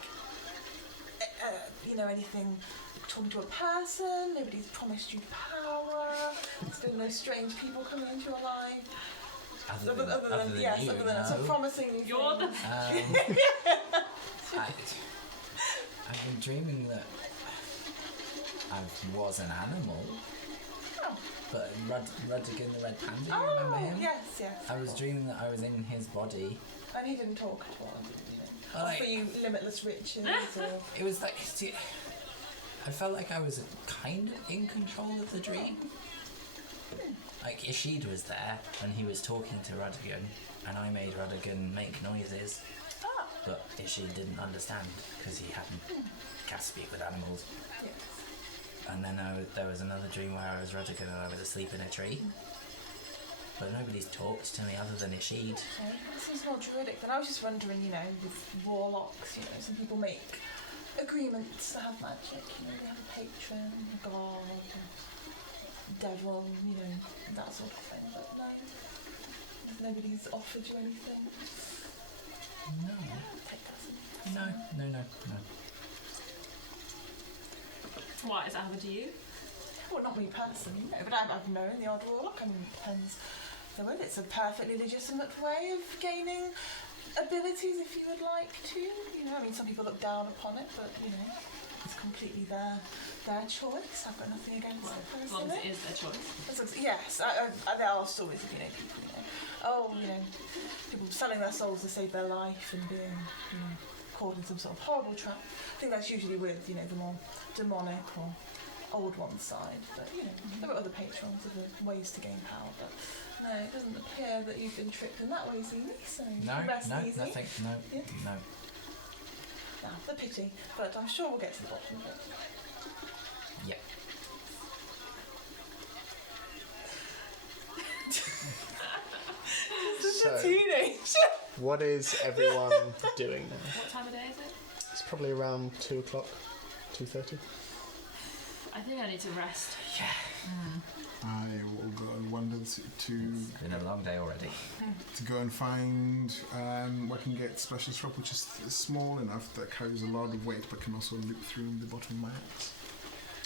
anything talking to a person, nobody's promised you power, Still no strange people coming into your life. Other Other than than you, some no. promising You're the things. I've been dreaming that I was an animal. Oh. But Rudigan the Red Panda, you remember him? Yes. I was dreaming that I was in his body. And he didn't talk at all, did he? Well, Offer you limitless riches, or... It was like, see, I felt like I was kind of in control of the dream. Like Ishid was there and he was talking to Rudigan, and I made Rudigan make noises, but Ishid didn't understand because he can't speak with animals. Yes. And then there was another dream where I was Rudigan and I was asleep in a tree. But nobody's talked to me other than Ishid. Okay, this seems more druidic than I was just wondering, with warlocks, some people make agreements to have magic, they have a patron, a god, a devil, that sort of thing, but no, nobody's offered you anything. No. Take that as a No. Why has that happened to you? Well, not me personally, no, but I've known the odd warlock. I mean, it depends. So whether it's a perfectly legitimate way of gaining abilities if you would like to. Some people look down upon it, but, it's completely their choice. I've got nothing against it personally. As long as it is their choice. Yes, there are stories of, people, people selling their souls to save their life and being, caught in some sort of horrible trap. I think that's usually with, the more demonic or old one's side, but there are other patrons, other ways to gain power, but no, it doesn't appear that you've been tricked in that way, Zini, so rest easy. Nothing, Yeah. no. Now, the pity, but I'm sure we'll get to the bottom of it. Yeah. So, Teenage! what is everyone doing now? What time of day is it? It's probably around 2 o'clock, 2:30. I think I need to rest. I will go and wander to Been a long day already. go and find where I can get specialist rope, which is small enough that carries a lot of weight, but can also loop through the bottom of my axe.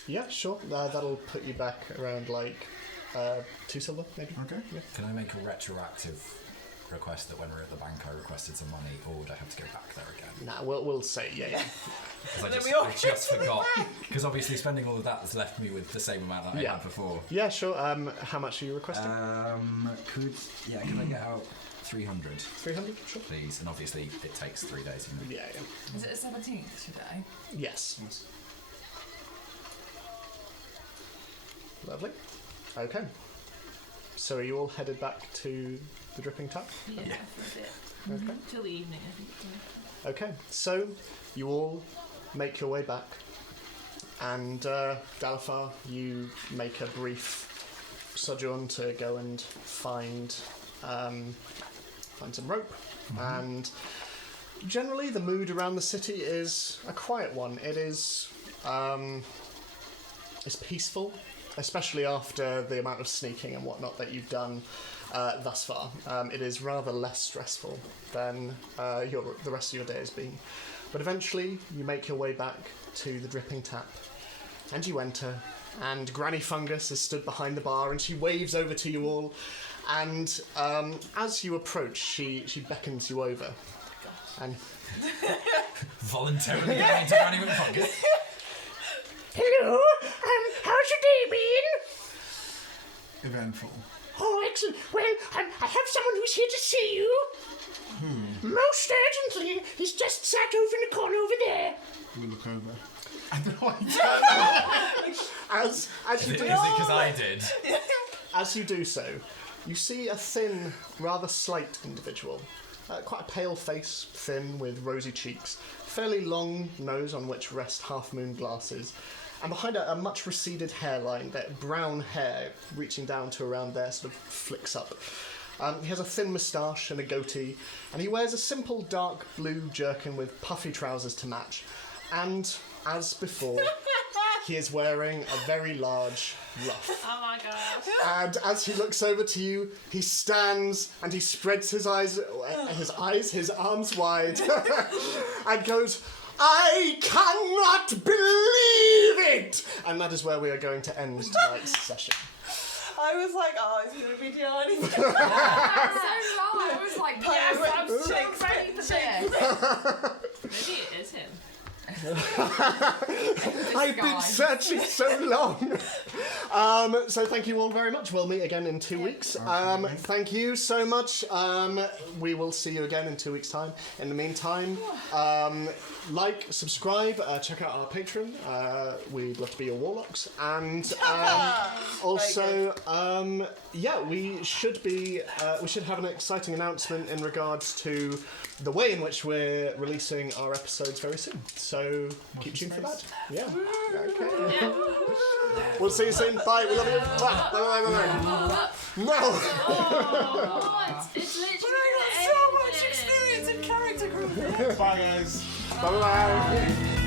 Yeah, sure. That'll put you back around 2 silver, maybe. Okay. Yeah. Can I make a retroactive request that when we were at the bank I requested some money, or would I have to go back there again? Nah, we'll say yeah. Because I just forgot. Because obviously spending all of that has left me with the same amount that I had before. Yeah, sure. How much are you requesting? Can I get out 300? 300, sure. Please, and obviously it takes 3 days. Yeah. Is it the 17th today? Yes. Lovely. Okay. So are you all headed back to the Dripping Tap? Yeah, for a bit. Okay. Till the evening, I think. Yeah. Okay, so you all make your way back, and Dalafar, you make a brief sojourn to go and find some rope, and generally the mood around the city is a quiet one. It is it's peaceful, especially after the amount of sneaking and whatnot that you've done thus far. It is rather less stressful than the rest of your day has been. But eventually, you make your way back to the Dripping Tap, and you enter, and Granny Fungus is stood behind the bar, and she waves over to you all, and as you approach, she beckons you over, and Voluntarily going into Granny Fungus. Hello, how's your day been? Eventful. Oh, excellent. Well, I have someone who's here to see you. Most urgently. He's just sat over in the corner over there. We look over. I don't know why as Is you it do because I did? As you do so, you see a thin, rather slight individual. Quite a pale face, thin with rosy cheeks, fairly long nose on which rest half-moon glasses, and behind a much receded hairline, that brown hair reaching down to around there sort of flicks up. He has a thin moustache and a goatee, and he wears a simple dark blue jerkin with puffy trousers to match. And, as before, he is wearing a very large ruff. Oh my gosh. And as he looks over to you, he stands and he spreads his arms wide, and goes, "I cannot believe it!" And that is where we are going to end tonight's session. I was like, oh, it's going to be Diani. So long. I was like, yes, I'm so ready for this. Maybe it is him. I've been searching so long. So thank you all very much. We'll meet again in 2 weeks. Thank you so much. We will see you again in 2 weeks' time. In the meantime, like, subscribe, check out our Patreon. We'd love to be your warlocks. And also, we should have an exciting announcement in regards to the way in which we're releasing our episodes very soon. So keep tuned for that. Yeah. Okay. Yeah. We'll see you soon. Bye. We love you. Bye. No. What? It's literally So much experience in character group. Bye, guys. Bye.